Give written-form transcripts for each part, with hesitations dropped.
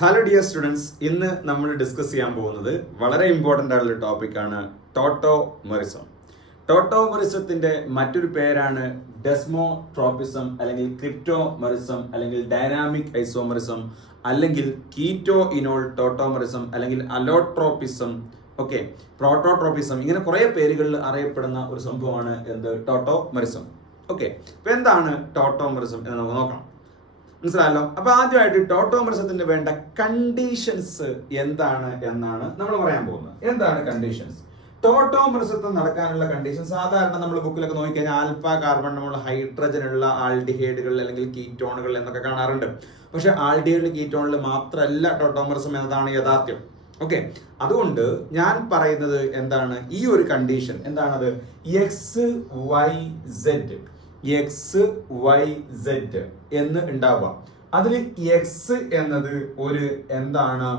Hello dear students, ഇന്ന് നമ്മൾ discuss ചെയ്യാൻ പോകുന്നത് വളരെ ഇമ്പോർട്ടൻ്റ് ആയിട്ടുള്ള ടോപ്പിക്കാണ് ടോട്ടോമെറിസം. ടോട്ടോമെറിസത്തിന്റെ മറ്റൊരു പേരാണ് ഡെസ്മോട്രോപിസം അല്ലെങ്കിൽ ക്രിപ്റ്റോമെറിസം അല്ലെങ്കിൽ ഡൈനാമിക് ഐസോമെറിസം അല്ലെങ്കിൽ കീറ്റോ ഇനോൾ ടോട്ടോമെറിസം അല്ലെങ്കിൽ അലോട്രോപിസം, ഓക്കെ, പ്രോട്ടോട്രോപിസം, ഇങ്ങനെ കുറെ പേരുകളിൽ അറിയപ്പെടുന്ന ഒരു സംഭവമാണ് എന്ത് ടോട്ടോമെറിസം. ഓക്കെ, അപ്പൊ എന്താണ് ടോട്ടോമെറിസം എന്ന് നമുക്ക് നോക്കാം. മനസ്സിലായല്ലോ. അപ്പൊ ആദ്യമായിട്ട് ടോട്ടോമെറിസത്തിന് വേണ്ട കണ്ടീഷൻസ് എന്താണ് എന്നാണ് നമ്മൾ പറയാൻ പോകുന്നത്. എന്താണ് കണ്ടീഷൻസ്? ടോട്ടോമെറിസത്തിൽ നടക്കാനുള്ള കണ്ടീഷൻ സാധാരണ നമ്മൾ ബുക്കിലൊക്കെ നോക്കിക്കഴിഞ്ഞാൽ ആൽഫ കാർബൺ നമ്മൾ ഹൈഡ്രജൻ ഉള്ള ആൽഡിഹൈഡുകൾ അല്ലെങ്കിൽ കീറ്റോണുകൾ എന്നൊക്കെ കാണാറുണ്ട്. പക്ഷെ ആൽഡിഹൈഡ് കീറ്റോണിൽ മാത്രമല്ല ടോട്ടോമെറിസം എന്നതാണ് യാഥാർത്ഥ്യം. ഓക്കെ, അതുകൊണ്ട് ഞാൻ പറയുന്നത് എന്താണ്, ഈ ഒരു കണ്ടീഷൻ എന്താണത്, XYZ എന്ന് ഉണ്ടാവുക. അതിൽ എക്സ് എന്നത് ഒരു എന്താണ്,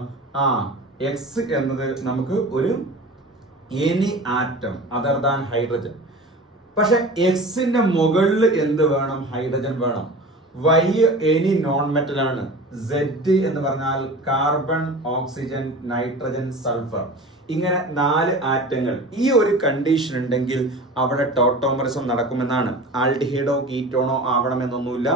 എക്സ് എന്നത് നമുക്ക് ഒരു any atom other than hydrogen. പക്ഷെ എക്സിന്റെ മുകളിൽ എന്ത് വേണം, ഹൈഡ്രജൻ വേണം. വൈ എനി നോൺ മെറ്റൽ ആണ്. സെഡ് എന്ന് പറഞ്ഞാൽ കാർബൺ, ഓക്സിജൻ, നൈട്രജൻ, സൾഫർ, ഇങ്ങനെ 4 ആറ്റങ്ങൾ. ഈ ഒരു കണ്ടീഷൻ ഉണ്ടെങ്കിൽ അവിടെ ടോട്ടോമെറിസം നടക്കുമെന്നാണ്. ആൽഡിഹൈഡോ കീറ്റോണോ ആവണമെന്നൊന്നുമില്ല.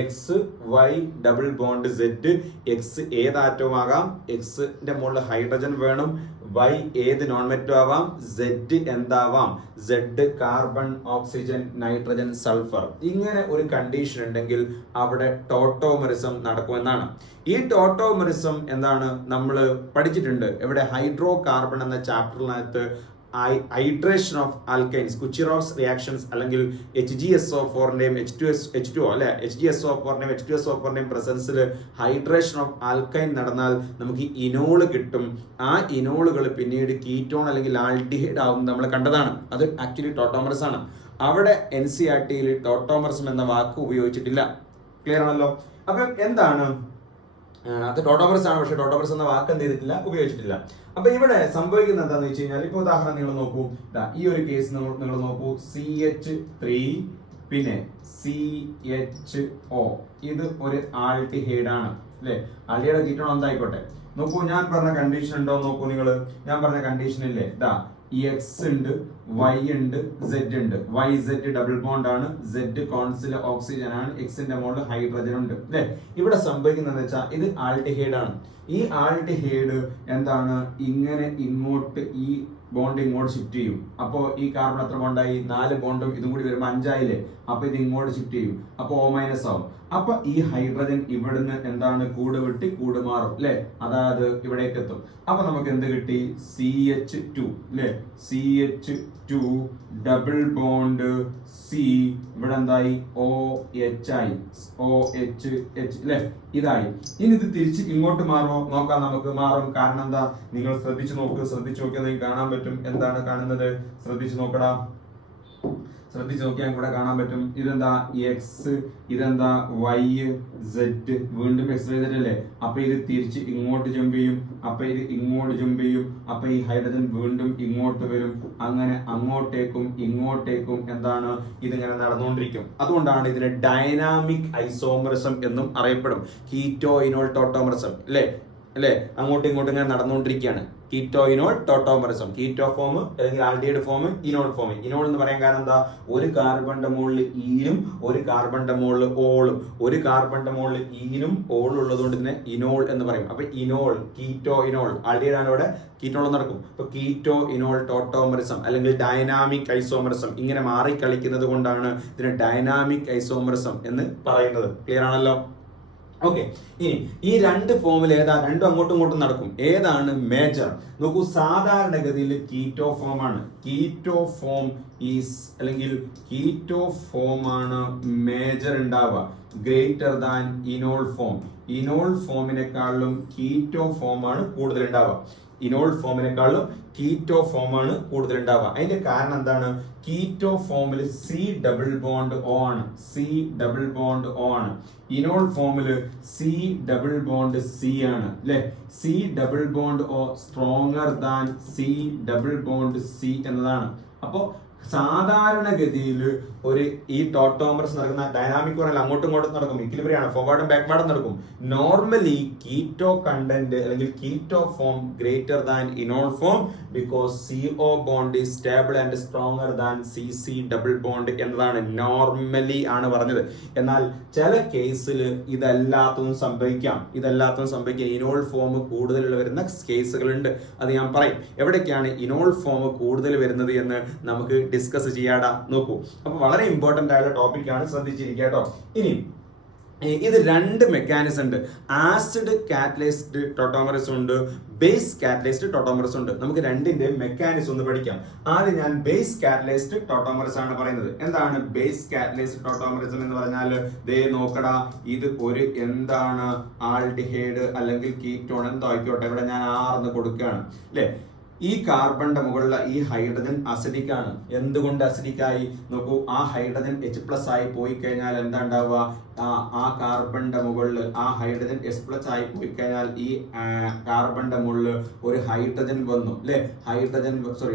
X Y double bond Z. X ഏത് ആറ്റവും ആകാം. എക്സിന്റെ മുകളിൽ ഹൈഡ്രജൻ വേണം. വൈ ഏത് നോൺ മെറ്റൽ ആവാം. സെഡ് എന്താവാം, Z carbon, oxygen, nitrogen, sulphur. ഇങ്ങനെ ഒരു കണ്ടീഷൻ ഉണ്ടെങ്കിൽ അവിടെ ടോട്ടോമെറിസം നടക്കുമെന്നാണ്. ഈ ടോട്ടോമെറിസം എന്താണ് നമ്മൾ പഠിച്ചിട്ടുണ്ട്. എവിടെ, ഹൈഡ്രോ കാർബൺ എന്ന ചാപ്റ്ററിനകത്ത് ഹൈഡ്രേഷൻ ഓഫ് ആൽക്കൈൻസ്, കുച്ചിറോവ്സ് റിയാക്ഷൻസ് അല്ലെങ്കിൽ HgSO4ന്റെയും H2O അല്ലെ, HgSO4ന്റെയും H2SO4ന്റെയും പ്രസൻസിൽ ഹൈഡ്രേഷൻ ഓഫ് ആൽക്കൈൻ നടന്നാൽ നമുക്ക് ഇനോള് കിട്ടും. ആ ഇനോളുകൾ പിന്നീട് കീറ്റോൺ അല്ലെങ്കിൽ ആൽഡിഹൈഡ് ആവും നമ്മൾ കണ്ടതാണ്. അത് ആക്ച്വലി ടോട്ടോമെറിസം ആണ്. അവിടെ NCERT-യിൽ ടോട്ടോമെറിസം എന്ന വാക്ക് ഉപയോഗിച്ചിട്ടില്ല. ക്ലിയർ ആണല്ലോ. അപ്പം എന്താണ് അത്, ടോട്ടോമെറിസം ആണ്, പക്ഷെ ടോട്ടോമെറിസം എന്ന വാക്ക് എന്ത് ചെയ്തിട്ടില്ല, ഉപയോഗിച്ചിട്ടില്ല. അപ്പൊ ഇവിടെ സംഭവിക്കുന്നത് എന്താണെന്ന് വെച്ച് കഴിഞ്ഞാൽ, ഇപ്പൊ ഉദാഹരണം നിങ്ങൾ നോക്കൂ, ഈ ഒരു കേസ് നിങ്ങൾ നോക്കൂ, CH3 പിന്നെ CHO, ഇത് ഒരു ആൽഡിഹൈഡ് ആണ് അല്ലെ. ആൽഡിഹൈഡ് കീറ്റോൺ എന്തായിക്കോട്ടെ. നോക്കൂ, ഞാൻ പറഞ്ഞ കണ്ടീഷൻ ഉണ്ടോ നോക്കൂ നിങ്ങൾ. ഞാൻ പറഞ്ഞ കണ്ടീഷൻ ഇല്ലേ, എക്സ് ഉണ്ട്, വൈ ഉണ്ട്, സെഡ് ഉണ്ട്. വൈ സെഡ് ഡബിൾ ബോണ്ട് ആണ്. സെഡ് കോൺസില് ഓക്സിജൻ ആണ്. എക്സിന്റെ മുകളിൽ ഹൈഡ്രജൻ ഉണ്ട് അല്ലെ. ഇവിടെ സംഭവിക്കുന്നത് വെച്ചാൽ ഇത് ആൽഡിഹൈഡ് ആണ്. ഈ ആൽഡിഹൈഡ് എന്താണ്, ഇങ്ങനെ ഇങ്ങോട്ട് ഈ ബോണ്ട് ഇങ്ങോട്ട് ഷിഫ്റ്റ് ചെയ്യും. അപ്പോ ഈ കാർബൺ എത്ര ബോണ്ടായി, 4 ബോണ്ടും ഇതും കൂടി വരുമ്പോൾ 5 ആയില്ലേ. അപ്പൊ ഇത് ഇങ്ങോട്ട് ഷിഫ്റ്റ് ചെയ്യും. അപ്പൊ O- ആവും. അപ്പൊ ഈ ഹൈഡ്രജൻ ഇവിടുന്ന് എന്താണ്, കൂട് വിട്ട് കൂട് മാറും അല്ലെ. അതായത് ഇവിടേക്ക് എത്തും. അപ്പൊ നമുക്ക് എന്ത് കിട്ടി, CH2 അല്ലെ. CH2 ഡബിൾ ബോണ്ട് C, ഇവിടെ എന്തായി, OH ആയി. OH അല്ലെ, ഇതായി. ഇനി ഇത് തിരിച്ച് ഇങ്ങോട്ട് മാറുമോ നോക്കാം നമുക്ക്. മാറും. കാരണം എന്താ, നിങ്ങൾ ശ്രദ്ധിച്ചു നോക്കിയാൽ നിങ്ങൾക്ക് കാണാൻ പറ്റും. എന്താണ് കാണുന്നത്, ശ്രദ്ധിച്ചു നോക്കടാ. ശ്രദ്ധിച്ചു നോക്കിയാൽ കൂടെ കാണാൻ പറ്റും. ഇതെന്താ എക്സ്, ഇതെന്താ വൈ സെഡ്, വീണ്ടും എക്സ് വൈ സെഡ് അല്ലേ. അപ്പൊ ഇത് തിരിച്ച് ഇങ്ങോട്ട് ജമ്പ് ചെയ്യും. അപ്പൊ ഇത് ഇങ്ങോട്ട് ജമ്പ് ചെയ്യും. അപ്പൊ ഈ ഹൈഡ്രജൻ വീണ്ടും ഇങ്ങോട്ട് വരും. അങ്ങനെ അങ്ങോട്ടേക്കും ഇങ്ങോട്ടേക്കും എന്താണ്, ഇതിങ്ങനെ നടന്നുകൊണ്ടിരിക്കും. അതുകൊണ്ടാണ് ഇതിന് ഡൈനാമിക് ഐസോമെറിസം എന്നും അറിയപ്പെടും. കീറ്റോ ഇനോൾ ടോട്ടോമെറിസം അല്ലേ. അങ്ങോട്ടും ഇങ്ങോട്ടും ഇങ്ങനെ നടന്നുകൊണ്ടിരിക്കുകയാണ്. Keto enol tautomerism. Keto form അല്ലെങ്കിൽ aldehyde form, enol form. Enol എന്ന് പറയാൻ കാരണം എന്താ, ഒരു കാർബണിന്റെ മുകളിൽ ഈനും ഒരു കാർബണിന്റെ മുകളിൽ ഓളും, ഒരു കാർബണിന്റെ മുകളിൽ ഈനും ഓളും ഉള്ളതുകൊണ്ട് തന്നെ ഇനോൾ എന്ന് പറയും. അപ്പൊ ഇനോൾ, കീറ്റോ ഇനോൾ, ആൽഡിഹൈഡ് ആണ് ഇവിടെ, കീറ്റോൾ നടക്കും. അപ്പൊ കീറ്റോ ഇനോൾ ടോട്ടോമെറിസം അല്ലെങ്കിൽ ഡൈനാമിക് ഐസോമെറിസം ഇങ്ങനെ മാറിക്കളിക്കുന്നത് കൊണ്ടാണ് ഇതിന് ഡൈനാമിക് ഐസോമെറിസം എന്ന് പറയുന്നത്. ക്ലിയർ ആണല്ലോ. ഓക്കെ, ഇനി ഈ 2 ഫോമിൽ ഏതാ, രണ്ടും അങ്ങോട്ടും ഇങ്ങോട്ടും നടക്കും. ഏതാണ് മേജർ നോക്കൂ. സാധാരണഗതിയിൽ കീറ്റോ ഫോം ആണ്. കീറ്റോ ഫോം ഈസ് അല്ലെങ്കിൽ കീറ്റോ ഫോം ആണ് മേജർ ഉണ്ടാവുക, greater than enol form. Enol ഫോമിനെക്കാളും കീറ്റോ ഫോം ആണ് കൂടുതൽ ഉണ്ടാവുക. ഇനോൾ ഫോമിനെക്കാളും കീറ്റോ ഫോം ആണ് കൂടുതൽ ഉണ്ടാവുക. അതിന്റെ കാരണം എന്താണ്, കീറ്റോ ഫോമിൽ C ഡബിൾ ബോണ്ട് O ആണ്. C ഡബിൾ ബോണ്ട് O ആണ്. ഇനോൾ ഫോമിൽ C ഡബിൾ ബോണ്ട് C ആണ് അല്ലെ. C double bond O stronger than C double bond C എന്നതാണ്. അപ്പോ സാധാരണഗതിയിൽ ഒരു ഈ ടോട്ടോമറസ് നടക്കുന്ന ഡൈനാമിക് പറഞ്ഞാൽ അങ്ങോട്ടും ഇങ്ങോട്ടും നടക്കും, ഇക്വിലിബ്രിയാണ്, ഫോർവേഡും ബാക്ക്വേർഡും നടക്കും. നോർമലി കീറ്റോ കണ്ടന്റ് അല്ലെങ്കിൽ keto form greater than enol form because CO bond is stable and stronger than CC double bond എന്നതാണ് നോർമലി ആണ് പറഞ്ഞത്. എന്നാൽ ചില കേസിൽ ഇതെല്ലാത്തതും സംഭവിക്കാം. ഇനോൾ ഫോം കൂടുതൽ വരുന്ന കേസുകളുണ്ട്. അത് ഞാൻ പറയും എവിടേക്കാണ് ഇനോൾ ഫോം കൂടുതൽ വരുന്നത് എന്ന് നമുക്ക് ഡിസ്കസ് ചെയ്യാടാ. നോക്കൂ, അപ്പൊ വളരെ ഇമ്പോർട്ടന്റ് ആയിട്ടുള്ള ടോപ്പിക്കാണ്, ശ്രദ്ധിച്ചിരിക്കുക കേട്ടോ. ഇനി ഇത് രണ്ട് മെക്കാനിസം ഉണ്ട്. ആസിഡ് കാറ്റലൈസ്ഡ് ടോട്ടോമറസ് ഉണ്ട്, ബേസ് കാറ്റലൈസ്ഡ് ടോട്ടോമറസ് ഉണ്ട്. നമുക്ക് രണ്ടിന്റെ മെക്കാനിസം ഒന്ന് പഠിക്കാം. ആദ്യം ഞാൻ ബേസ് കാറ്റലൈസ്ഡ് ടോട്ടോമറസ് ആണ് പറയുന്നത്. എന്താണ് ബേസ് കാറ്റലൈസ്ഡ് ടോട്ടോമറിസം എന്ന് പറഞ്ഞാൽ? ദേ നോക്കടാ, ഇത് ഒരു എന്താണ് ആൽഡിഹൈഡ് അല്ലെങ്കിൽ കീറ്റോൺ എന്തോ ആയിക്കോട്ടെ, ഇവിടെ ഞാൻ ആർന്ന് കൊടുക്കുകയാണ് അല്ലെ. ഈ കാർബണിന്റെ മുകളിൽ ഈ ഹൈഡ്രജൻ അസിഡിക് ആണ്. എന്തുകൊണ്ട് അസിഡിക് ആയി? നോക്കൂ, ആ ഹൈഡ്രജൻ H+ ആയി പോയി കഴിഞ്ഞാൽ എന്താ ഉണ്ടാവുക? ആ കാർബണിന്റെ മുകളിൽ ആ ഹൈഡ്രജൻ H+ ആയി പോയി കഴിഞ്ഞാൽ ഈ കാർബണിന്റെ മുകളിൽ ഒരു ഹൈഡ്രജൻ വന്നു അല്ലെ,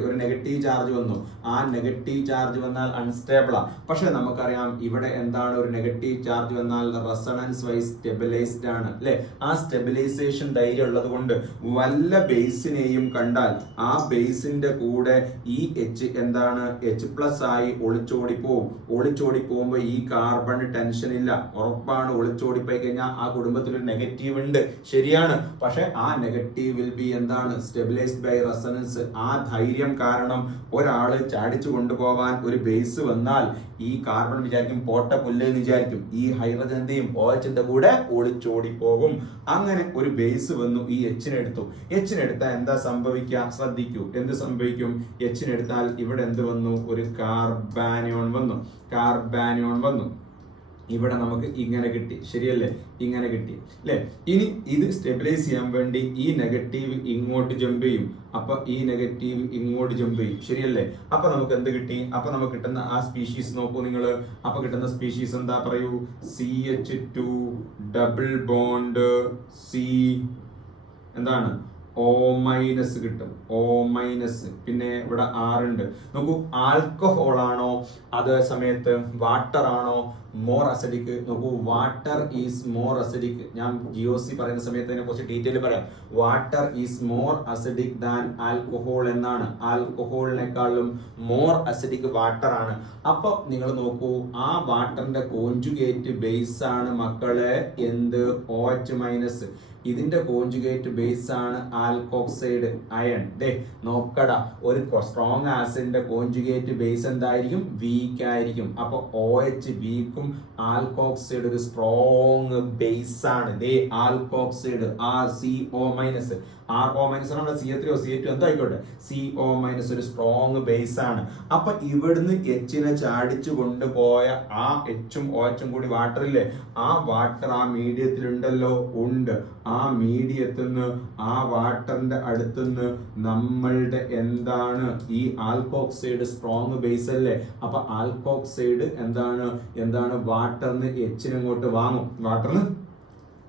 ഒരു നെഗറ്റീവ് ചാർജ് വന്നു. ആ നെഗറ്റീവ് ചാർജ് വന്നാൽ അൺസ്റ്റേബിളാ. പക്ഷെ നമുക്കറിയാം ഇവിടെ എന്താണ്, ഒരു നെഗറ്റീവ് ചാർജ് വന്നാൽ റെസൊണൻസ് വൈസ് സ്റ്റെബിലൈസ്ഡ് ആണ് അല്ലെ. ആ സ്റ്റെബിലൈസേഷൻ ധൈര്യം ഉള്ളത് കൊണ്ട് വല്ല ബേസിനെയും കണ്ടാൽ ആ ബേസിന്റെ കൂടെ ഈ എന്താണ് H+ ആയി ഒളിച്ചോടി പോകുമ്പോ ഈ കാർബൺ ടെൻഷൻ ഇല്ല, ഉറപ്പാണ്. ഒളിച്ചോടിപ്പോയി കഴിഞ്ഞാൽ ആ കുടുംബത്തിൽ ഒരു നെഗറ്റീവ് ഉണ്ട്, ശരിയാണ്. പക്ഷെ ആ നെഗറ്റീവ് വിൽ ബി എന്താണ് സ്റ്റെബിലൈസ്ഡ് ബൈ റെസൊണൻസ്. ആ ധൈര്യം കാരണം ഒരാള് ചാടിച്ചു കൊണ്ടുപോകാൻ ഒരു ബേസ് വന്നാൽ ഈ കാർബൺ വിചാരിക്കും പോട്ട പുല്ല് എന്ന് വിചാരിക്കും. ഈ ഹൈഡ്രജൻ എന്തെയും OHന്റെ കൂടെ ഒളിച്ചോടി പോകും. അങ്ങനെ ഒരു ബേസ് വന്നു, ഈ എച്ചിനെടുത്താൽ എന്താ സംഭവിക്കുക? ശ്രദ്ധിക്കൂ, എന്ത് സംഭവിക്കും? എച്ചിനെടുത്താൽ ഇവിടെ എന്ത് വന്നു? ഒരു കാർബാനിയോൺ വന്നു. ഇവിടെ നമുക്ക് ഇങ്ങനെ കിട്ടി, ശരിയല്ലേ? ഇങ്ങനെ കിട്ടി അല്ലെ. ഇനി ഇത് സ്റ്റെബിലൈസ് ചെയ്യാൻ വേണ്ടി ഈ നെഗറ്റീവ് ഇങ്ങോട്ട് ജമ്പ് ചെയ്യും, അപ്പൊ ഈ നെഗറ്റീവ് ഇങ്ങോട്ട് ജമ്പ് ചെയ്യും, ശരിയല്ലേ? അപ്പൊ നമുക്ക് എന്ത് കിട്ടി? അപ്പൊ നമുക്ക് കിട്ടുന്ന ആ സ്പീഷീസ് നോക്കൂ നിങ്ങൾ. അപ്പൊ കിട്ടുന്ന സ്പീഷീസ് എന്താ പറയൂ? CH2 ഡബിൾ ബോണ്ട് C എന്താണ് O- കിട്ടും. O-. പിന്നെ ഇവിടെ R ഉണ്ട്. നോക്കൂ, ആൽക്കഹോൾ ആണോ അതേ സമയത്ത് വാട്ടർ ആണോ മോർ അസിഡിക്? നോക്കൂ, വാട്ടർ ഈസ് മോർ അസിഡിക്. ഞാൻ GOC പറയുന്ന സമയത്ത് അതിനെ കുറച്ച് ഡീറ്റെയിൽ പറയാം. Water is more acidic than alcohol എന്നാണ്. ആൽക്കഹോളിനേക്കാളും മോർ അസിഡിക് വാട്ടർ ആണ്. അപ്പൊ നിങ്ങൾ നോക്കൂ, ആ വാട്ടറിന്റെ കോൺജുഗേറ്റ് ബേസ് ആണ് മക്കളെ എന്ത്? OH-. ഇതിന്റെ കോൺജുഗേറ്റ് ബേസ് ആണ് ആൽക്കോക്സൈഡ് അയൺ. ദേ നോക്കടാ, ഒരു സ്ട്രോങ് ആസിഡിന്റെ കോൺജുഗേറ്റ് ബേസ് എന്തായിരിക്കും? വീക്ക് ആയിരിക്കും. അപ്പൊ OH വീക്കും, ആൽക്കോക്സൈഡ് ഒരു സ്ട്രോങ് ബേസ് ആണ്. ദേ alkoxide CO-. RO- CH3 CH2 എന്തോ ആയിക്കോട്ടെ, CO- ഒരു സ്ട്രോങ് ബേസ് ആണ്. അപ്പൊ ഇവിടുന്ന് എച്ചിനെ ചാടിച്ചു കൊണ്ടുപോയ ആ H-ഉം OH-ഉം കൂടി വാട്ടർ ഇല്ലേ, ആ വാട്ടർ ആ മീഡിയത്തിലുണ്ടല്ലോ, ഉണ്ട്. ആ മീഡിയത്തിന്ന് ആ വാട്ടറിന്റെ അടുത്തുനിന്ന് നമ്മളുടെ എന്താണ് ഈ ആൽക്കോക്സൈഡ് സ്ട്രോങ് ബേസ് അല്ലേ. അപ്പൊ ആൽക്കോക്സൈഡ് എന്താണ് വാട്ടറിന് എച്ചിന് ഇങ്ങോട്ട് വാങ്ങും. കാരണം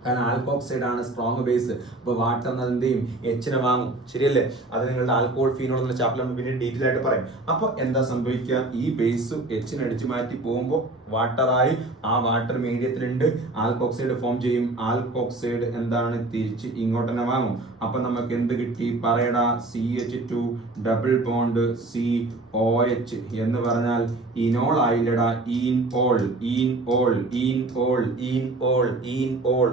ആൽക്കോക്സൈഡ് ആണ് സ്ട്രോങ് ബേസ്. അപ്പൊ വാട്ടറിന് എന്ത് ചെയ്യും? എച്ചിനെ വാങ്ങും, ശരിയല്ലേ? അത് നിങ്ങളുടെ ആൽക്കോഹോൾ ഫീനോൾ എന്നുള്ള ചാപ്റ്ററിൽ നമ്മൾ പിന്നെ ഡീറ്റെയിൽ ആയിട്ട് പറയും. അപ്പൊ എന്താ സംഭവിക്കുക? ഈ ബേസ് എച്ചിനെ അടിച്ചു മാറ്റി പോകുമ്പോൾ വാട്ടറായി ആ വാട്ടർ മീഡിയത്തിലുണ്ട്, ആൽക്കോക്സൈഡ് ഫോം ചെയ്യും. ആൽക്കോക്സൈഡ് എന്താണ് തിരിച്ച് ഇങ്ങോട്ട് തന്നെ വാങ്ങും. അപ്പൊ നമുക്ക് എന്ത് കിട്ടി? പറയടാ, CH2 ഡബിൾ ബോണ്ട് COH എന്ന് പറഞ്ഞാൽ ഇനോൾ ആയില്ലടാ, ഈൻ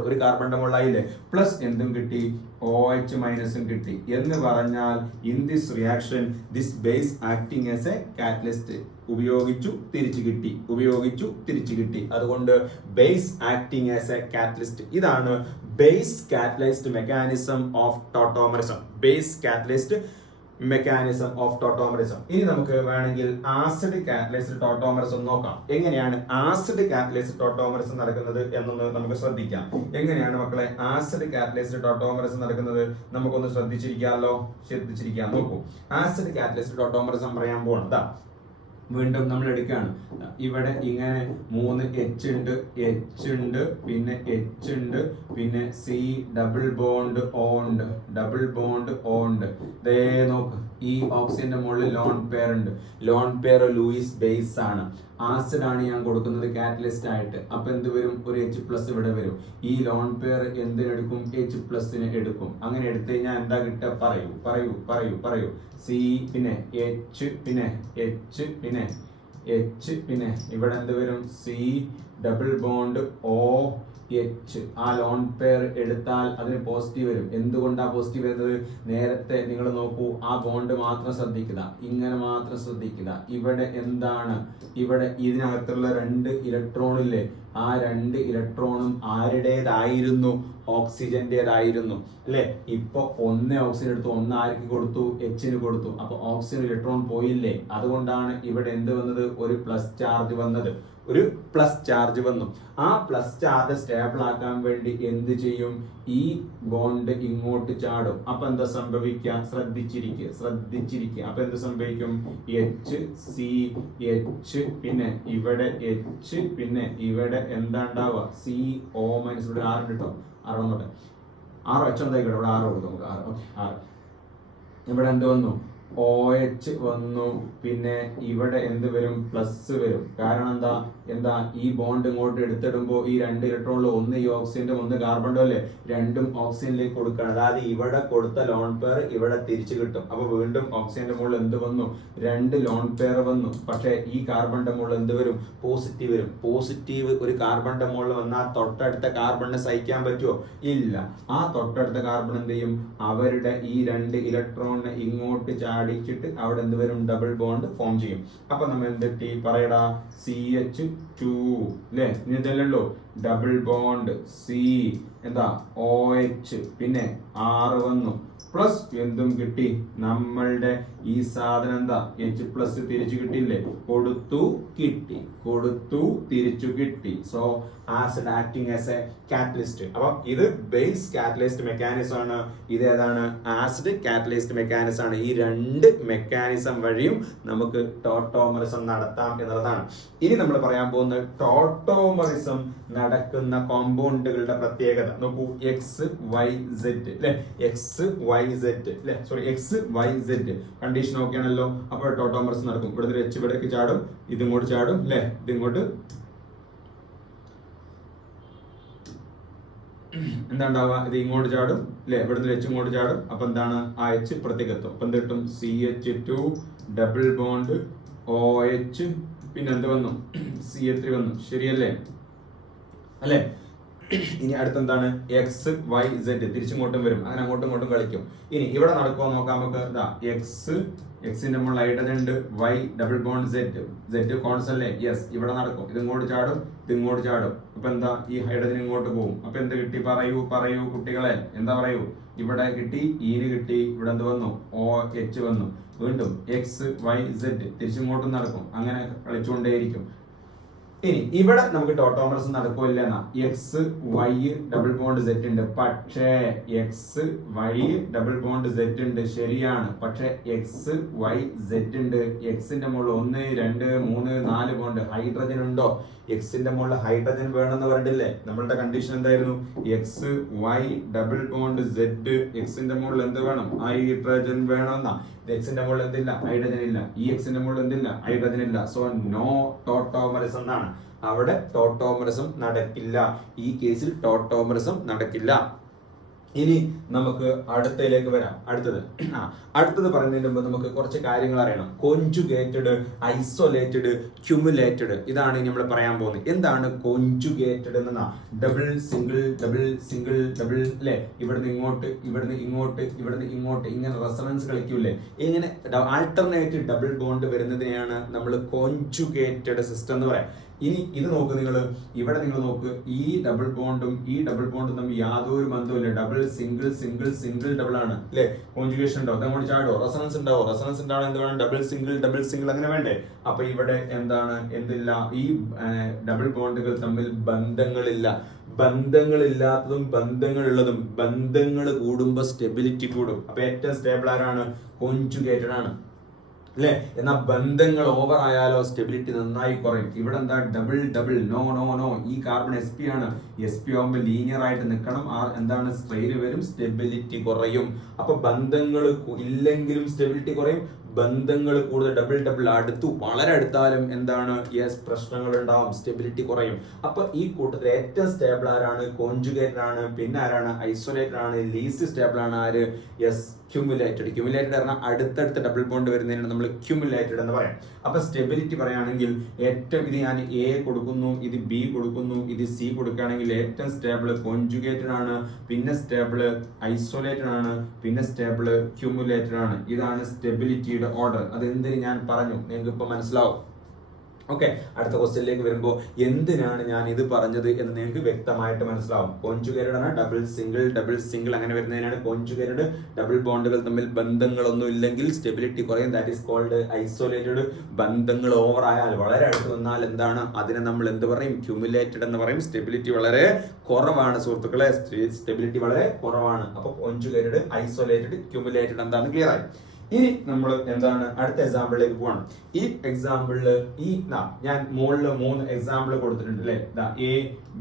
ഒരു കാർബണിന്റെ മുകളിലായില്ലേ, പ്ലസ് എന്തും കിട്ടി? OH- കിട്ടി. എന്ന് പറഞ്ഞാൽ in this reaction this base acting as A catalyst. ഉപയോഗിച്ചു തിരിച്ചു കിട്ടി. അതുകൊണ്ട് base acting as A catalyst. ഇതാണ് ബേസ് കാറ്റലൈസ്ഡ് മെക്കാനിസം ഓഫ് ടോട്ടോമറിസം. ഇനി നമുക്ക് വേണമെങ്കിൽ ആസിഡ് കാറ്റലൈസ്ഡ് ടോട്ടോമറിസം നോക്കാം. എങ്ങനെയാണ് ആസിഡ് കാറ്റലൈസ്ഡ് ടോട്ടോമറിസം നടക്കുന്നത് എന്നൊന്ന് നമുക്ക് ശ്രദ്ധിക്കാം. എങ്ങനെയാണ് മക്കളെ ആസിഡ് കാറ്റലൈസ്ഡ് ടോട്ടോമറിസം നടക്കുന്നത്? നമുക്കൊന്ന് ശ്രദ്ധിച്ചിരിക്കാം. നോക്കൂ, ആസിഡ് കാറ്റലൈസ്ഡ് ടോട്ടോമറിസം പറയാൻ പോകണം. വീണ്ടും നമ്മൾ എടുക്കുകയാണ്. ഇവിടെ ഇങ്ങനെ 3 H ഉണ്ട്, പിന്നെ H ഉണ്ട്, പിന്നെ C ഡബിൾ ബോണ്ട് ഓണ്ട്. ദേ നോക്ക്, ഈ ഓക്സിജന്റെ മുകളിൽ ലോൺ പെയർ ഉണ്ട്. ലോൺ പെയർ ലൂയിസ് ബേസ് ആണ്. ആസിഡ് ആണ് ഞാൻ കൊടുക്കുന്നത് കാറ്റലിസ്റ്റ് ആയിട്ട്. അപ്പൊ എന്ത് വരും? ഒരു H+ ഇവിടെ വരും. ഈ ലോൺ പെയർ എന്തിനെടുക്കും? H+ന് എടുക്കും. അങ്ങനെ എടുത്തു കഴിഞ്ഞാൽ എന്താ കിട്ടുക? പറയൂ. C പിന്നെ H പിന്നെ ഇവിടെ എന്ത് വരും? C double bond OH. ആ ലോൺ പെയർ എടുത്താൽ അതിന് പോസിറ്റീവ് വരും. എന്തുകൊണ്ടാ പോസിറ്റീവ് വരുന്നത്? നേരത്തെ നിങ്ങൾ നോക്കൂ, ആ ബോണ്ട് മാത്രം ശ്രദ്ധിക്കുക, ഇങ്ങനെ മാത്രം ശ്രദ്ധിക്കുക. ഇവിടെ എന്താണ്? ഇവിടെ ഇതിനകത്തുള്ള 2 ഇലക്ട്രോൺ ഇല്ലേ, ആ 2 ഇലക്ട്രോണും ആരുടേതായിരുന്നു? ഓക്സിജന്റേതായിരുന്നു അല്ലെ? ഇപ്പൊ 1 ഓക്സിജൻ എടുത്തു, 1 ആർക്ക് കൊടുത്തു? Hന് കൊടുത്തു. അപ്പൊ ഓക്സിജൻ ഇലക്ട്രോൺ പോയില്ലേ? അതുകൊണ്ടാണ് ഇവിടെ എന്ത് വന്നത്? ഒരു പ്ലസ് ചാർജ് വന്നത്. ആ പ്ലസ് ചാർജ് സ്റ്റേബിൾ ആക്കാൻ വേണ്ടി എന്ത് ചെയ്യും? ഈ ബോണ്ട് ഇങ്ങോട്ട് ചാടും. അപ്പൊ എന്താ സംഭവിക്കുക? ശ്രദ്ധിച്ചിരിക്കുക. അപ്പൊ എന്ത് സംഭവിക്കും? H പിന്നെ ഇവിടെ H പിന്നെ ഇവിടെ എന്താ ഉണ്ടാവുക? CO minus. ഇവിടെ 6 ഉണ്ട് കേട്ടോ, 6 വന്നോട്ടെ. 6 H എന്തായിക്കോട്ടെ, ഇവിടെ 6 കൊടുക്കും നമുക്ക്. 6 ഓക്കെ, 6. ഇവിടെ എന്ത് വന്നു? OH വന്നു. പിന്നെ ഇവിടെ എന്ത് വരും? പ്ലസ് വരും. കാരണം എന്താ ഈ ബോണ്ട് ഇങ്ങോട്ട് എടുത്തിടുമ്പോ ഈ 2 ഇലക്ട്രോണിൽ ഒന്ന് ഈ ഓക്സിജന്റെ ഒന്ന് കാർബണിന്റെ അല്ലേ, രണ്ടും ഓക്സിജനിലേക്ക് കൊടുക്കണം. അതായത് ഇവിടെ കൊടുത്ത ലോൺ പെയർ ഇവിടെ തിരിച്ചു കിട്ടും. അപ്പൊ വീണ്ടും ഓക്സിജന്റെ മുകളിൽ എന്ത് വന്നു? 2 ലോൺ പെയർ വന്നു. പക്ഷെ ഈ കാർബണിന്റെ മുകളിൽ എന്ത് വരും? പോസിറ്റീവ് വരും. പോസിറ്റീവ് ഒരു കാർബണിന്റെ മുകളിൽ വന്നാൽ തൊട്ടടുത്ത കാർബണിനെ സഹിക്കാൻ പറ്റുമോ? ഇല്ല. ആ തൊട്ടടുത്ത കാർബൺ എന്ത് ചെയ്യും? അവരുടെ ഈ 2 ഇലക്ട്രോണിനെ ഇങ്ങോട്ട് അടിച്ചിട്ട് അവിടെ എന്ത് വരും? ഡബിൾ ബോണ്ട് ഫോം ചെയ്യും. അപ്പൊ നമ്മൾ എന്തിട്ടി പറയടാ? CH2 അല്ലേ? ഇനി ഇതല്ലല്ലോ, ഡബിൾ ബോണ്ട് C എന്താ? OH പിന്നെ 6 വന്നു. പ്ലസ് എന്തും കിട്ടി? നമ്മളുടെ ഈ സാധനം എന്താ? H+ തിരിച്ചു കിട്ടിയില്ലേ? കൊടുത്തു തിരിച്ചു കിട്ടി. So acid acting as A catalyst. അപ്പൊ ഇത് ബേസ് കാറ്റലിസ്റ്റ് മെക്കാനിസം ആണ്. ഇത് ഏതാണ്? ആസിഡ് കാറ്റലിസ്റ്റ് മെക്കാനിസം ആണ്. ഈ 2 മെക്കാനിസം വഴിയും നമുക്ക് ടോട്ടോമറിസം നടത്താം എന്നുള്ളതാണ്. ഇനി നമ്മൾ പറയാൻ പോകുന്നത് ടോട്ടോമറിസം നടക്കുന്ന കോമ്പൗണ്ടുകളുടെ പ്രത്യേകത. നോക്കൂ, XYZ അല്ലെ, XYZ അല്ലെ, സോറി XYZ കണ്ടീഷൻ ഓക്കെ ആണല്ലോ. അപ്പോൾ ടോട്ടോമറിസം നടക്കും. ഇവിടുന്ന് H ഇവിടേക്ക് ചാടും, ഇതിങ്ങോട്ട് ചാടും അല്ലെ, ഇതിങ്ങോട്ട് എന്താ ഉണ്ടാവുക? ഇത് ഇങ്ങോട്ട് ചാടും അല്ലെ, ഇവിടുന്ന് H ഇങ്ങോട്ട് ചാടും. അപ്പൊ എന്താണ്? ആ H ഇപ്പുറത്തേക്ക് എത്തും. അപ്പൊ എന്ത് കിട്ടും? CH2 ഡബിൾ ബോണ്ട് OH പിന്നെ എന്ത് വന്നു? CH3 വന്നു. ശരിയല്ലേ അല്ലെ? ഇനി അടുത്തെന്താണ്? XYZ തിരിച്ചിങ്ങോട്ടും വരും. അങ്ങനെ അങ്ങോട്ടും ഇങ്ങോട്ടും കളിക്കും. ഇനി ഇവിടെ നടക്കുമോ നോക്കാം നമുക്ക്. Xന്റെ മുകളിൽ ഹൈഡ്രജൻ ഉണ്ട്, Y double bond Z constant അല്ലേ? യെസ്. ഇവിടെ നടക്കും. ഇത് ഇങ്ങോട്ട് ചാടും, ഇത് ഇങ്ങോട്ട് ചാടും. അപ്പൊ എന്താ? ഈ ഹൈഡ്രജൻ ഇങ്ങോട്ട് പോകും. അപ്പൊ എന്ത് കിട്ടി? പറയൂ കുട്ടികളെ, എന്താ പറയൂ? ഇവിടെ കിട്ടി, ഈന് കിട്ടി. ഇവിടെ എന്ത് വന്നു? OH വന്നു. വീണ്ടും XYZ തിരിച്ചിങ്ങോട്ടും നടക്കും. അങ്ങനെ കളിച്ചുകൊണ്ടേയിരിക്കും. ഇനി ഇവിടെ നമുക്ക് ടോട്ടോമറിസം നടക്കില്ല എന്നാ. XY ഡബിൾ ബോണ്ട് Z ഉണ്ട്. പക്ഷേ XY ഡബിൾ ബോണ്ട് Z ഉണ്ട്, ശരിയാണ്. പക്ഷെ XYZ ഉണ്ട്. Xന്റെ മുകളിൽ 1 2 3 4 ബോണ്ട്. ഹൈഡ്രജൻ ഉണ്ടോ? Xന്റെ മുകളിൽ ഹൈഡ്രജൻ വേണമെന്ന് പറഞ്ഞിട്ടില്ലേ? നമ്മളുടെ കണ്ടീഷൻ എന്തായിരുന്നു? XY double bond Z. Xന്റെ മുകളിൽ എന്ത് വേണം? ഹൈഡ്രജൻ വേണമെന്നാ. Xന്റെ മുകളിൽ എന്തില്ല? ഹൈഡ്രജൻ ഇല്ല. ഈ Xന്റെ മുകളിൽ എന്തില്ല? ഹൈഡ്രജൻ ഇല്ല. സോ നോ ടോട്ടോമറിസം എന്നാണ്. അവിടെ ടോട്ടോമറിസം നടക്കില്ല. ഈ കേസിൽ ടോട്ടോമറിസം നടക്കില്ല. ഇനി നമുക്ക് അടുത്തതിലേക്ക് വരാം. അടുത്തത് പറയുന്നതിന് മുമ്പ് നമുക്ക് കുറച്ച് കാര്യങ്ങൾ അറിയണം. കോൺജുഗേറ്റഡ്, ഐസൊലേറ്റഡ്, ക്യുമുലേറ്റഡ്, ഇതാണ് നമ്മൾ പറയാൻ പോകുന്നത്. എന്താണ് കോൺജുഗേറ്റഡ് എന്നാ? ഡബിൾ സിംഗിൾ അല്ലെ, ഇവിടുന്ന് ഇങ്ങോട്ട് ഇങ്ങനെ റെസൊണൻസ് കളിക്കൂലേ, ഇങ്ങനെ ആൾട്ടർനേറ്റ് ഡബിൾ ബോണ്ട് വരുന്നതിനെയാണ് നമ്മൾ കോൺജുഗേറ്റഡ് സിസ്റ്റം എന്ന് പറയാം. ഇനി ഇത് നോക്ക് നിങ്ങൾ, ഇവിടെ നിങ്ങൾ നോക്ക്, ഈ ഡബിൾ ബോണ്ടും തമ്മിൽ യാതൊരു ബന്ധവുമില്ല. ഡബിൾ സിംഗിൾ ഡബിൾ ആണ് അല്ലെ? കോൺജുഗേഷൻ ഉണ്ടോ? അതങ്ങോട്ട് ചാടോ? റെസൊണൻസ് ഉണ്ടാവും എന്ത് വേണം? ഡബിൾ സിംഗിൾ അങ്ങനെ വേണ്ടേ? അപ്പൊ ഇവിടെ എന്താണ്? എന്തില്ല? ഈ ഡബിൾ ബോണ്ടുകൾ തമ്മിൽ ബന്ധങ്ങളില്ലാത്തതും ബന്ധങ്ങളുള്ളതും. ബന്ധങ്ങൾ കൂടുമ്പോ സ്റ്റെബിലിറ്റി കൂടും. അപ്പൊ ഏറ്റവും സ്റ്റേബിൾ ആരാണ്? കോൺജുഗേറ്റഡ് ആണ്. അല്ലെ? എന്നാൽ ബന്ധങ്ങൾ ഓവർ ആയാലോ സ്റ്റെബിലിറ്റി നന്നായി കുറയും. ഇവിടെ എന്താ double double, no no no, ഈ കാർബൺ sp ആണ്. sp ആവുമ്പോൾ ലീനിയർ ആയിട്ട് നിൽക്കണം. എന്താണ് സ്ട്രെയിൻ വരും, സ്റ്റെബിലിറ്റി കുറയും. അപ്പൊ ബന്ധങ്ങൾ ഇല്ലെങ്കിലും സ്റ്റെബിലിറ്റി കുറയും. ബന്ധങ്ങൾ കൂടുതൽ ഡബിൾ ഡബിൾ അടുത്തു വളരെ അടുത്താലും എന്താണ് പ്രശ്നങ്ങൾ ഉണ്ടാവും, സ്റ്റെബിലിറ്റി കുറയും. അപ്പൊ ഈ കൂട്ടത്തിൽ ഏറ്റവും സ്റ്റേബിൾ ആരാണ്? കോൺജുഗേറ്റഡ് ആണ്. പിന്നെ ആരാണ്? ഐസൊലേറ്റഡ് ആണ്. ലീസ്റ്റ് സ്റ്റേബിൾ ആണ് ആര്? ക്യുമുലേറ്റഡ്. ക്യുമുലേറ്റഡ് പറഞ്ഞാൽ അടുത്തടുത്ത് ഡബിൾ ബോണ്ട് വരുന്നതിനാണ് നമ്മൾ ക്യുമുലേറ്റഡ് എന്ന് പറയാം. അപ്പൊ സ്റ്റെബിലിറ്റി പറയുകയാണെങ്കിൽ ഏറ്റവും, ഇത് ഞാൻ എ കൊടുക്കുന്നു, ഇത് ബി കൊടുക്കുന്നു, ഇത് സി കൊടുക്കുകയാണെങ്കിൽ ഏറ്റവും സ്റ്റേബിൾ കോൺജുഗേറ്റഡ് ആണ്, പിന്നെ സ്റ്റേബിൾ ഐസൊലേറ്റഡ് ആണ്, പിന്നെ സ്റ്റേബിൾ ക്യുമുലേറ്റഡ് ആണ്. ഇതാണ് സ്റ്റെബിലിറ്റിയുടെ ഓർഡർ. അതെന്തിന് ഞാൻ പറഞ്ഞു, നിങ്ങൾക്ക് ഇപ്പൊ മനസ്സിലാവും. ഓക്കെ, അടുത്ത ക്വസ്റ്റ്യനിലേക്ക് വരുമ്പോൾ എന്തിനാണ് ഞാൻ ഇത് പറഞ്ഞത് എന്ന് നിങ്ങൾക്ക് വ്യക്തമായിട്ട് മനസ്സിലാവും. കോൺജുഗേറ്റഡ് ആണ്, ഡബിൾ സിംഗിൾ അങ്ങനെ വരുന്നതിനാണ് കോൺജുഗേറ്റഡ്. ഡബിൾ ബോണ്ടുകൾ തമ്മിൽ ബന്ധങ്ങളൊന്നും ഇല്ലെങ്കിൽ സ്റ്റെബിലിറ്റി കുറയും. That is called isolated. ബന്ധങ്ങൾ ഓവർ ആയാൽ, വളരെ അടുത്ത് വന്നാൽ എന്താണ്, അതിനെ നമ്മൾ എന്ത് പറയും? ക്യുമുലേറ്റഡ് എന്ന് പറയും. സ്റ്റെബിലിറ്റി വളരെ കുറവാണ് സുഹൃത്തുക്കളെ, സ്റ്റെബിലിറ്റി വളരെ കുറവാണ്. അപ്പൊ കോൺജുഗേറ്റഡ്, ഐസൊലേറ്റഡ്, ക്യുമുലേറ്റഡ് എന്താണെന്ന് ക്ലിയർ ആയി. ഇനി നമ്മൾ എന്താണ് അടുത്ത എക്സാമ്പിളിലേക്ക് പോകണം. ഈ എക്സാമ്പിളില് ഞാൻ മുകളിൽ 3 എക്സാമ്പിൾ കൊടുത്തിട്ടുണ്ട് അല്ലെ, എ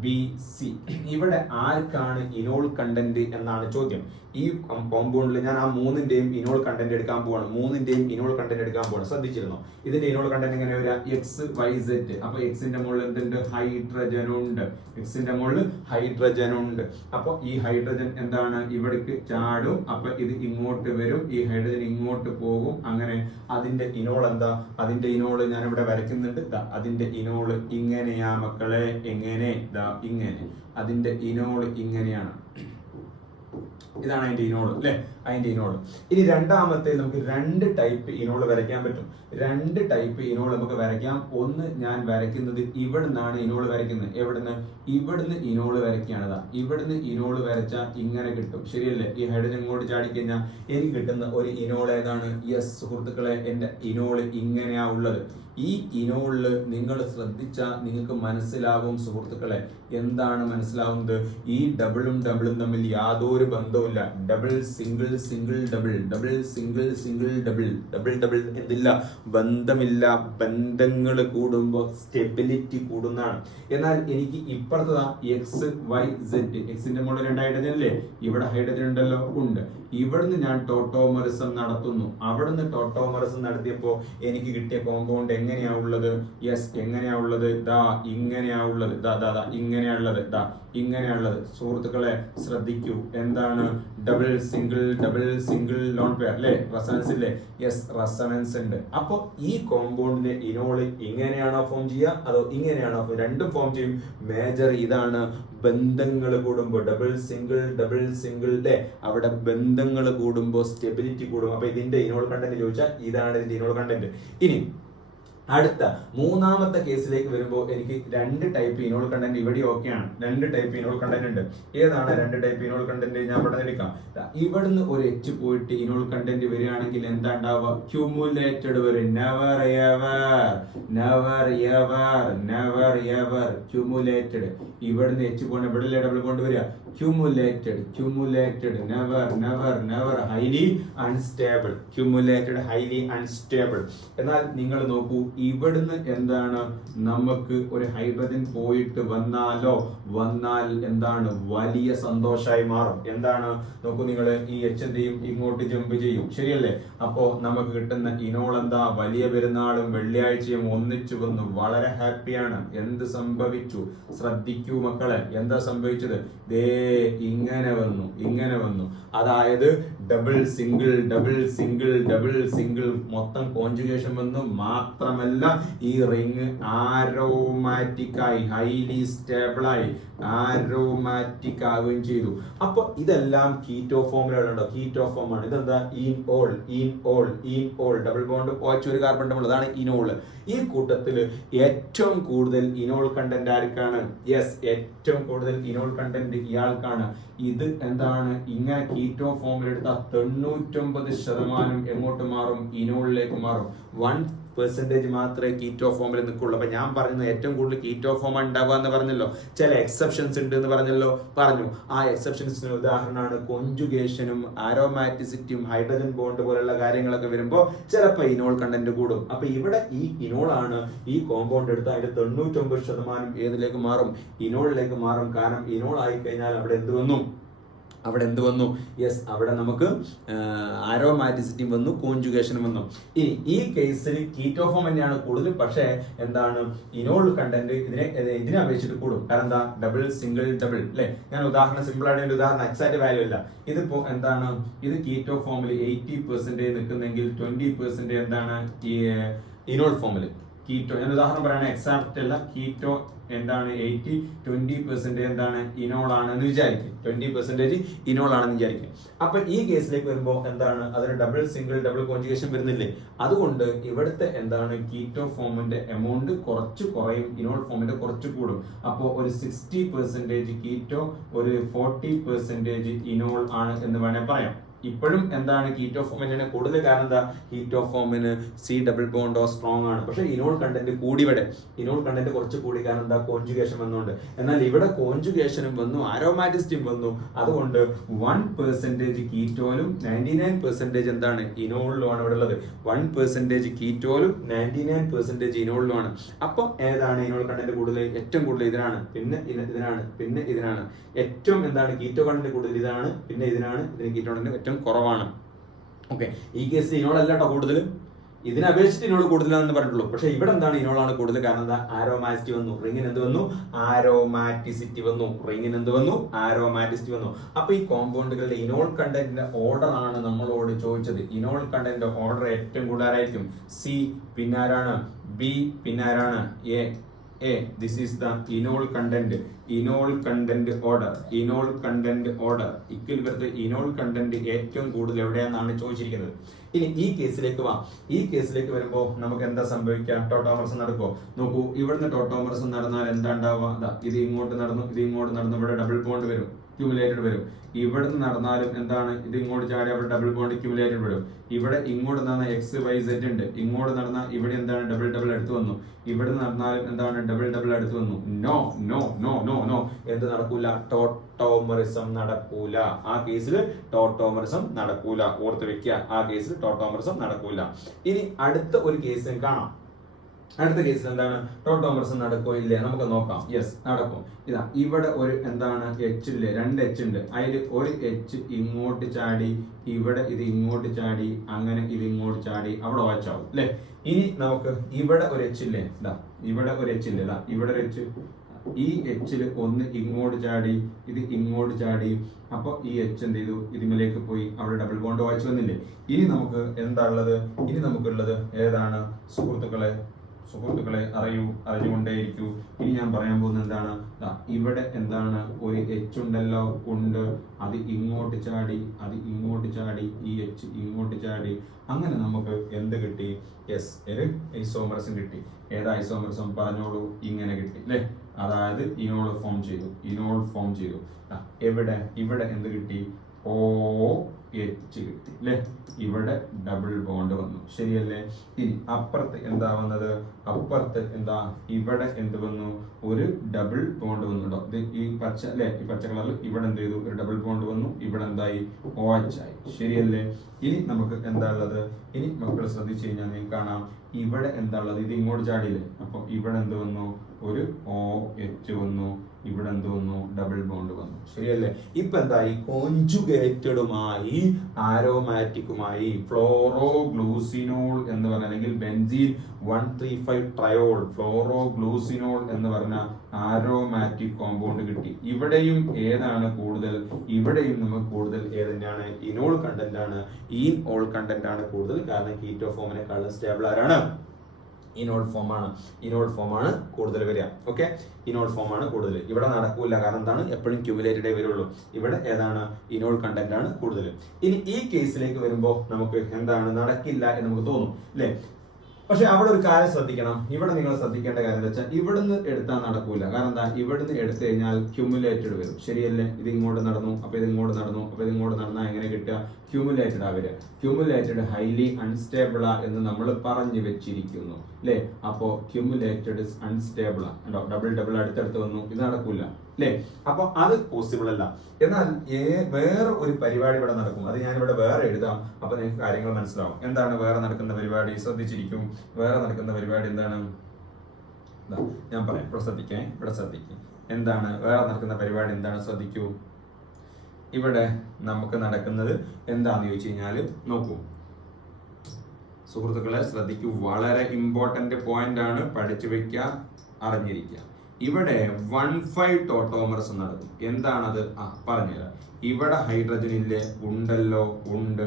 ബി സി. ഇവിടെ ആർക്കാണ് ഇനോൾ കണ്ടന്റ് എന്നാണ് ചോദ്യം. ഈ കോമ്പൗണ്ടിൽ ഞാൻ ആ 3ന്റെയും ഇനോൾ കണ്ടന്റ് എടുക്കാൻ പോവാണ്. 3ന്റെയും ഇനോൾ കണ്ടന്റ് എടുക്കാൻ പോവാണ്. ശ്രദ്ധിച്ചിരുന്നോ? ഇതിന്റെ ഇനോൾ കണ്ടന്റ് എങ്ങനെ വരിക? X y z. അപ്പൊ എക്സിന്റെ മുകളിൽ എന്തുണ്ട്? ഹൈഡ്രജൻ ഉണ്ട്. എക്സിന്റെ മുകളിൽ ഹൈഡ്രജൻ ഉണ്ട്. അപ്പൊ ഈ ഹൈഡ്രജൻ എന്താണ്? ഇവിടേക്ക് ചാടും. അപ്പൊ ഇത് ഇങ്ങോട്ട് വരും, ഈ ഹൈഡ്രജൻ ഇങ്ങോട്ട് പോകും. അങ്ങനെ അതിന്റെ ഇനോൾ എന്താ? അതിന്റെ ഇനോള് ഞാൻ ഇവിടെ വരയ്ക്കുന്നുണ്ട്. അതിന്റെ ഇനോള് ഇങ്ങനെയാ മക്കളെ. എങ്ങനെ? ഇങ്ങനെ. അതിന്റെ ഇനോള് ഇങ്ങനെയാണ്. ഇതാണ് അതിന്റെ ഇനോള് അല്ലെ, അതിന്റെ ഇനോള്. ഇനി രണ്ടാമത്തെ നമുക്ക് 2 ടൈപ്പ് ഇനോള് വരയ്ക്കാൻ പറ്റും. 2 ടൈപ്പ് ഇനോള് നമുക്ക് വരയ്ക്കാം. ഒന്ന് ഞാൻ വരയ്ക്കുന്നത് ഇവിടുന്നാണ് ഇനോള് വരയ്ക്കുന്നത്. എവിടുന്ന്? ഇവിടുന്ന് ഇനോള് വരയ്ക്കുകയാണ്. ഇവിടുന്ന് ഇനോള് വരച്ചാൽ ഇങ്ങനെ കിട്ടും, ശരിയല്ലേ? ഈ ഹൈഡ്രജൻ ഇങ്ങോട്ട് ചാടിക്കഴിഞ്ഞാൽ എനിക്ക് കിട്ടുന്ന ഒരു ഇനോൾ ഏതാണ്? യെസ് സുഹൃത്തുക്കളെ, എന്റെ ഇനോള് ഇങ്ങനെയാ ഉള്ളത്. ഈ ഇനോളില് നിങ്ങൾ ശ്രദ്ധിച്ചാൽ നിങ്ങൾക്ക് മനസ്സിലാകും സുഹൃത്തുക്കളെ. എന്താണ് മനസ്സിലാവുന്നത്? ഈ ഡബിളും ഡബിളും തമ്മിൽ യാതൊരു ബന്ധവുമില്ല. Double single single double, double single single double, double double എന്തില്ല? ബന്ധമില്ല. ബന്ധങ്ങൾ കൂടുമ്പോൾ സ്റ്റെബിലിറ്റി കൂടുന്നതാണ്. എന്നാൽ എനിക്ക് ഇപ്പുറത്തതാ എക്സ് വൈ സെഡ്. എക്സിന്റെ മുകളിൽ 2 ഹൈഡ്രജൻ അല്ലേ? ഇവിടെ ഹൈഡ്രജൻ ഉണ്ടല്ലോ, ഉണ്ട്. ഇവിടുന്ന് ഞാൻ ടോട്ടോമറിസം നടത്തുന്നു. അവിടുന്ന് ടോട്ടോമറിസം നടത്തിയപ്പോ എനിക്ക് കിട്ടിയ കോമ്പൗണ്ട് എങ്ങനെയാ ഉള്ളത്? യെസ്, എങ്ങനെയാ ഉള്ളത്? ഇങ്ങനെയാ ഉള്ളത്. ഇങ്ങനെയുള്ളത്, ഇങ്ങനെയുള്ളത്. സുഹൃത്തുക്കളെ ശ്രദ്ധിക്കൂ. എന്താണ്? ഡബിൾ സിംഗിൾ ലോൺ പെയർ അല്ലെ? റെസണൻസ് ഇല്ലേ? യെസ്, റെസണൻസ് ഉണ്ട്. അപ്പൊ ഈ കോമ്പൗണ്ടിന്റെ ഇനോള് ഇങ്ങനെയാണോ ഫോം ചെയ്യുക, അതോ ഇങ്ങനെയാണോ? രണ്ടും ഫോം ചെയ്യും. മേജർ ഇതാണ്. ബന്ധങ്ങൾ കൂടുമ്പോൾ ഡബിൾ സിംഗിൾ അല്ലെ, അവിടെ ബന്ധങ്ങൾ കൂടുമ്പോൾ സ്റ്റെബിലിറ്റി കൂടും. അപ്പൊ ഇതിന്റെ ഇനോൾ കണ്ടന്റ് ചോദിച്ചാൽ ഇതാണ് ഇതിന്റെ ഇനോൾ കണ്ടന്റ്. ഇനി അടുത്ത 3ാമത്തെ കേസിലേക്ക് വരുമ്പോൾ എനിക്ക് 2 ടൈപ്പ് ഇനോൾ കണ്ടന്റ് ഇവിടെ ഓക്കെയാണ്. 2 ടൈപ്പ് ഇനോൾ കണ്ടന്റ് ഉണ്ട്. ഏതാണ് 2 ടൈപ്പ് ഇനോൾ കണ്ടന്റ്? ഞാൻ ഇവിടെ എടുക്കാം. ഇവിടുന്ന് ഒരു എച്ച് പോയിട്ട് ഇനോൾ കണ്ടന്റ് വരികയാണെങ്കിൽ എന്താ ഉണ്ടാവുക? ക്യുമുലേറ്റഡ് വരും. Never ever cumulated. ഇവിടുന്ന് എച്ച് പോകണം. ഇവിടെ ഡബിൾ കൊണ്ട് വരിക. Cumulated never highly unstable. Cumulated highly unstable. എന്നാൽ നിങ്ങൾ നോക്കൂ, ഇവിടുന്ന് എന്താണ്? നമുക്ക് ഒരു ഹൈഡ്രജൻ പോയിട്ട് വന്നാൽ എന്താണ്? വലിയ സന്തോഷമായി മാറും. എന്താണ്? നോക്കൂ നിങ്ങൾ, ഈ എച്ച് എന്തെയും ഇങ്ങോട്ട് ജമ്പ് ചെയ്യും, ശരിയല്ലേ? അപ്പോ നമുക്ക് കിട്ടുന്ന ഇനോൾ എന്താ? വലിയ പെരുന്നാളും വെള്ളിയാഴ്ചയും ഒന്നിച്ചു വന്നു. വളരെ ഹാപ്പിയാണ്. എന്ത് സംഭവിച്ചു? ശ്രദ്ധിക്കൂ മക്കളെ, എന്താ സംഭവിച്ചത്? ഇങ്ങനെ വന്നു. അതായത് ഡബിൾ സിംഗിൾ മൊത്തം കോൺജുഗേഷൻ വന്നു. മാത്രമല്ല ഈ റിംഗ് ആരോമാറ്റിക് ആയി, ഹൈലി സ്റ്റേബിൾ ആയി, ആരോമാറ്റിക് ആവുകയും ചെയ്തു. അപ്പൊ ഇതെല്ലാം കീറ്റോ ഫോമിലുണ്ടോ? കീറ്റോ ഫോം ആണ്. ഇതെന്താ? In all double bond OH ഒരു കാർബൺ ഡബിൾ, അതാണ് ഇനോൾ. ഈ കൂട്ടത്തില് ഏറ്റവും കൂടുതൽ ഇനോൾ കണ്ടന്റ് ആർക്കാണ്? യെസ്, ഏറ്റവും കൂടുതൽ ഇനോൾ കണ്ടന്റ് ഇയാൾക്കാണ്. ഇത് എന്താണ്? ഇങ്ങനെ കീറ്റോ ഫോമിൽ എടുത്ത 99% എങ്ങോട്ട് മാറും? ഇനോളിലേക്ക് മാറും. 1 പെർസെന്റേജ് മാത്രമേ കീറ്റോ ഫോമിൽ നിൽക്കുള്ളൂ. അപ്പൊ ഞാൻ പറയുന്നത് ഏറ്റവും കൂടുതൽ കീറ്റോ ഫോം ഉണ്ടാവുക എന്ന് പറഞ്ഞല്ലോ, ചില എക്സെപ്ഷൻസ് ഉണ്ട് എന്ന് പറഞ്ഞു. ആ എക്സെപ്ഷൻസിന് ഉദാഹരണമാണ് കോൺജുഗേഷനും ആരോമാറ്റിസിറ്റിയും ഹൈഡ്രജൻ ബോണ്ട് പോലുള്ള കാര്യങ്ങളൊക്കെ വരുമ്പോൾ ചിലപ്പോൾ ഇനോൾ കണ്ടന്റ് കൂടും. അപ്പൊ ഇവിടെ ഈ ഇനോൾ ആണ് ഈ കോമ്പൗണ്ട് എടുത്ത് അതിന്റെ 99% ഏതിലേക്ക് മാറും? ഇനോളിലേക്ക് മാറും. കാരണം ഇനോൾ ആയി കഴിഞ്ഞാൽ അവിടെ എന്ത് വന്നു? യെസ്, അവിടെ നമുക്ക് ആരോമാറ്റിസിറ്റിയും വന്നു, കോൺജുഗേഷനും വന്നു. ഇനി ഈ കേസിൽ കീറ്റോ ഫോം തന്നെയാണ് കൂടുതൽ. പക്ഷേ എന്താണ്, ഇനോൾ കണ്ടന്റ് ഇതിനെ അപേക്ഷിച്ചിട്ട് കൂടും. കാരണം എന്താ? ഡബിൾ, സിംഗിൾ, ഡബിൾ അല്ലെ. ഞാൻ സിമ്പിൾ ആയിട്ട് ഉദാഹരണം എക്സാക്ട് വാല്യൂ അല്ല. ഇതിപ്പോ എന്താണ്, ഇത് കീറ്റോ ഫോമിൽ 80% നിൽക്കുന്നെങ്കിൽ 20% എന്താണ് ഈ ഇനോൾ ഫോമിൽ. കീറ്റോ ഞാൻ ഉദാഹരണം പറയണ എക്സാക്ട് അല്ല. കീറ്റോ എന്താണ് 80-20% എന്താണ് ഇനോൾ ആണെന്ന് വിചാരിക്കും. 20% ഇനോൾ ആണെന്ന് വിചാരിക്കും. അപ്പൊ ഈ കേസിലേക്ക് വരുമ്പോൾ എന്താണ്, അതിന് ഡബിൾ, സിംഗിൾ, ഡബിൾ കോൺജുഗേഷൻ വരുന്നില്ലേ? അതുകൊണ്ട് ഇവിടുത്തെ എന്താണ് കീറ്റോ ഫോമിന്റെ എമൗണ്ട് കുറച്ച് കുറയും, ഇനോൾ ഫോമിന്റെ കുറച്ച് കൂടും. അപ്പോൾ ഒരു 60% കീറ്റോ, ഒരു 40% ഇനോൾ ആണ് എന്ന് വേണേൽ പറയാം. ഇപ്പോഴും എന്താണ് കീറ്റോ ഫോം തന്നെയാണ് കൂടുതൽ. കാരണം എന്താ, കീറ്റോ ഫോമിന് C ഡബിൾ ബോണ്ടോ സ്ട്രോങ് ആണ്. പക്ഷെ ഇനോൾ കണ്ടന്റ് കൂടി, ഇവിടെ ഇനോൾ കണ്ടന്റ് കുറച്ച് കൂടി. കാരണം എന്താ, കോൺജുഗേഷൻ വന്നുകൊണ്ട്. എന്നാൽ ഇവിടെ കോൺജുഗേഷനും വന്നു, ആരോമാറ്റിസിറ്റിയും വന്നു. അതുകൊണ്ട് 1% കീറ്റോയിലും 99% എന്താണ് ഇനോളിലുമാണ് ഇവിടെ ഉള്ളത്. 1% കീറ്റോയിലും 99% ഇനോളിലുമാണ്. അപ്പൊ ഏതാണ് ഇനോൾ കണ്ടന്റ് കൂടുതൽ? ഏറ്റവും കൂടുതൽ ഇതിനാണ്, പിന്നെ ഇതിനാണ്, പിന്നെ ഇതിനാണ്. ഏറ്റവും എന്താണ് കീറ്റോ കണ്ടന്റ് കൂടുതൽ ഇതാണ്, പിന്നെ ഇതിനാണ്. ഇതിന് കീറ്റോ കണ്ടന്റ് ഏറ്റവും കുറവാണ്. ഓക്കെ, ഈ കേസിൽ ഇനോൾ അല്ല കേട്ടോ കൂടുതൽ, ഇതിനെ അപേക്ഷിച്ച് ഇനോൾ കൂടുതലാണെന്ന് പറഞ്ഞിട്ടുള്ളൂ. പക്ഷെ ഇവിടെ എന്താണ് ഇനോളാണ് കൂടുതൽ. കാരണം എന്താ, ആരോമാറ്റിസിറ്റി വന്നു. റിങ്ങിന് എന്ത് വന്നു? ആരോമാറ്റിസിറ്റി വന്നു. റിങ്ങിന് എന്ത് വന്നു? ആരോമാറ്റിസിറ്റി വന്നു. അപ്പൊ ഈ കോമ്പൗണ്ടുകളുടെ ഇനോൾ കണ്ടന്റിന്റെ ഓർഡർ ആണ് നമ്മളോട് ചോദിച്ചത്. ഇനോൾ കണ്ടന്റിന്റെ ഓർഡർ ഏറ്റവും കൂടുതലായിരിക്കും. സി, പിന്നാരാണ് ബി, പിന്നാരാണ് A. This is the enol content order. Enol content order. Equal വരുന്ന ഇനോൾ കണ്ടന്റ് ഏറ്റവും കൂടുതൽ എവിടെയാണെന്നാണ് ചോദിച്ചിരിക്കുന്നത്. ഇനി ഈ കേസിലേക്ക് വരുമ്പോൾ നമുക്ക് എന്താ സംഭവിക്കുക? ടോട്ടോമർസം നടക്കുമോ? നോക്കൂ, ഇവിടുന്ന് ടോട്ടോമർസം നടന്നാൽ എന്താ ഉണ്ടാവുക? ഇത് ഇങ്ങോട്ട് നടന്നു, ഇവിടെ ഡബിൾ ബോണ്ട് വരും, ക്യുമുലേറ്റഡ് വരും. ഇവിടുന്ന് നടന്നാലും എന്താണ്, ഇത് ഇങ്ങോട്ട് ചാടി അവിടെ ഡബിൾ ബോണ്ട് ക്യുമുലേറ്റഡ് വരും. ഇവിടെ ഇങ്ങോട്ട് നടന്ന XYZ ഉണ്ട്, ഇങ്ങോട്ട് നടന്നാൽ ഇവിടെ എന്താണ് ഡബിൾ അടുത്ത് വന്നു. ഇവിടെ നടന്നാലും എന്താണ് ഡബിൾ അടുത്ത് വന്നു. No no no no no എന്ത് നടക്കൂല? ടോട്ടോമറിസം നടക്കൂല. ആ കേസിൽ ടോട്ടോമറിസം നടക്കൂല. ഓർത്ത് വെക്കുക, ആ കേസിൽ ടോട്ടോമറിസം നടക്കൂല. ഇനി അടുത്ത ഒരു കേസ് കാണാം. അടുത്ത കേസിൽ എന്താണ് ടോട്ടോമറിസം നടക്കോ ഇല്ലേ നമുക്ക് നോക്കാം. യെസ്, നടക്കും. ഇതാ ഇവിടെ ഒരു എന്താണ് H ഇല്ലേ, 2 H ഉണ്ട്. അതിൽ ഒരു H ഇങ്ങോട്ട് ചാടി, ഇവിടെ ഇത് ഇങ്ങോട്ട് ചാടി, അങ്ങനെ ഇത് ഇങ്ങോട്ട് ചാടി, അവിടെ വാച്ചാവും അല്ലെ. ഇനി നമുക്ക് ഇവിടെ ഒരു H ഇല്ലേ, ഇതാ ഇവിടെ ഒരു H ഇല്ലേ, ഇവിടെ ഒരു H. ഈ H ഒന്ന് ഇങ്ങോട്ട് ചാടി, ഇത് ഇങ്ങോട്ട് ചാടി. അപ്പൊ ഈ H എന്ത് ചെയ്തു? ഇതിലേക്ക് പോയി, അവിടെ ഡബിൾ ബോണ്ട് വാച്ച് വന്നില്ലേ. ഇനി നമുക്ക് എന്താ ഉള്ളത്? ഇനി നമുക്കുള്ളത് ഏതാണ് സുഹൃത്തുക്കളെ അറിഞ്ഞുകൊണ്ടേയിരിക്കൂ. ഇനി ഞാൻ പറയാൻ പോകുന്നത് എന്താണ്, ഇവിടെ എന്താണ് ഒരു H ഉണ്ടല്ലോ, ഉണ്ട്. അത് ഇങ്ങോട്ട് ചാടി, ഈ H ഇങ്ങോട്ട് ചാടി. അങ്ങനെ നമുക്ക് എന്ത് കിട്ടി? യെസ്, ഒരു ഐസോമർസം കിട്ടി. ഏതാ ഐസോമർസം? പറഞ്ഞോളൂ. ഇങ്ങനെ കിട്ടി അല്ലെ. അതായത് ഇനോൾ ഫോം ചെയ്തു. ഇവിടെ എന്ത് കിട്ടി? OH കിട്ടി അല്ലെ. ഇവിടെ ഡബിൾ ബോണ്ട് വന്നു, ശരിയല്ലേ? ഇനി അപ്പുറത്ത് എന്താ വന്നത്? അപ്പുറത്ത് എന്താ? ഇവിടെ എന്ത് വന്നു? ഒരു ഡബിൾ ബോണ്ട് വന്നു. ഈ പച്ച അല്ലെ, ഈ പച്ച കളറിൽ ഇവിടെ എന്ത് ചെയ്തു? ഒരു ഡബിൾ ബോണ്ട് വന്നു. ഇവിടെ എന്തായി? OH ആയി, ശരിയല്ലേ? ഇനി നമുക്ക് എന്താ ഉള്ളത്? ഇനി മക്കൾ ശ്രദ്ധിച്ചു കഴിഞ്ഞാൽ നിങ്ങൾക്ക് കാണാം, ഇവിടെ എന്താ ഉള്ളത്? ഇത് ഇങ്ങോട്ട് ചാടിയില്ലേ. അപ്പൊ ഇവിടെ എന്ത് വന്നു? ഒരു OH വന്നു. ഇവിടെ എന്ത് വന്നു? ഡബിൾ ബോണ്ട് വന്നു, ശരിയല്ലേ? ഇപ്പൊ എന്തായി? കോൺജുഗേറ്റഡുമായി ആരോമാറ്റിക്കുമായി ഫ്ലോറോഗ്ലൂസിനോൾ എന്ന് പറഞ്ഞ, അല്ലെങ്കിൽ ബെൻസീൻ 135 ട്രയോൾ ഫ്ലോറോഗ്ലൂസിനോൾ എന്ന് പറഞ്ഞ ആരോമാറ്റിക് കോമ്പൗണ്ട് കിട്ടി. ഇവിടെയും ഏതാണ് കൂടുതൽ? ഇവിടെയും നമുക്ക് കൂടുതൽ ഏതെന്നാണ്? ഇനോൾ കണ്ടന്റ് ആണ്. ഇനോൾ കണ്ടന്റ് ആണ് കൂടുതൽ. കാരണം കീറ്റോ ഫോമിനെക്കാളും സ്റ്റേബിൾ ആരാണ്? ഇനോൾ ഫോം ആണ് കൂടുതൽ വരിക. ഓക്കെ, ഇനോൾ ഫോം ആണ് കൂടുതൽ. ഇവിടെ നടക്കൂല. കാരണം എന്താണ്? എപ്പോഴും ക്യുമുലേറ്റഡേ വരുള്ളൂ. ഇവിടെ ഏതാണ്? ഇനോൾ കണ്ടന്റ് ആണ് കൂടുതൽ. ഇനി ഈ കേസിലേക്ക് വരുമ്പോൾ നമുക്ക് എന്താണ് നടക്കില്ല എന്ന് നമുക്ക് തോന്നും അല്ലെ. പക്ഷെ അവിടെ ഒരു കാര്യം ശ്രദ്ധിക്കണം. ഇവിടെ നിങ്ങൾ ശ്രദ്ധിക്കേണ്ട കാര്യം എന്താ വെച്ചാൽ ഇവിടുന്ന് എടുത്താൽ നടക്കൂല. കാരണം എന്താ, ഇവിടുന്ന് എടുത്തു കഴിഞ്ഞാൽ ക്യുമുലേറ്റഡ് വരും. ശരിയല്ലേ? ഇത് ഇങ്ങോട്ട് നടന്നു, അപ്പൊ ഇത് ഇങ്ങോട്ട് നടന്നു, അപ്പൊ ഇത് ഇങ്ങോട്ട് നടന്നാൽ എങ്ങനെ കിട്ടുക? ക്യുമുലേറ്റഡ് ആ വരിക. ക്യുമുലേറ്റഡ് ഹൈലി അൺസ്റ്റേബിൾ എന്ന് നമ്മൾ പറഞ്ഞു വെച്ചിരിക്കുന്നു അല്ലേ? അപ്പോ ക്യുമുലേറ്റഡ് അൺസ്റ്റേബിൾ ഉണ്ടോ? ഡബിൾ ഡബിൾ അടുത്തടുത്ത് വന്നു, ഇത് നടക്കൂല അല്ലേ? അപ്പൊ അത് പോസിബിൾ അല്ല. എന്നാൽ വേറെ ഒരു പരിപാടി ഇവിടെ നടക്കും. അത് ഞാൻ ഇവിടെ വേറെ എഴുതാം, അപ്പൊ നിങ്ങൾക്ക് കാര്യങ്ങൾ മനസ്സിലാവും. എന്താണ് വേറെ നടക്കുന്ന പരിപാടി? ശ്രദ്ധിച്ചിരിക്കും. വേറെ നടക്കുന്ന പരിപാടി എന്താണ്? ഞാൻ പറയാം, ഇവിടെ ശ്രദ്ധിക്കേ, ഇവിടെ ശ്രദ്ധിക്കും. എന്താണ് വേറെ നടക്കുന്ന പരിപാടി? എന്താണ്? ശ്രദ്ധിക്കൂ. ഇവിടെ നമുക്ക് നടക്കുന്നത് എന്താന്ന് ചോദിച്ചു കഴിഞ്ഞാല്, നോക്കൂ സുഹൃത്തുക്കളെ, ശ്രദ്ധിക്കൂ. വളരെ ഇമ്പോർട്ടന്റ് പോയിന്റ് ആണ്, പഠിച്ചു വെക്കുക, അറിഞ്ഞിരിക്കുക. ഇവിടെ 1,5 ടോട്ടോമർസ് നടക്കും. എന്താണത്? പറഞ്ഞുതരാം. ഇവിടെ ഹൈഡ്രജൻ ഇല്ലേ? ഉണ്ടല്ലോ, ഉണ്ട്.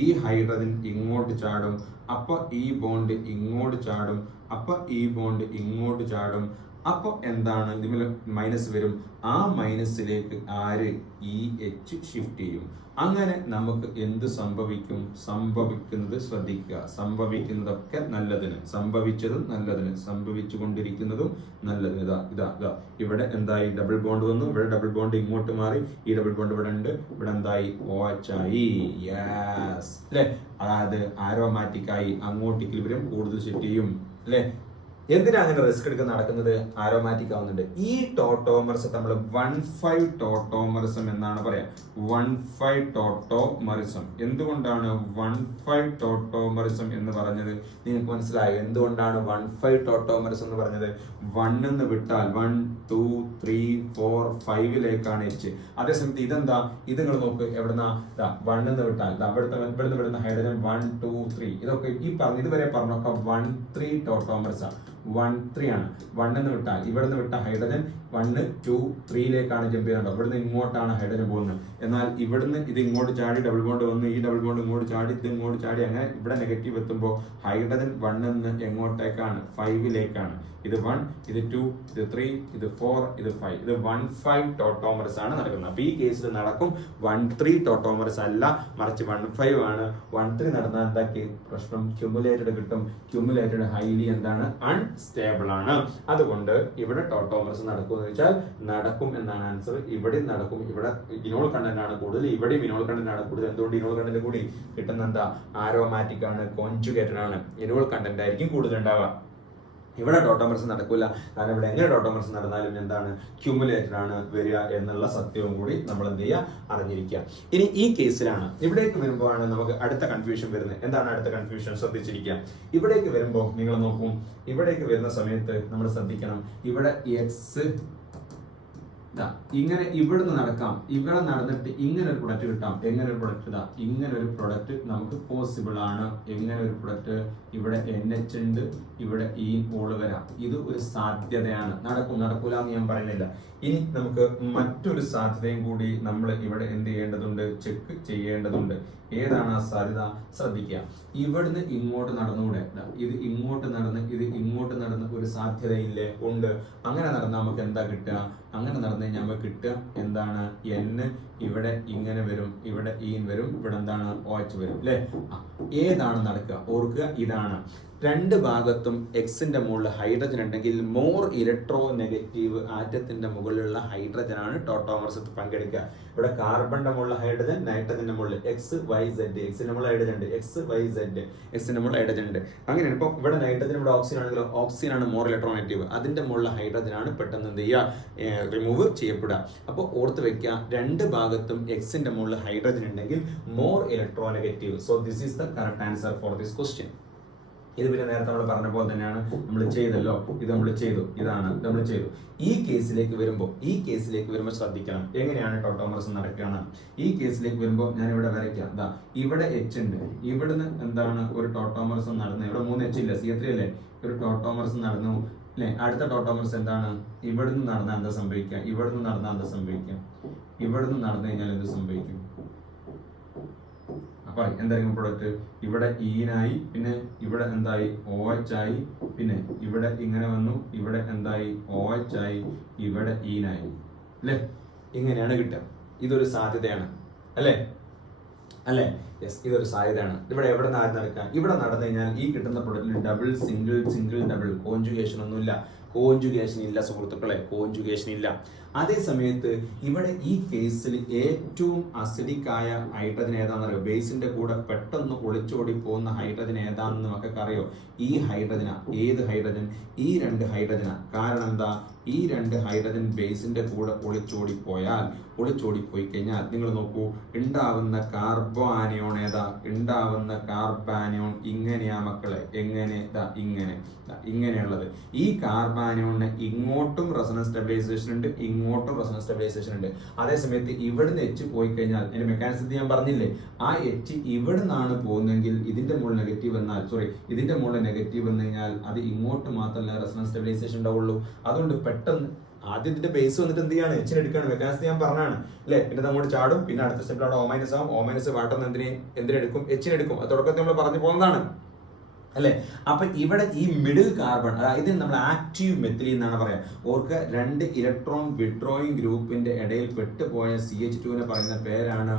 ഈ ഹൈഡ്രജൻ ഇങ്ങോട്ട് ചാടും, അപ്പൊ ഈ ബോണ്ട് ഇങ്ങോട്ട് ചാടും, അപ്പൊ ഈ ബോണ്ട് ഇങ്ങോട്ട് ചാടും. അപ്പൊ എന്താണ്? ഇതിൽ മൈനസ് വരും. ആ മൈനസിലേക്ക് ആര്? ഈ എച്ച് ഷിഫ്റ്റ് ചെയ്യും. അങ്ങനെ നമുക്ക് എന്ത് സംഭവിക്കും? സംഭവിക്കുന്നത് ശ്രദ്ധിക്കുക. സംഭവിക്കുന്നതൊക്കെ നല്ലതിന്, സംഭവിച്ചതും നല്ലതിന്, സംഭവിച്ചു കൊണ്ടിരിക്കുന്നതും നല്ലതിന്. ഇതാ ഇവിടെ എന്തായി? ഡബിൾ ബോണ്ട് വന്നു. ഇവിടെ ഡബിൾ ബോണ്ട് ഇങ്ങോട്ട് മാറി. ഈ ഡബിൾ ബോണ്ട് ഇവിടെ ഉണ്ട്. ഇവിടെ എന്തായി? OH ആയി. യെസ് അല്ലെ? അതായത് ആരോമാറ്റിക് ആയി. അങ്ങോട്ട് ഇക്വിലിബ്രിയം കൂടുതൽ സെറ്റ് ചെയ്യും അല്ലെ? എന്തിനാ അങ്ങനെ റിസ്ക് എടുക്കാൻ നടക്കുന്നത്? ആരോമാറ്റിക് ആവുന്നുണ്ട്. ഈ ടോട്ടോമർസ് നമ്മൾ 1,5 ടോട്ടോമറിസം എന്നാണ് പറയാ. 1,5 ടോട്ടോമറിസം. എന്തുകൊണ്ടാണ് 1,5 ടോട്ടോമറിസം എന്ന് പറഞ്ഞത്? നിങ്ങൾക്ക് മനസ്സിലായോ എന്തുകൊണ്ടാണ് 1,5 ടോട്ടോമറിസം എന്ന് പറഞ്ഞത്? 1 എന്ന് വിട്ടാൽ 1, 2, 3, 4, 5ലേക്കാണ് എച്ച്. അതേസമയത്ത് ഇതെന്താ? ഇത് നിങ്ങൾ നോക്ക്. എവിടുന്ന 1 എന്ന് വിട്ടാൽ ഇവിടുന്ന് വിടുന്ന ഹൈഡ്രജൻ 1, 2, 3 ഇതൊക്കെ ഈ ഇതുവരെ പറഞ്ഞൊക്കെ 1, 3 ടോട്ടോമർസ് ആണ്. 1, 3 ആണ്. 1 എന്ന് വിട്ടാൽ ഇവിടുന്ന് വിട്ട ഹൈഡ്രജൻ 1, 2, 3ലേക്കാണ് ജമ്പ് ചെയ്യുന്നത്. ഇവിടുന്ന് ഇങ്ങോട്ടാണ് ഹൈഡ്രജൻ പോകുന്നത്. എന്നാൽ ഇവിടുന്ന് ഇത് ഇങ്ങോട്ട് ചാടി ഡബിൾ ബോണ്ട് വന്ന്, ഈ ഡബിൾ ബോണ്ട് ഇങ്ങോട്ട് ചാടി, ഇത് ഇങ്ങോട്ട് ചാടി, അങ്ങനെ ഇവിടെ നെഗറ്റീവ് എത്തുമ്പോൾ ഹൈഡ്രജൻ 1 എന്ന് എങ്ങോട്ടേക്കാണ്? 5ലേക്കാണ്. ഇത് 1, ഇത് 2, ഇത് 3, ഇത് 4, ഇത് 5. ഇത് 1,5 ടോട്ടോമർസ് ആണ് നടക്കുന്നത്. അപ്പൊ ഈ കേസിൽ നടക്കും 1,3 ടോട്ടോമർസ് അല്ല, മറിച്ച് 1,5 ആണ്. 1,3 നടന്നാൽ എന്താക്കി പ്രശ്നം? ക്യുമുലേറ്റഡ് കിട്ടും. ക്യുമുലേറ്റഡ് ഹൈലി എന്താണ്? അൺസ്റ്റേബിൾ ആണ്. അതുകൊണ്ട് ഇവിടെ ടോട്ടോമർസ് നടക്കും എന്ന് വെച്ചാൽ നടക്കും എന്നാണ് ആൻസർ. ഇവിടെ നടക്കും. ഇവിടെ ഇനോൾ കണ്ടന്റ് ആണ് കൂടുതൽ, ഇവിടെ ഇനോൾ കണ്ടന്റ് ആണ് കൂടുതൽ. എന്തുകൊണ്ട്? ഇനോൾ കണ്ടന്റ് കൂടി കിട്ടുന്ന എന്താ? ആരോമാറ്റിക് ആണ്, കോൺജുഗേറ്റഡ് ആണ്. ഇനോൾ കണ്ടന്റ് ആയിരിക്കും കൂടുതൽ ഉണ്ടാവുക. ഇവിടെ ടോട്ടോമർസ് നടക്കില്ല. കാരണം ഇവിടെ എങ്ങനെ ടോട്ടോമർസ് നടന്നാലും എന്താണ്? ക്യുമുലേറ്റഡ് ആണ് വരിക എന്നുള്ള സത്യവും കൂടി നമ്മൾ എന്ത് ചെയ്യുക? അറിഞ്ഞിരിക്കുക. ഇനി ഈ കേസിലാണ് ഇവിടേക്ക് വരുമ്പോഴാണ് നമുക്ക് അടുത്ത കൺഫ്യൂഷൻ വരുന്നത്. എന്താണ് അടുത്ത കൺഫ്യൂഷൻ? ശ്രദ്ധിച്ചിരിക്കുക. ഇവിടേക്ക് വരുമ്പോൾ നിങ്ങൾ നോക്കും, ഇവിടേക്ക് വരുന്ന സമയത്ത് നമ്മൾ ശ്രദ്ധിക്കണം. ഇവിടെ എക്സ് ഇങ്ങനെ ഇവിടുന്ന് നടക്കാം. ഇവിടെ നടന്നിട്ട് ഇങ്ങനെ ഒരു പ്രൊഡക്റ്റ് കിട്ടാം. എങ്ങനെ ഒരു പ്രൊഡക്റ്റ്? ഇങ്ങനെ ഒരു പ്രൊഡക്റ്റ് നമുക്ക് പോസിബിൾ ആണ്. എങ്ങനെ ഒരു പ്രൊഡക്റ്റ്? ഇവിടെ NH ഉണ്ട്, ഇവിടെ ഈ ഓള് വരാം. ഇത് ഒരു സാധ്യതയാണ്. നടക്കൂല എന്ന് ഞാൻ പറയുന്നില്ല. ഇനി നമുക്ക് മറ്റൊരു സാധ്യതയും കൂടി നമ്മൾ ഇവിടെ എന്ത് ചെയ്യേണ്ടതുണ്ട്? ചെക്ക് ചെയ്യേണ്ടതുണ്ട്. ഏതാണ് ആ സാധ്യത? ശ്രദ്ധിക്കുക. ഇവിടുന്ന് ഇങ്ങോട്ട് നടന്നുകൂടെ? ഇത് ഇങ്ങോട്ട് നടന്ന് ഇത് ഇങ്ങോട്ട് നടന്ന് ഒരു സാധ്യതയില്ലേ? ഉണ്ട്. അങ്ങനെ നടന്നാൽ നമുക്ക് എന്താ കിട്ടുക? അങ്ങനെ നടന്നു കഴിഞ്ഞാൽ നമുക്ക് കിട്ടുക എന്താണ്? N ഇവിടെ ഇങ്ങനെ വരും, ഇവിടെ വരും, ഇവിടെ എന്താണ്? OH വരും അല്ലെ? ഏതാണ് നടക്കുക? ഓർക്കുക, ഇതാണ്. രണ്ട് ഭാഗത്തും എക്സിന്റെ മുകളിൽ ഹൈഡ്രജൻ ഉണ്ടെങ്കിൽ മോർ ഇലക്ട്രോ നെഗറ്റീവ് ആറ്റത്തിന്റെ മുകളിലുള്ള ഹൈഡ്രജൻ ആണ് ടോട്ടോമർസ് പങ്കെടുക്കുക. ഇവിടെ കാർബണിന്റെ മുകളിൽ ഹൈഡ്രജൻ, നൈട്രജന്റെ മുകളിൽ XYZ. എക്സിന്റെ മുകളിൽ ഹൈഡ്രജൻ ഉണ്ട്, XYZ. എക്സിന്റെ മുകളിൽ ഹൈഡ്രജൻ ഉണ്ട്. അങ്ങനെയാണ്. ഇപ്പൊ ഇവിടെ നൈട്രജൻ, ഇവിടെ ഓക്സിജൻ ആണെങ്കിലോ ഓക്സിജൻ ആണ് മോർ ഇലക്ട്രോ നെഗറ്റീവ്. അതിന്റെ മുകളിൽ ഹൈഡ്രജൻ ആണ് പെട്ടെന്ന് എന്ത് ചെയ്യുക? റിമൂവ് ചെയ്യപ്പെടുക. അപ്പോൾ ഓർത്ത് വെക്കുക, രണ്ട് ഭാഗത്തും എക്സിന്റെ മുകളിൽ ഹൈഡ്രജൻ ഉണ്ടെങ്കിൽ more electro negative. So this is the correct answer for this question. ഇത് പിന്നെ നേരത്തെ നമ്മൾ പറഞ്ഞ പോലെ തന്നെയാണ് നമ്മൾ ചെയ്തല്ലോ. ഇത് നമ്മൾ ചെയ്തു, ഇതാണ് നമ്മൾ ചെയ്തു. ഈ കേസിലേക്ക് വരുമ്പോൾ ശ്രദ്ധിക്കണം എങ്ങനെയാണ് ടോട്ടോമർസ് നടക്കുകയാണ്. ഈ കേസിലേക്ക് വരുമ്പോൾ ഞാൻ ഇവിടെ വരയ്ക്കാം. ഇവിടെ H ഉണ്ട്. ഇവിടുന്ന് എന്താണ് ഒരു ടോട്ടോമർസ് നടന്നത്? ഇവിടെ 3 H ഇല്ല, CH3 അല്ലേ? ഒരു ടോട്ടോമർസ് നടന്നു അല്ലെ? അടുത്ത ടോട്ടോമർസ് എന്താണ്? ഇവിടുന്ന് നടന്നാൽ എന്താ സംഭവിക്കുക? ഇവിടുന്ന് നടന്നാൽ എന്താ സംഭവിക്കുക? ഇവിടുന്ന് നടന്നു കഴിഞ്ഞാൽ എന്ത് സംഭവിക്കും? എന്തായിരിക്കും പ്രൊഡക്റ്റ്? ഇവിടെ ഈനായി, പിന്നെ ഇവിടെ എന്തായി? OH ആയി, പിന്നെ ഇവിടെ ഇങ്ങനെ വന്നു, ഇവിടെ എന്തായി? OH ആയി, ഇവിടെ ഈനായി അല്ലെ? ഇങ്ങനെയാണ് കിട്ടുക. ഇതൊരു സാധ്യതയാണ് അല്ലെ? അല്ലേ? യെസ്, ഇതൊരു സാധ്യതയാണ്. ഇവിടെ എവിടെ നടക്കാം? ഇവിടെ നടന്നു കഴിഞ്ഞാൽ ഈ കിട്ടുന്ന പ്രൊഡക്റ്റിൽ double, single, single, double, conjugation ഒന്നുമില്ല. കോൺജുഗേഷൻ ഇല്ല സുഹൃത്തുക്കളെ, കോൺജുഗേഷൻ ഇല്ല. അതേ സമയത്ത് ഇവിടെ ഈ കേസിൽ ഏറ്റവും അസിഡിക് ആയ ഹൈഡ്രജൻ ഏതാണെന്നറിയോ? ബേസിന്റെ കൂടെ പെട്ടെന്ന് ഒളിച്ചോടി പോകുന്ന ഹൈഡ്രജൻ ഏതാണെന്ന് നമുക്കൊക്കെ അറിയോ? ഈ ഹൈഡ്രജനാ. ഏത് ഹൈഡ്രജൻ? ഈ രണ്ട് ഹൈഡ്രജനാ. കാരണം എന്താ? ഈ രണ്ട് ഹൈഡ്രജൻ ബേസിന്റെ കൂടെ ഒളിച്ചോടിപ്പോയി കഴിഞ്ഞാൽ നിങ്ങൾ നോക്കൂ, ഉണ്ടാവുന്ന കാർബോ ആനിയോൺ ഏതാ? ഉണ്ടാവുന്ന കാർബാനിയോൺ ഇങ്ങനെയാ മക്കളെ. എങ്ങനെ? ഇങ്ങനെയുള്ളത്. ഈ കാർബാനിയോണിന് ഇങ്ങോട്ടും റെസൊണൻസ് സ്റ്റെബിലൈസേഷൻ ഉണ്ട്, ഇങ്ങോട്ടും റെസൊണൻസ് സ്റ്റെബിലൈസേഷൻ ഉണ്ട്. അതേസമയത്ത് ഇവിടുന്ന് എച്ച് പോയി കഴിഞ്ഞാൽ അതിന്റെ മെക്കാനിസത്തിൽ ഞാൻ പറഞ്ഞില്ലേ, ആ എച്ച് ഇവിടുന്നാണ് പോകുന്നതെങ്കിൽ ഇതിന്റെ മുകളിൽ നെഗറ്റീവ് ഇതിന്റെ മുകളിൽ നെഗറ്റീവ് വന്നു കഴിഞ്ഞാൽ അത് ഇങ്ങോട്ട് മാത്രമല്ല റെസൊണൻസ് സ്റ്റെബിലൈസേഷൻ ഉണ്ടാവുള്ളൂ. അതുകൊണ്ട് പെട്ടെന്ന് ആദ്യം ഇതിന്റെ ബേസ് വന്നിട്ട് എന്ത് ചെയ്യാണ്? എച്ചിന് എടുക്കുകയാണ്. മെക്കാനിസം ഞാൻ പറഞ്ഞാണ് അല്ലെ? പിന്നെ അങ്ങോട്ട് ചാടും. പിന്നെ അടുത്ത സ്റ്റെപ്പിൽ അവിടെ ഓമൈനസ് ആവും. ഓമൈനസ് വാട്ടർ എന്തിനെടുക്കും? എച്ചിനെടുക്കും. അത് തുടക്കത്തിൽ നമ്മൾ പറഞ്ഞു പോകുന്നതാണ് അല്ലെ? അപ്പൊ ഇവിടെ ഈ മിഡിൽ കാർബൺ, അതായത് നമ്മൾ ആക്റ്റീവ് മെത്തിലീൻ എന്നാണ് പറയാം. ഓർക്ക് രണ്ട് ഇലക്ട്രോൺ വിഡ്രോയിങ് ഗ്രൂപ്പിന്റെ ഇടയിൽ പെട്ടുപോയ CH2 പറയുന്ന പേരാണ്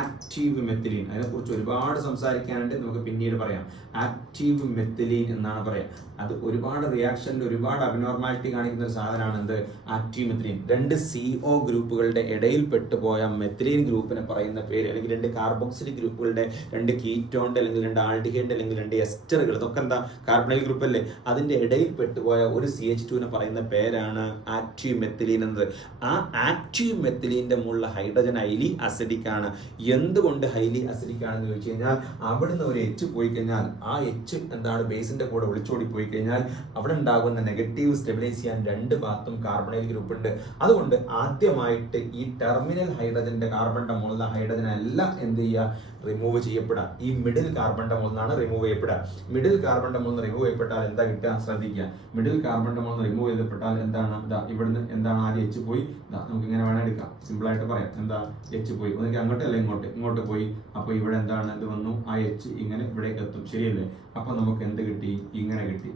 ആക്റ്റീവ് മെത്തിലീൻ. അതിനെക്കുറിച്ച് ഒരുപാട് സംസാരിക്കാനുണ്ട്, നമുക്ക് പിന്നീട് പറയാം. ആക്റ്റീവ് മെത്തിലീൻ എന്നാണ് പറയാം. അത് ഒരുപാട് റിയാക്ഷനിൽ ഒരുപാട് അബ്നോർമാലിറ്റി കാണിക്കുന്ന ഒരു സാധനമാണ് എന്ത്? Active methylene. രണ്ട് CO ഗ്രൂപ്പുകളുടെ ഇടയിൽ പെട്ടുപോയ മെത്തിലീൻ ഗ്രൂപ്പിനെ പറയുന്ന പേര്, അല്ലെങ്കിൽ രണ്ട് കാർബോക്സിലിക് ഗ്രൂപ്പുകളുടെ, രണ്ട് കീറ്റോണിന്റെ അല്ലെങ്കിൽ രണ്ട് ആൽഡിഹൈഡിന്റെ അല്ലെങ്കിൽ രണ്ട് എസ്റ്ററുകൾ, ഇതൊക്കെ എന്താ? കാർബണൈൽ ഗ്രൂപ്പ് അല്ലേ? അതിന്റെ ഇടയിൽ പെട്ടുപോയ ഒരു CH2 പറയുന്ന പേരാണ് ആക്റ്റീവ് മെത്തിലീൻ എന്നത്. ആ ആക്റ്റീവ് മെത്തിലീന്റെ മുകളിൽ ഹൈഡ്രജൻ ഹൈലി അസിഡിക് ആണ്. എന്തുകൊണ്ട് ഹൈലി അസിഡിക് ആണെന്ന് ചോദിച്ചു കഴിഞ്ഞാൽ, അവിടുന്ന് ഒരു എച്ച് പോയി കഴിഞ്ഞാൽ ആ എച്ച് എന്താണ്? ബേസിന്റെ കൂടെ ഒളിച്ചോടി പോയി കഴിഞ്ഞാൽ അവിടെ ഉണ്ടാകുന്ന നെഗറ്റീവ് സ്റ്റെബിലൈസ് ചെയ്യാൻ രണ്ട് ഭാഗത്തും കാർബണൈൽ ഗ്രൂപ്പ് ഉണ്ട്. അതുകൊണ്ട് ആദ്യമായിട്ട് ഈ ടെർമിനൽ ഹൈഡ്രജന്റെ കാർബണിന്റെ മുകളിലെ ഹൈഡ്രജൻ എല്ലാം എന്ത് ചെയ്യുക? റിമൂവ് ചെയ്യപ്പെടാം. ഈ മിഡിൽ കാർബണിന്റെ മുകളിൽ നിന്നാണ് റിമൂവ് ചെയ്യപ്പെടുക. മിഡിൽ കാർബണിന്റെ മുകളിൽ നിന്ന് റിമൂവ് ചെയ്യപ്പെട്ടാൽ എന്താ കിട്ടുക? ശ്രദ്ധിക്കുക. മിഡിൽ കാർബണിന്റെ മുകളിൽ നിന്ന് റിമൂവ് ചെയ്യപ്പെട്ടാൽ എന്താണ്? ഇവിടുന്ന് എന്താണ്? ആദ്യം എച്ച് പോയി. നമുക്ക് ഇങ്ങനെ വേണം എടുക്കാം, സിമ്പിൾ ആയിട്ട് പറയാം. എന്താ? എച്ച് പോയി. ഒന്നിക്ക് അങ്ങോട്ട് അല്ല ഇങ്ങോട്ട് പോയി. അപ്പൊ ഇവിടെ എന്താണ്? ഇത് വന്നു. ആ എച്ച് ഇങ്ങനെ ഇവിടേക്ക് എത്തും. ശരിയല്ലേ? അപ്പൊ നമുക്ക് എന്ത് കിട്ടി? ഇങ്ങനെ കിട്ടി.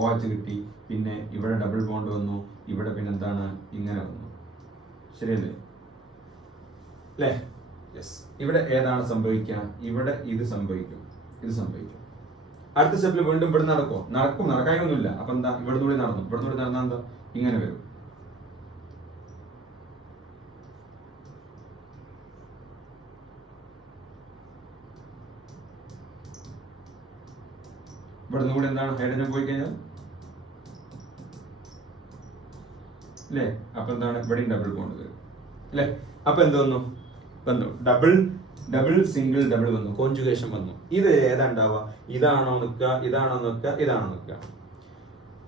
OH കിട്ടി. പിന്നെ ഇവിടെ ഡബിൾ ബോണ്ട് വന്നു. ഇവിടെ പിന്നെ എന്താണ്? ഇങ്ങനെ വന്നു. ശരിയല്ലേ? അല്ലേ? യെസ്. ഇവിടെ ഏതാണ് സംഭവിക്കുക? ഇവിടെ ഇത് സംഭവിക്കും. അടുത്ത സ്റ്റെപ്പിൽ വീണ്ടും ഇവിടെ നടക്കാനൊന്നുമില്ല. അപ്പൊ എന്താ? ഇവിടുന്നൂടി നടന്നാൽ എന്താ? ഇങ്ങനെ വരും. ഇവിടുന്ന് കൂടെ എന്താണ്? ഹൈഡ്രജൻ പോയി കഴിഞ്ഞാൽ അല്ലേ? അപ്പൊ എന്താണ്? ഇവിടെയും ഡബിൾ ബോണ്ട് വരും അല്ലേ? അപ്പൊ എന്ത് വന്നു? ഡബിൾ സിംഗിൾ ഡബിൾ വന്നു. കോൺജുഗേഷൻ വന്നു. ഇത് ഏതാ ഉണ്ടാവുക? ഇതാണോ നിൽക്കുക?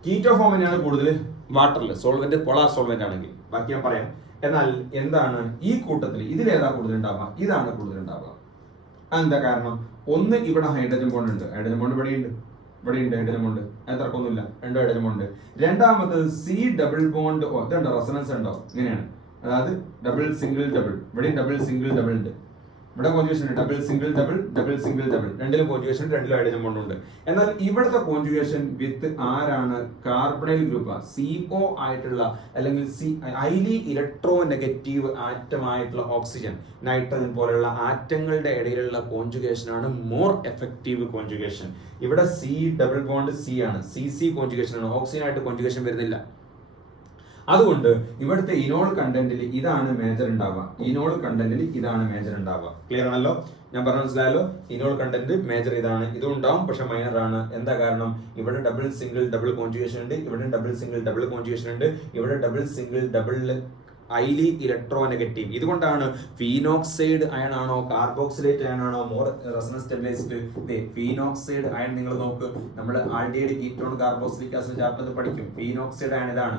കീറ്റോ ഫോം തന്നെയാണ് കൂടുതൽ വാട്ടറിൽ. സോൾവെന്റ് പോളാർ സോൾവെന്റ് ആണെങ്കിൽ ബാക്കി ഞാൻ പറയാം. എന്നാൽ എന്താണ് ഈ കൂട്ടത്തിൽ ഇതിലേതാ കൂടുതൽ ഉണ്ടാവുക? ഇതാണ് കൂടുതൽ ഉണ്ടാവുക. എന്താ കാരണം? ഒന്ന്, ഇവിടെ ഹൈഡ്രജൻ ബോണ്ട് ഉണ്ട്. ഹൈഡ്രജൻ ബോണ്ട് ഇവിടെയുണ്ട്. Hydrogen bond. അത് തർക്കമൊന്നുമില്ല. രണ്ടോ ഹൈഡ്രജൻ ബോണ്ട്. രണ്ടാമത്തത് C ഡബിൾ ബോണ്ട്. ഇതുണ്ടോ? റെസൊണൻസ് ഉണ്ടോ? ഇങ്ങനെയാണ്. അതായത് ഡബിൾ സിംഗിൾ ഡബിൾ. ഇവിടെയും ഡബിൾ സിംഗിൾ ഡബിൾ ഉണ്ട്. ഇവിടെ കോൺജുഗേഷൻ ഉണ്ട്. Double single double. രണ്ടിലും കോൺജുഗേഷൻ, രണ്ടിലും ഹൈഡ്രജൻ ബോണ്ട് ഉണ്ട്. എന്നാൽ ഇവിടുത്തെ കോൺജുഗേഷൻ വിത്ത് ആരാണ്? Carbonyl group. CO ആയിട്ടുള്ള അല്ലെങ്കിൽ ഹൈലി ഇലക്ട്രോ നെഗറ്റീവ് ആറ്റം ആയിട്ടുള്ള ഓക്സിജൻ, നൈട്രജൻ പോലെയുള്ള ആറ്റങ്ങളുടെ ഇടയിലുള്ള കോൺജുഗേഷൻ ആണ് മോർ എഫക്റ്റീവ് കോൺജുഗേഷൻ. ഇവിടെ C ഡബിൾ ബോണ്ട് C ആണ്. CC കോൺജുഗേഷൻ ആണ്. ഓക്സിജൻ ആയിട്ട് കോൺജുഗേഷൻ വരുന്നില്ല. അതുകൊണ്ട് ഇവിടുത്തെ ഇനോൾ കണ്ടന്റിൽ ഇതാണ് മേജർ ഉണ്ടാവുക. ക്ലിയർ ആണല്ലോ? ഞാൻ പറഞ്ഞ മനസ്സിലായല്ലോ? ഇനോൾ കണ്ടന്റ് മേജർ ഇതാണ്. ഇതും ഉണ്ടാവും, പക്ഷെ മൈനർ ആണ്. എന്താ കാരണം? ഇവിടെ ഡബിൾ സിംഗിൾ ഡബിൾ കോൺജുഗേഷൻ ഉണ്ട്. ഇവിടെ ഡബിൾ സിംഗിൾ ഡബിൾ കോൺജുഗേഷൻ ഉണ്ട്. ഇവിടെ double single double highly electro negative. ഇതുകൊണ്ടാണ് ഫീനോക്സൈഡ് അയൺ ആണോ കാർബോക്സിലേറ്റ് അയൺ ആണോ more resonance stabilised? Phenoxide iron നിങ്ങൾ നോക്ക്. നമ്മൾ ആൽഡിഹൈഡ് കീറ്റോൺ കാർബോക്സിലിക് ആസിഡ് ചാപ്റ്ററിൽ പഠിക്കും. ഫീനോക്സൈഡ് അയൺ ഇതാണ്.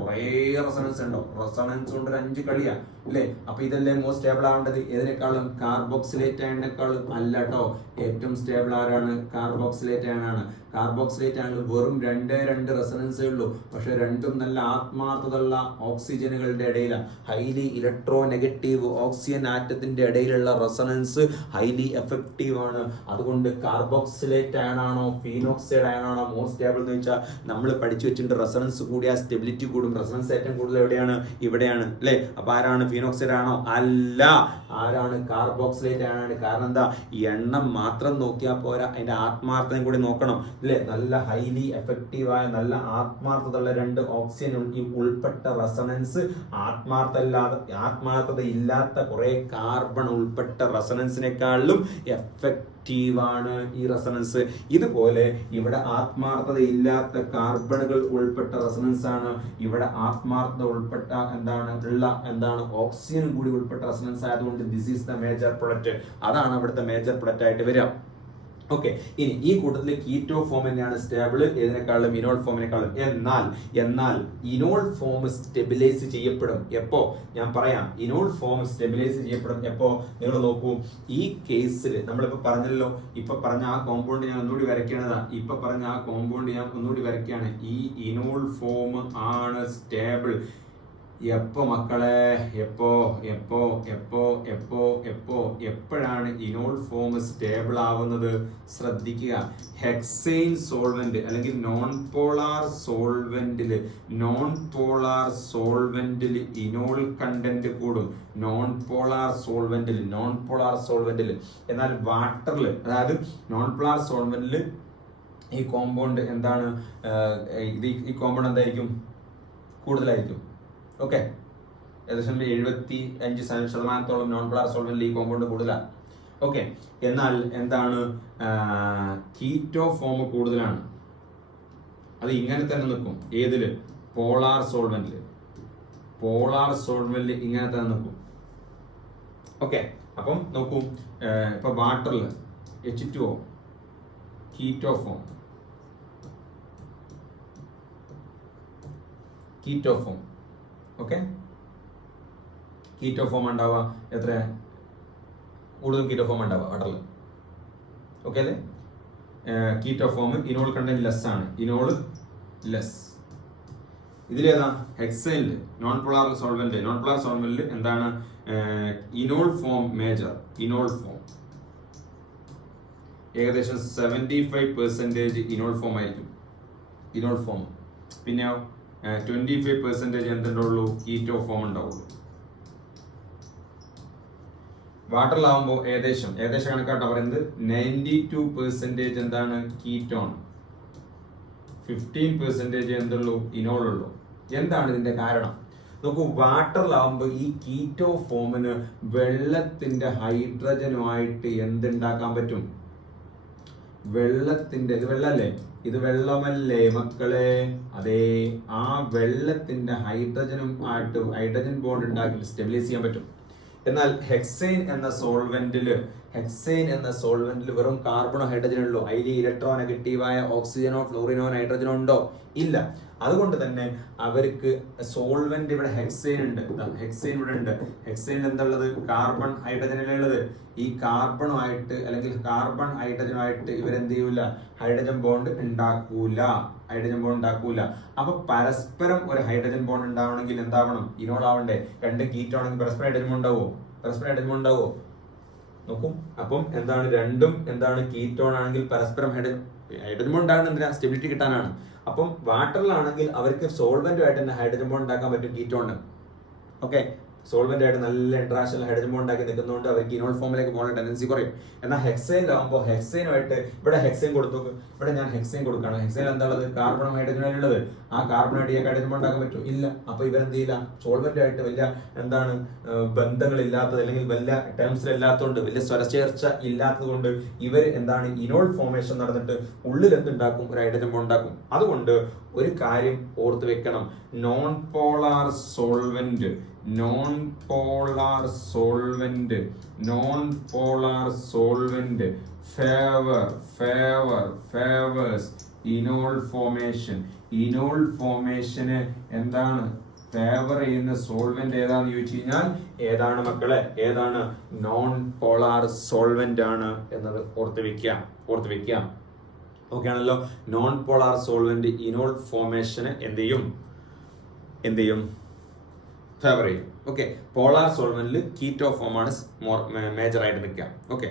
കുറേ റെസൊണൻസ് ഉണ്ടോ? റെസൊണൻസ് കൊണ്ട് ഒരു 5 കളിയാ അല്ലേ? അപ്പൊ ഇതല്ലേ മോസ്റ്റ് സ്റ്റേബിൾ ആവേണ്ടത്? ഏതിനേക്കാളും? കാർബോക്സിലേറ്റ് അയണിനേക്കാളും അല്ല കേട്ടോ. ഏറ്റവും സ്റ്റേബിൾ ആരാണ്? കാർബോക്സിലേറ്റ് അയൺ ആണ്. കാർബോക്സിലേറ്റ് അയണിൽ വെറും 2 റെസൊണൻസേ ഉള്ളൂ. പക്ഷെ രണ്ടും നല്ല ആത്മാർത്ഥതയുള്ള ഓക്സിജനുകളുടെ ഇടയിലാണ്. ഹൈലി ഇലക്ട്രോ നെഗറ്റീവ് ഓക്സിജൻ ആറ്റത്തിന്റെ ഇടയിലുള്ള റെസൊണൻസ് ഹൈലി എഫക്റ്റീവ് ആണ്. അതുകൊണ്ട് കാർബോക്സിലേറ്റ് അയൺ ആണോ ഫീനോക്സൈഡ് അയൺ ആണോ മോർ സ്റ്റേബിൾ എന്ന് വെച്ചാൽ നമ്മൾ പഠിച്ചു വെച്ചിട്ടുണ്ട്. റെസൊണൻസ് കൂടിയാൽ സ്റ്റെബിലിറ്റി കൂടും. റെസൊണൻസ് ഏറ്റവും കൂടുതൽ എവിടെയാണ്? ഇവിടെയാണ് അല്ലേ? അപ്പൊ ആരാണ് ഫീനോക്സൈഡ് ആണോ? അല്ല. ആരാണ്? കാർബോക്സിലേറ്റ് ആണ്. കാരണം എന്താ? എണ്ണം മാത്രം നോക്കിയാൽ പോരാ, അതിന്റെ ആത്മാർത്ഥതയും കൂടി നോക്കണം അല്ലേ? നല്ല ഹൈലി എഫക്റ്റീവായ നല്ല ആത്മാർത്ഥതയുള്ള 2 ഓക്സിജൻ ഉൾപ്പെട്ട റെസണൻസ്, ആത്മാർത്ഥത ഇല്ലാത്ത കുറെ കാർബൺ ഉൾപ്പെട്ട റെസണൻസിനെക്കാളും എഫക്റ്റീവാണ് ഈ റെസണൻസ്. ഇതുപോലെ ഇവിടെ ആത്മാർത്ഥത ഇല്ലാത്ത കാർബണുകൾ ഉൾപ്പെട്ട റെസണൻസ് ആണ്, ഇവിടെ ആത്മാർത്ഥത ഉൾപ്പെട്ട എന്താണ് ഓക്സിജൻ കൂടി ഉൾപ്പെട്ട റെസണൻസ് ആയതുകൊണ്ട് this is the major product. അതാണ് അവിടുത്തെ മേജർ പ്രൊഡക്റ്റ് ആയിട്ട് വരിക. ഓക്കെ, ഇനി ഈ കൂട്ടത്തിൽ കീറ്റോ ഫോം തന്നെയാണ് സ്റ്റേബിൾ ഇതിനേക്കാളും ഇനോൾ ഫോമിനേക്കാളും. എന്നാൽ ഇനോൾ ഫോം സ്റ്റെബിലൈസ് ചെയ്യപ്പെടും എപ്പോ? ഞാൻ പറയാം. ഇനോൾ ഫോം സ്റ്റെബിലൈസ് ചെയ്യപ്പെടും എപ്പോ? നിങ്ങൾ നോക്കൂ, ഈ കേസിൽ നമ്മളിപ്പോ പറഞ്ഞല്ലോ, ഇപ്പൊ പറഞ്ഞ ആ കോമ്പൗണ്ട് ഞാൻ ഒന്നുകൂടി വരയ്ക്കണതാ. ഈ ഇനോൾ ഫോം ആണ് സ്റ്റേബിൾ എപ്പോ മക്കളെ? എപ്പോഴാണ് ഇനോൾ ഫോം സ്റ്റേബിൾ ആവുന്നത്? ശ്രദ്ധിക്കുക. ഹെക്സൈൻ സോൾവെന്റ് അല്ലെങ്കിൽ നോൺ പോളാർ സോൾവെന്റിൽ ഇനോൾ കണ്ടന്റ് കൂടും. നോൺ പോളാർ സോൾവെന്റിൽ എന്നാൽ വാട്ടറിൽ, അതായത് നോൺ പോളാർ സോൾവെന്റിൽ ഈ കോമ്പൗണ്ട് എന്താണ്? ഈ കോമ്പൗണ്ട് എന്തായിരിക്കും? കൂടുതലായിരിക്കും. ഓക്കെ, ഏകദേശം 75% നോൺ പോളാർ സോൾവെന്റിൽ ഈ കോമ്പൗണ്ട് കൂടുതലാണ്. ഓക്കെ, എന്നാൽ എന്താണ്? കീറ്റോ ഫോം കൂടുതലാണ്. അത് ഇങ്ങനെ തന്നെ നിൽക്കും. ഏതില്? പോളാർ സോൾവെന്റിൽ ഇങ്ങനെ തന്നെ നിൽക്കും. ഓക്കെ, അപ്പം നോക്കൂ, ഇപ്പൊ വാട്ടറിൽ H2O keto form. Okay, keto form ഉണ്ടാവുക എത്ര? കൂടുതൽ കീറ്റോ ഫോം ഉണ്ടാവുക വാട്ടറിൽ. ഓക്കെ അല്ലേ? കീറ്റോ ഫോം ഇനോൾ കണ്ടന്റ് ലെസ് ആണ്. ഇതിലേതാ? ഹെക്സൈനിൽ നോൺ പോളാർ സോൾവെന്റിൽ എന്താണ്? ഇനോൾ ഫോം മേജർ. ഏകദേശം 75% ഇനോൾ ഫോം ആയിരിക്കും. പിന്നെ 25% എന്തുള്ളൂ? കീറ്റോ ഫോം ഉണ്ടാവുള്ളൂ. വാട്ടറിലാവുമ്പോൾ ഏകദേശം കണക്കാട്ടാ പറയുന്നത് 92% എന്താണ്? കീറ്റോൺ. 15% എന്തുള്ളൂ? ഇനോൾ ഉള്ളൂ. എന്താണ് ഇതിന്റെ കാരണം? നോക്കൂ, വാട്ടറിലാവുമ്പോൾ ഈ കീറ്റോ ഫോമിന് വെള്ളത്തിന്റെ ഹൈഡ്രജനുമായിട്ട് എന്തുണ്ടാക്കാൻ പറ്റും? ഇത് വെള്ളമല്ലേ മക്കളെ? അതെ, ആ വെള്ളത്തിന്റെ ഹൈഡ്രജൻ ബോണ്ട് ഉണ്ടാക്കിയിട്ട് സ്റ്റെബിലൈസ് ചെയ്യാൻ പറ്റും. എന്നാൽ ഹെക്സൈൻ എന്ന സോൾവെന്റിൽ വെറും കാർബണോ ഹൈഡ്രജനോ ഉള്ളൂ. അതിൽ ഇലക്ട്രോ നെഗറ്റീവായ ഓക്സിജനോ ഫ്ലോറിനോ നൈട്രജനോ ഉണ്ടോ? ഇല്ല. അതുകൊണ്ട് തന്നെ അവർക്ക് സോൾവെന്റ് ഇവിടെ ഹെക്സൈൻ ഉണ്ട്. ഹെക്സൈൻ എന്താ ഉള്ളത്? കാർബൺ ഹൈഡ്രജനിലുള്ളത്. ഈ കാർബണുമായിട്ട് അല്ലെങ്കിൽ കാർബൺ ഹൈഡ്രജനുമായിട്ട് ഇവരെന്ത് ചെയ്യൂല? ഹൈഡ്രജൻ ബോണ്ട് ഉണ്ടാക്കൂല. അപ്പൊ പരസ്പരം ഒരു ഹൈഡ്രജൻ ബോണ്ട് ഉണ്ടാവണമെങ്കിൽ എന്താവണം? ഇനോൾ ആവണ്ടേ? 2 കീറ്റോ ആണെങ്കിൽ പരസ്പരം ഹൈഡ്രജൻ ഉണ്ടാവോ? നോക്കും. അപ്പം രണ്ടും കീറ്റോൺ ആണെങ്കിൽ പരസ്പരം ഹൈഡ്രജൻ ബോണ്ട് ഉണ്ടാകുന്നത് എന്തിനാ? സ്റ്റെബിലിറ്റി കിട്ടാനാണ്. അപ്പം വാട്ടറിലാണെങ്കിൽ അവർക്ക് സോൾവെന്റുമായിട്ട് തന്നെ ഹൈഡ്രജൻ ബോണ്ട് ഉണ്ടാക്കാൻ പറ്റും കീറ്റോണിന്. ഓക്കെ, സോൾവെന്റ് ആയിട്ട് നല്ല ഇന്ററാക്ഷൻ ഹൈഡ്രജൻ ബോണ്ട് ഉണ്ടാക്കി നിൽക്കുന്നതുകൊണ്ട് അവർക്ക് ഇനോൾ ഫോമിലേക്ക് പോകാൻ ടെൻഡൻസി കുറയും. എന്നാൽ ഹെക്സൈനിലാവുമ്പോൾ ഹെക്സൈനുമായിട്ട് ഇവിടെ ഹെക്സൈൻ കൊടുത്തു. ഇവിടെ ഞാൻ ഹെക്സൈൻ കൊടുക്കുകയാണ്. ഹെക്സൈൻ എന്താ ഉള്ളത്? കാർബണും ഹൈഡ്രജനും ഉള്ളത്. ആ കാർബണായിട്ട് ഈ ഹൈഡ്രജൻ ബോണ്ട് ഉണ്ടാക്കാൻ പറ്റും? ഇല്ല. അപ്പൊ ഇവരെന്ത് ചെയ്യില്ല? സോൾവെന്റുമായിട്ട് വലിയ ബന്ധങ്ങളില്ലാത്തത് അല്ലെങ്കിൽ വലിയ ടേംസിലില്ലാത്തതുകൊണ്ട്, വലിയ സ്വരച്ചേർച്ച ഇല്ലാത്തത് കൊണ്ട് ഇവർ ഇനോൾ ഫോർമേഷൻ നടന്നിട്ട് ഉള്ളിൽ എന്തുണ്ടാക്കും? ഒരു ഹൈഡ്രജൻ ബോണ്ട് ഉണ്ടാക്കും. അതുകൊണ്ട് ഒരു കാര്യം ഓർത്ത് വെക്കണം. Non polar solvent favours enol ഫോർമേഷന് എന്താണ് ഫേവർ ചെയ്യുന്ന സോൾവെന്റ് ഏതാന്ന് ചോദിച്ചു കഴിഞ്ഞാൽ ഏതാണ് മക്കളെ? നോൺ പോളാർ സോൾവെന്റ് ആണ് എന്നത് ഓർത്ത് വെക്കാം. ഓക്കെ ആണല്ലോ? നോൺ പോളാർ സോൾവെന്റ് ഇനോൾ ഫോർമേഷന് എന്ത് ചെയ്യും? ഫേവർ ചെയ്യും. ഓക്കെ, പോളാർ സോൾവെന്റിൽ കീറ്റോ ഫോം ആണ് മേജർ ആയിട്ട് നിൽക്കുക. ഓക്കെ,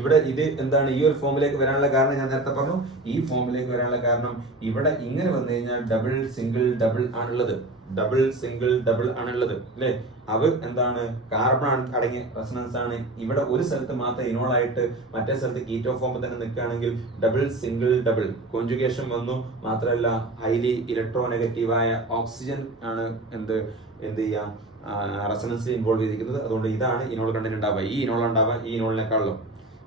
ഇവിടെ ഇത് എന്താണ്? ഈ ഒരു ഫോമിലേക്ക് വരാനുള്ള കാരണം ഞാൻ നേരത്തെ പറഞ്ഞു. ഈ ഫോമിലേക്ക് വരാനുള്ള കാരണം ഇവിടെ ഇങ്ങനെ വന്നു കഴിഞ്ഞാൽ ഡബിൾ, സിംഗിൾ, ഡബിൾ ആണുള്ളത്. ഡബിൾ സിംഗിൾ ഡബിൾ ആണുള്ളത് അല്ലെ. അവ എന്താണ് കാർബൺ അടങ്ങിയ റെസൊണൻസ് ആണ്. ഇവിടെ ഒരു സ്ഥലത്ത് മാത്രം ഇനോൾ ആയിട്ട് മറ്റേ സ്ഥലത്ത് കീറ്റോ ഫോം തന്നെ നിൽക്കുകയാണെങ്കിൽ ഡബിൾ സിംഗിൾ ഡബിൾ കോൺജുഗേഷൻ വന്നു. മാത്രമല്ല ഹൈലി ഇലക്ട്രോനെഗറ്റീവായ ഓക്സിജൻ ആണ് എന്ത് ചെയ്യാം റെസൊണൻസിൽ ഇൻവോൾവ് ചെയ്തിരിക്കുന്നത്. അതുകൊണ്ട് ഇതാണ് ഇനോൾ കണ്ടന്റ് ഉണ്ടാവുക. ഈ ഇനോൾ ഉണ്ടാവുക ഈ ഇനോളിനേക്കാളും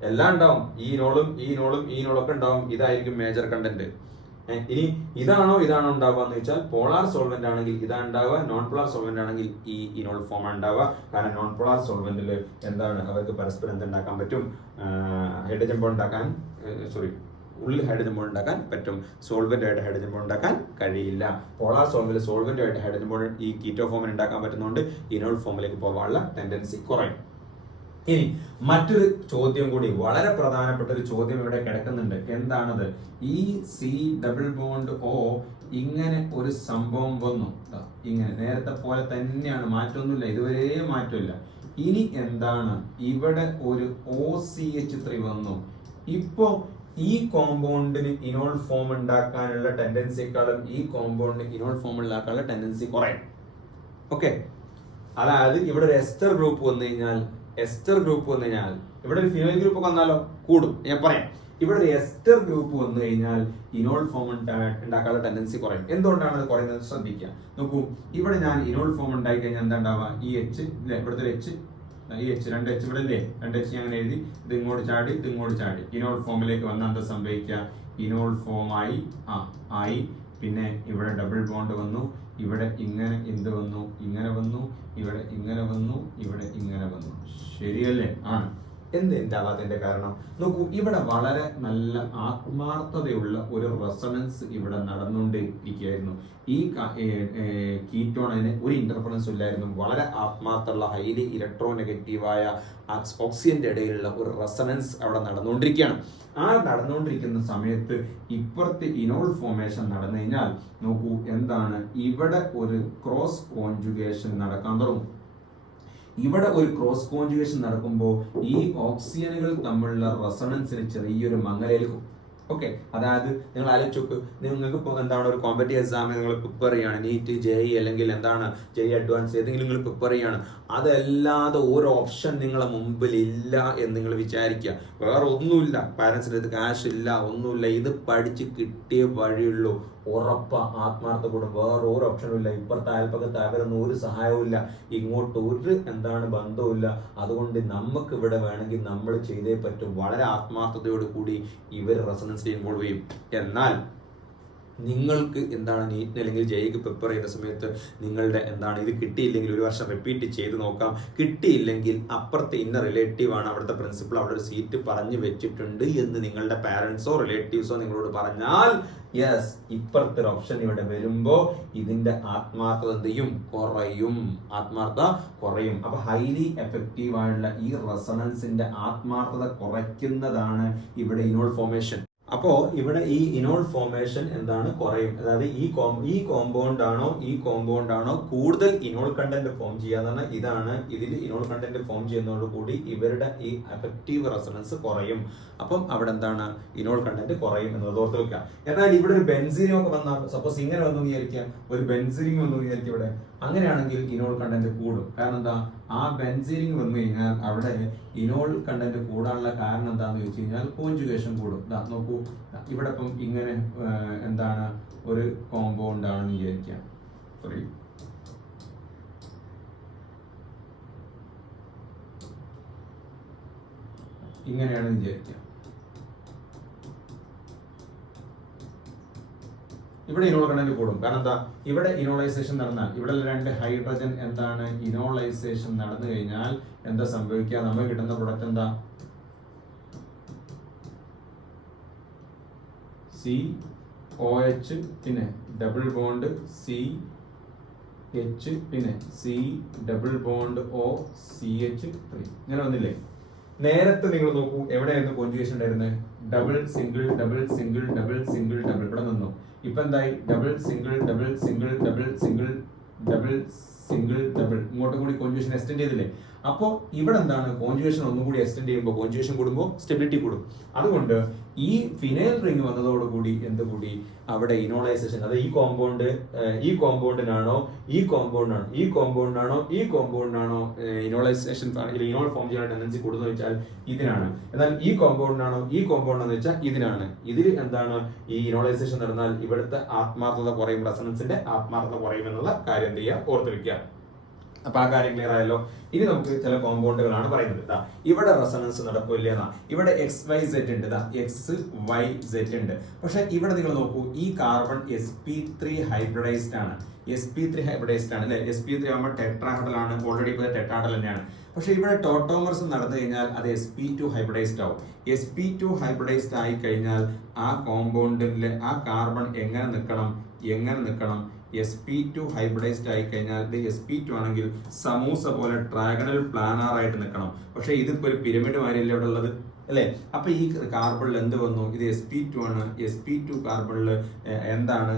എല്ലാം ഉണ്ടാവും. ഈ ഇനോളും ഒക്കെ ഉണ്ടാവും. ഇതായിരിക്കും മേജർ കണ്ടന്റ്. ഇനി ഇതാണോ ഉണ്ടാവുക എന്ന് വെച്ചാൽ പോളാർ സോൾവെന്റ് ആണെങ്കിൽ ഇതാണ് ഉണ്ടാവുക, നോൺ പോളാർ സോൾവെന്റ് ആണെങ്കിൽ ഈ ഇനോൾ ഫോം ആണ് ഉണ്ടാവുക. കാരണം നോൺ പോളാർ സോൾവെന്റിൽ എന്താണ് അവർക്ക് പരസ്പരം എന്തുണ്ടാക്കാൻ പറ്റും, ഹൈഡ്രജൻ ബോണ്ട് ഉണ്ടാക്കാൻ ഉള്ളിൽ ഹൈഡ്രജൻ ബോണ്ട് ഉണ്ടാക്കാൻ പറ്റും. സോൾവെന്റ് ആയിട്ട് ഹൈഡ്രജൻ ബോണ്ട് ഉണ്ടാക്കാൻ കഴിയില്ല. പോളാർ സോൾവെന്റ് സോൾവെന്റ് ആയിട്ട് ഹൈഡ്രജൻ ബോണ്ട് ഈ കീറ്റോ ഫോമിൽ ഉണ്ടാക്കാൻ പറ്റുന്നതുകൊണ്ട് ഇനോൾ ഫോമിലേക്ക് പോകാനുള്ള ടെൻഡൻസി കുറയും. ഇനി മറ്റൊരു ചോദ്യം കൂടി, വളരെ പ്രധാനപ്പെട്ട ഒരു ചോദ്യം ഇവിടെ കിടക്കുന്നുണ്ട്. എന്താണത്? ഈ സി ഡബിൾ ബോണ്ട് ഓ ഇങ്ങനെ ഒരു സംഭവം വന്നു, ഇങ്ങനെ നേരത്തെ പോലെ തന്നെയാണ്, മാറ്റമൊന്നുമില്ല, ഇതുവരെ മാറ്റമില്ല. ഇനി എന്താണ് ഇവിടെ ഒരു OCH3 വന്നു. ഇപ്പോ ഈ കോമ്പൗണ്ടിന് ഇനോൾ ഫോം ഉണ്ടാക്കാനുള്ള ടെൻഡൻസിയേക്കാളും ഈ കോമ്പൗണ്ടിന് ഇനോൾ ഫോം ഉണ്ടാക്കാനുള്ള ടെൻഡൻസി കുറയും. ഓക്കെ, അതായത് ഇവിടെ ഒരു എസ്റ്റർ ഗ്രൂപ്പ് വന്നു കഴിഞ്ഞാൽ ഇവിടെ ഒരു ഫിനോയിൽ ഗ്രൂപ്പ് ഒക്കെ വന്നാലോ കൂടും. ഞാൻ പറയാം, ഇവിടെ ഒരു എസ്റ്റർ ഗ്രൂപ്പ് വന്നു കഴിഞ്ഞാൽ ഇനോൾ ഫോം ഉണ്ടാക്കാനുള്ള ടെൻഡൻസി കുറയും. എന്തുകൊണ്ടാണ് അത് കുറയുന്നത് ശ്രദ്ധിക്കുക. നോക്കൂ, ഇവിടെ ഞാൻ ഇനോൾ ഫോം ഉണ്ടായി കഴിഞ്ഞാൽ എന്താ ഉണ്ടാവുക? ഈ എച്ച് ഇവിടുത്തെ ഒരു എച്ച്, ഈ എച്ച്, രണ്ട് എച്ച് ഇവിടെ ഇല്ലേ, രണ്ട് എച്ച് ഞാൻ എഴുതി, ഇത് ഇങ്ങോട്ട് ചാടി ഇനോൾ ഫോമിലേക്ക് വന്നാൽ എന്താ സംഭവിക്കുക? ഇനോൾ ഫോം ആയി. പിന്നെ ഇവിടെ ഡബിൾ ബോണ്ട് വന്നു, ഇവിടെ ഇങ്ങനെ എന്ത് വന്നു, ഇങ്ങനെ വന്നു, ഇവിടെ ഇങ്ങനെ വന്നു, ഇവിടെ ഇങ്ങനെ വന്നു. ശരിയല്ലേ? ആണ്. എന്താവാത്തതിന്റെ കാരണം നോക്കൂ, ഇവിടെ വളരെ നല്ല ആത്മാർത്ഥതയുള്ള ഒരു റെസൊണൻസ് ഇവിടെ നടന്നുകൊണ്ടിരിക്കുകയായിരുന്നു. ഈ കീറ്റോണിന് ഒരു ഇന്റർഫറൻസും ഇല്ലായിരുന്നു. വളരെ ആത്മാർത്ഥമുള്ള ഹൈലി ഇലക്ട്രോനെഗറ്റീവായ ഓക്സിജന്റെ ഇടയിലുള്ള ഒരു റെസൊണൻസ് അവിടെ നടന്നുകൊണ്ടിരിക്കുകയാണ്. ആ നടന്നുകൊണ്ടിരിക്കുന്ന സമയത്ത് ഇപ്പുറത്ത് ഇനോൾ ഫോമേഷൻ നടന്നു കഴിഞ്ഞാൽ നോക്കൂ എന്താണ്, ഇവിടെ ഒരു ക്രോസ് കോൺജുഗേഷൻ നടക്കാൻ തുടങ്ങും. ഇവിടെ ഒരു ക്രോസ് കോൺജുഗേഷൻ നടക്കുമ്പോൾ ഈ ഓക്സിജനുകൾ തമ്മിലുള്ള റെസൊണൻസിന് ചെറിയൊരു മങ്ങലേൽക്കും. ഓക്കെ, അതായത് നിങ്ങൾ ആലോചിച്ച്, നിങ്ങൾക്ക് ഇപ്പോൾ എന്താണ് ഒരു കോമ്പറ്റീവ് എക്സാമിന് നിങ്ങൾ പ്രിപ്പയർ ചെയ്യാണ്, നീറ്റ്, JEE അല്ലെങ്കിൽ എന്താണ് JEE അഡ്വാൻസ് ഏതെങ്കിലും നിങ്ങൾ പ്രിപ്പയർ ചെയ്യാണ്, അതല്ലാതെ ഒരു ഓപ്ഷൻ നിങ്ങളെ മുമ്പിൽ ഇല്ല എന്ന് നിങ്ങൾ വിചാരിക്കുക. വേറെ ഒന്നുമില്ല, പാരൻസിൻ്റെ അടുത്ത് കാശ് ഇല്ല, ഒന്നുമില്ല, ഇത് പഠിച്ച് കിട്ടിയ വഴിയുള്ളൂ. ഉറപ്പ, ആത്മാർത്ഥ കൂടെ വേറെ ഒരു ഓപ്ഷനും ഇല്ല. ഇപ്പുറത്തെ അയൽപ്പക്കത്ത് അവരൊന്നും ഒരു സഹായവും ഇല്ല, ഇങ്ങോട്ട് ഒരു ബന്ധവുമില്ല. അതുകൊണ്ട് നമുക്ക് ഇവിടെ വേണമെങ്കിൽ നമ്മൾ ചെയ്തേ പറ്റും. വളരെ ആത്മാർത്ഥതയോട് കൂടി ഇവർ റെസൊണൻസിൽ ഇൻവോൾവ് ചെയ്യും. എന്നാൽ നിങ്ങൾക്ക് നീറ്റിന് അല്ലെങ്കിൽ JEEക്ക് പ്രിപ്പയർ ചെയ്യുന്ന സമയത്ത് നിങ്ങളുടെ ഇത് കിട്ടിയില്ലെങ്കിൽ ഒരു വർഷം റിപ്പീറ്റ് ചെയ്ത് നോക്കാം. കിട്ടിയില്ലെങ്കിൽ അപ്പുറത്തെ ഇന്ന റിലേറ്റീവ് ആണ് അവിടുത്തെ പ്രിൻസിപ്പൾ അവിടെ ഒരു സീറ്റ് പറഞ്ഞു വെച്ചിട്ടുണ്ട് എന്ന് നിങ്ങളുടെ പാരൻസോ റിലേറ്റീവ്സോ നിങ്ങളോട് പറഞ്ഞാൽ യെസ്, ഇപ്പുറത്തെ ഒരു ഓപ്ഷൻ ഇവിടെ വരുമ്പോ ഇതിന്റെ ആത്മാർത്ഥത കുറയും. അപ്പൊ ഹൈലി എഫക്റ്റീവ് ആയുള്ള ഈ റെസൊണൻസിന്റെ ആത്മാർത്ഥത കുറയ്ക്കുന്നതാണ് ഇവിടെ ഇനോൾ ഫോമേഷൻ. അപ്പോ ഇവിടെ ഈ ഇനോൾ ഫോമേഷൻ കുറയും. അതായത് ഈ കോമ്പൗണ്ട് ആണോ കൂടുതൽ ഇനോൾ കണ്ടന്റ് ഫോം ചെയ്യാന്ന് പറഞ്ഞാൽ ഇതിൽ ഇനോൾ കണ്ടന്റ് ഫോം ചെയ്യുന്നതോടുകൂടി ഇവരുടെ ഈ എഫക്റ്റീവ് റെസൊണൻസ് കുറയും. അപ്പം അവിടെ ഇനോൾ കണ്ടന്റ് കുറയും എന്നത് ഓർത്ത് വെക്കുക. എന്നാൽ ഇവിടെ ഒരു ബെൻസീനൊക്കെ വന്നാൽ, സപ്പോസ് ഇങ്ങനെ വന്നു വിചാരിക്കാം, ഒരു ബെൻസീനിങ് വന്നു വിചാരിക്കും ഇവിടെ, അങ്ങനെയാണെങ്കിൽ ഇനോൾ കണ്ടന്റ് കൂടും. കാരണം ആ ബെൻസീനിങ് വന്നു കഴിഞ്ഞാൽ അവിടെ ഇനോൾ കണ്ടന്റ് കൂടാനുള്ള കാരണം എന്താണെന്ന് ചോദിച്ചു കഴിഞ്ഞാൽ കോൺജുഗേഷൻ കൂടും. നോക്കൂ, ഇവിടെ ഇപ്പം ഇങ്ങനെ ഒരു കോമ്പൗണ്ട് ആണെന്ന് വിചാരിക്കാം, ഇങ്ങനെയാണെന്ന് വിചാരിക്കാം. ഇവിടെ ഇനോൾ കണ്ടന്റ് കൂടും. കാരണം ഇവിടെ ഇനോളൈസേഷൻ നടന്നാൽ, ഇവിടെ രണ്ട് ഹൈഡ്രജൻ ഇനോളൈസേഷൻ നടന്നു കഴിഞ്ഞാൽ എന്താ സംഭവിക്കുക? നമുക്ക് കിട്ടുന്ന പ്രൊഡക്റ്റ് എന്താ? COH, പിന്നെ ഡബിൾ ബോണ്ട് CH, പിന്നെ C ഡബിൾ ബോണ്ട് OCH3. ഇങ്ങനെ വന്നില്ലേ? നേരത്തെ നിങ്ങൾ നോക്കൂ, എവിടെയായിരുന്നു കോൺജുഗേഷൻ ഉണ്ടായിരുന്നത്? Double single double single double single double ഇവിടെ നിന്നു. ഇപ്പൊ എന്തായി? Double single double single double single double single double. ഇങ്ങോട്ടും കൂടി കോൺജുഗേഷൻ എക്സ്റ്റെൻഡ് ചെയ്തില്ലേ? അപ്പോൾ ഇവിടെ എന്താണ് കോൺജുഗേഷൻ ഒന്നും കൂടി എക്സ്റ്റെൻഡ് ചെയ്യുമ്പോൾ കോൺജുഗേഷൻ കൂടുമ്പോൾ സ്റ്റെബിലിറ്റി കൂടും. അതുകൊണ്ട് ഈ ഫിനൈൽ റിംഗ് വന്നതോടുകൂടി എന്ത് കൂടി, അവിടെ ഇനോളൈസേഷൻ, അത് ഈ കോമ്പൗണ്ടിനാണോ ഈ കോമ്പൗണ്ടിനാണോ ഇനോളൈസേഷൻ ഇനോൾ ഫോം ചെയ്യാൻ ടെൻഡൻസി കൂടുതൽ വെച്ചാൽ ഇതിനാണ്. എന്നാൽ ഈ കോമ്പൗണ്ടിനാണോ എന്ന് വെച്ചാൽ ഇതിനാണ്. ഇതിൽ എന്താണ് ഈ ഇനോളൈസേഷൻ നടന്നാൽ ഇവിടുത്തെ ആത്മാർത്ഥത കുറയും, റെസൊണൻസിന്റെ ആത്മാർത്ഥത കുറയും എന്നുള്ള കാര്യം എന്ത് ചെയ്യുക, ഓർത്ത് വെക്കുക. അപ്പൊ ആ കാര്യം ക്ലിയർ ആയല്ലോ. ഇനി നമുക്ക് ചില കോമ്പൗണ്ടുകളാണ് പറയുന്നത്. ഇവിടെ റെസൊണൻസ് നടക്കില്ല എന്നാ. ഇവിടെ XYZ ഉണ്ട്, XYZ ഉണ്ട്. പക്ഷെ ഇവിടെ നിങ്ങൾ നോക്കൂ, ഈ കാർബൺ sp3 ഹൈബ്രിഡൈസ്ഡ് ആണ്. sp3 ഹൈബ്രിഡൈസ്ഡ് ആണ് അല്ലെ. sp3 ആകുമ്പോൾ ടെട്രാഹെഡ്രൽ ആണ്, ഓൾറെഡി ഇപ്പോൾ ടെട്രാഹെഡ്രൽ തന്നെയാണ്. പക്ഷെ ഇവിടെ ടോട്ടോമർസ് നടന്നു കഴിഞ്ഞാൽ അത് sp2 ഹൈബ്രിഡൈസ്ഡ് ആവും. sp2 ഹൈബ്രിഡൈസ്ഡ് ആയി കഴിഞ്ഞാൽ ആ കോമ്പൗണ്ടിലെ ആ കാർബൺ എങ്ങനെ നിൽക്കണം, sp2 ഹൈബ്രിഡൈസ്ഡ് ആയി കഴിഞ്ഞാൽ ഇത് sp2 ആണെങ്കിൽ സമൂസ പോലെ ട്രയാഗണൽ പ്ലാനാർ ആയിട്ട് നിൽക്കണം. പക്ഷെ ഇതിപ്പോ ഒരു പിരമിഡ് മാതിരിയല്ലേ ഇവിടെ ഉള്ളത് അല്ലെ. അപ്പൊ ഈ കാർബണിൽ എന്ത് വന്നു, ഇത് sp2 ആണ്. sp2 കാർബണിൽ എന്താണ്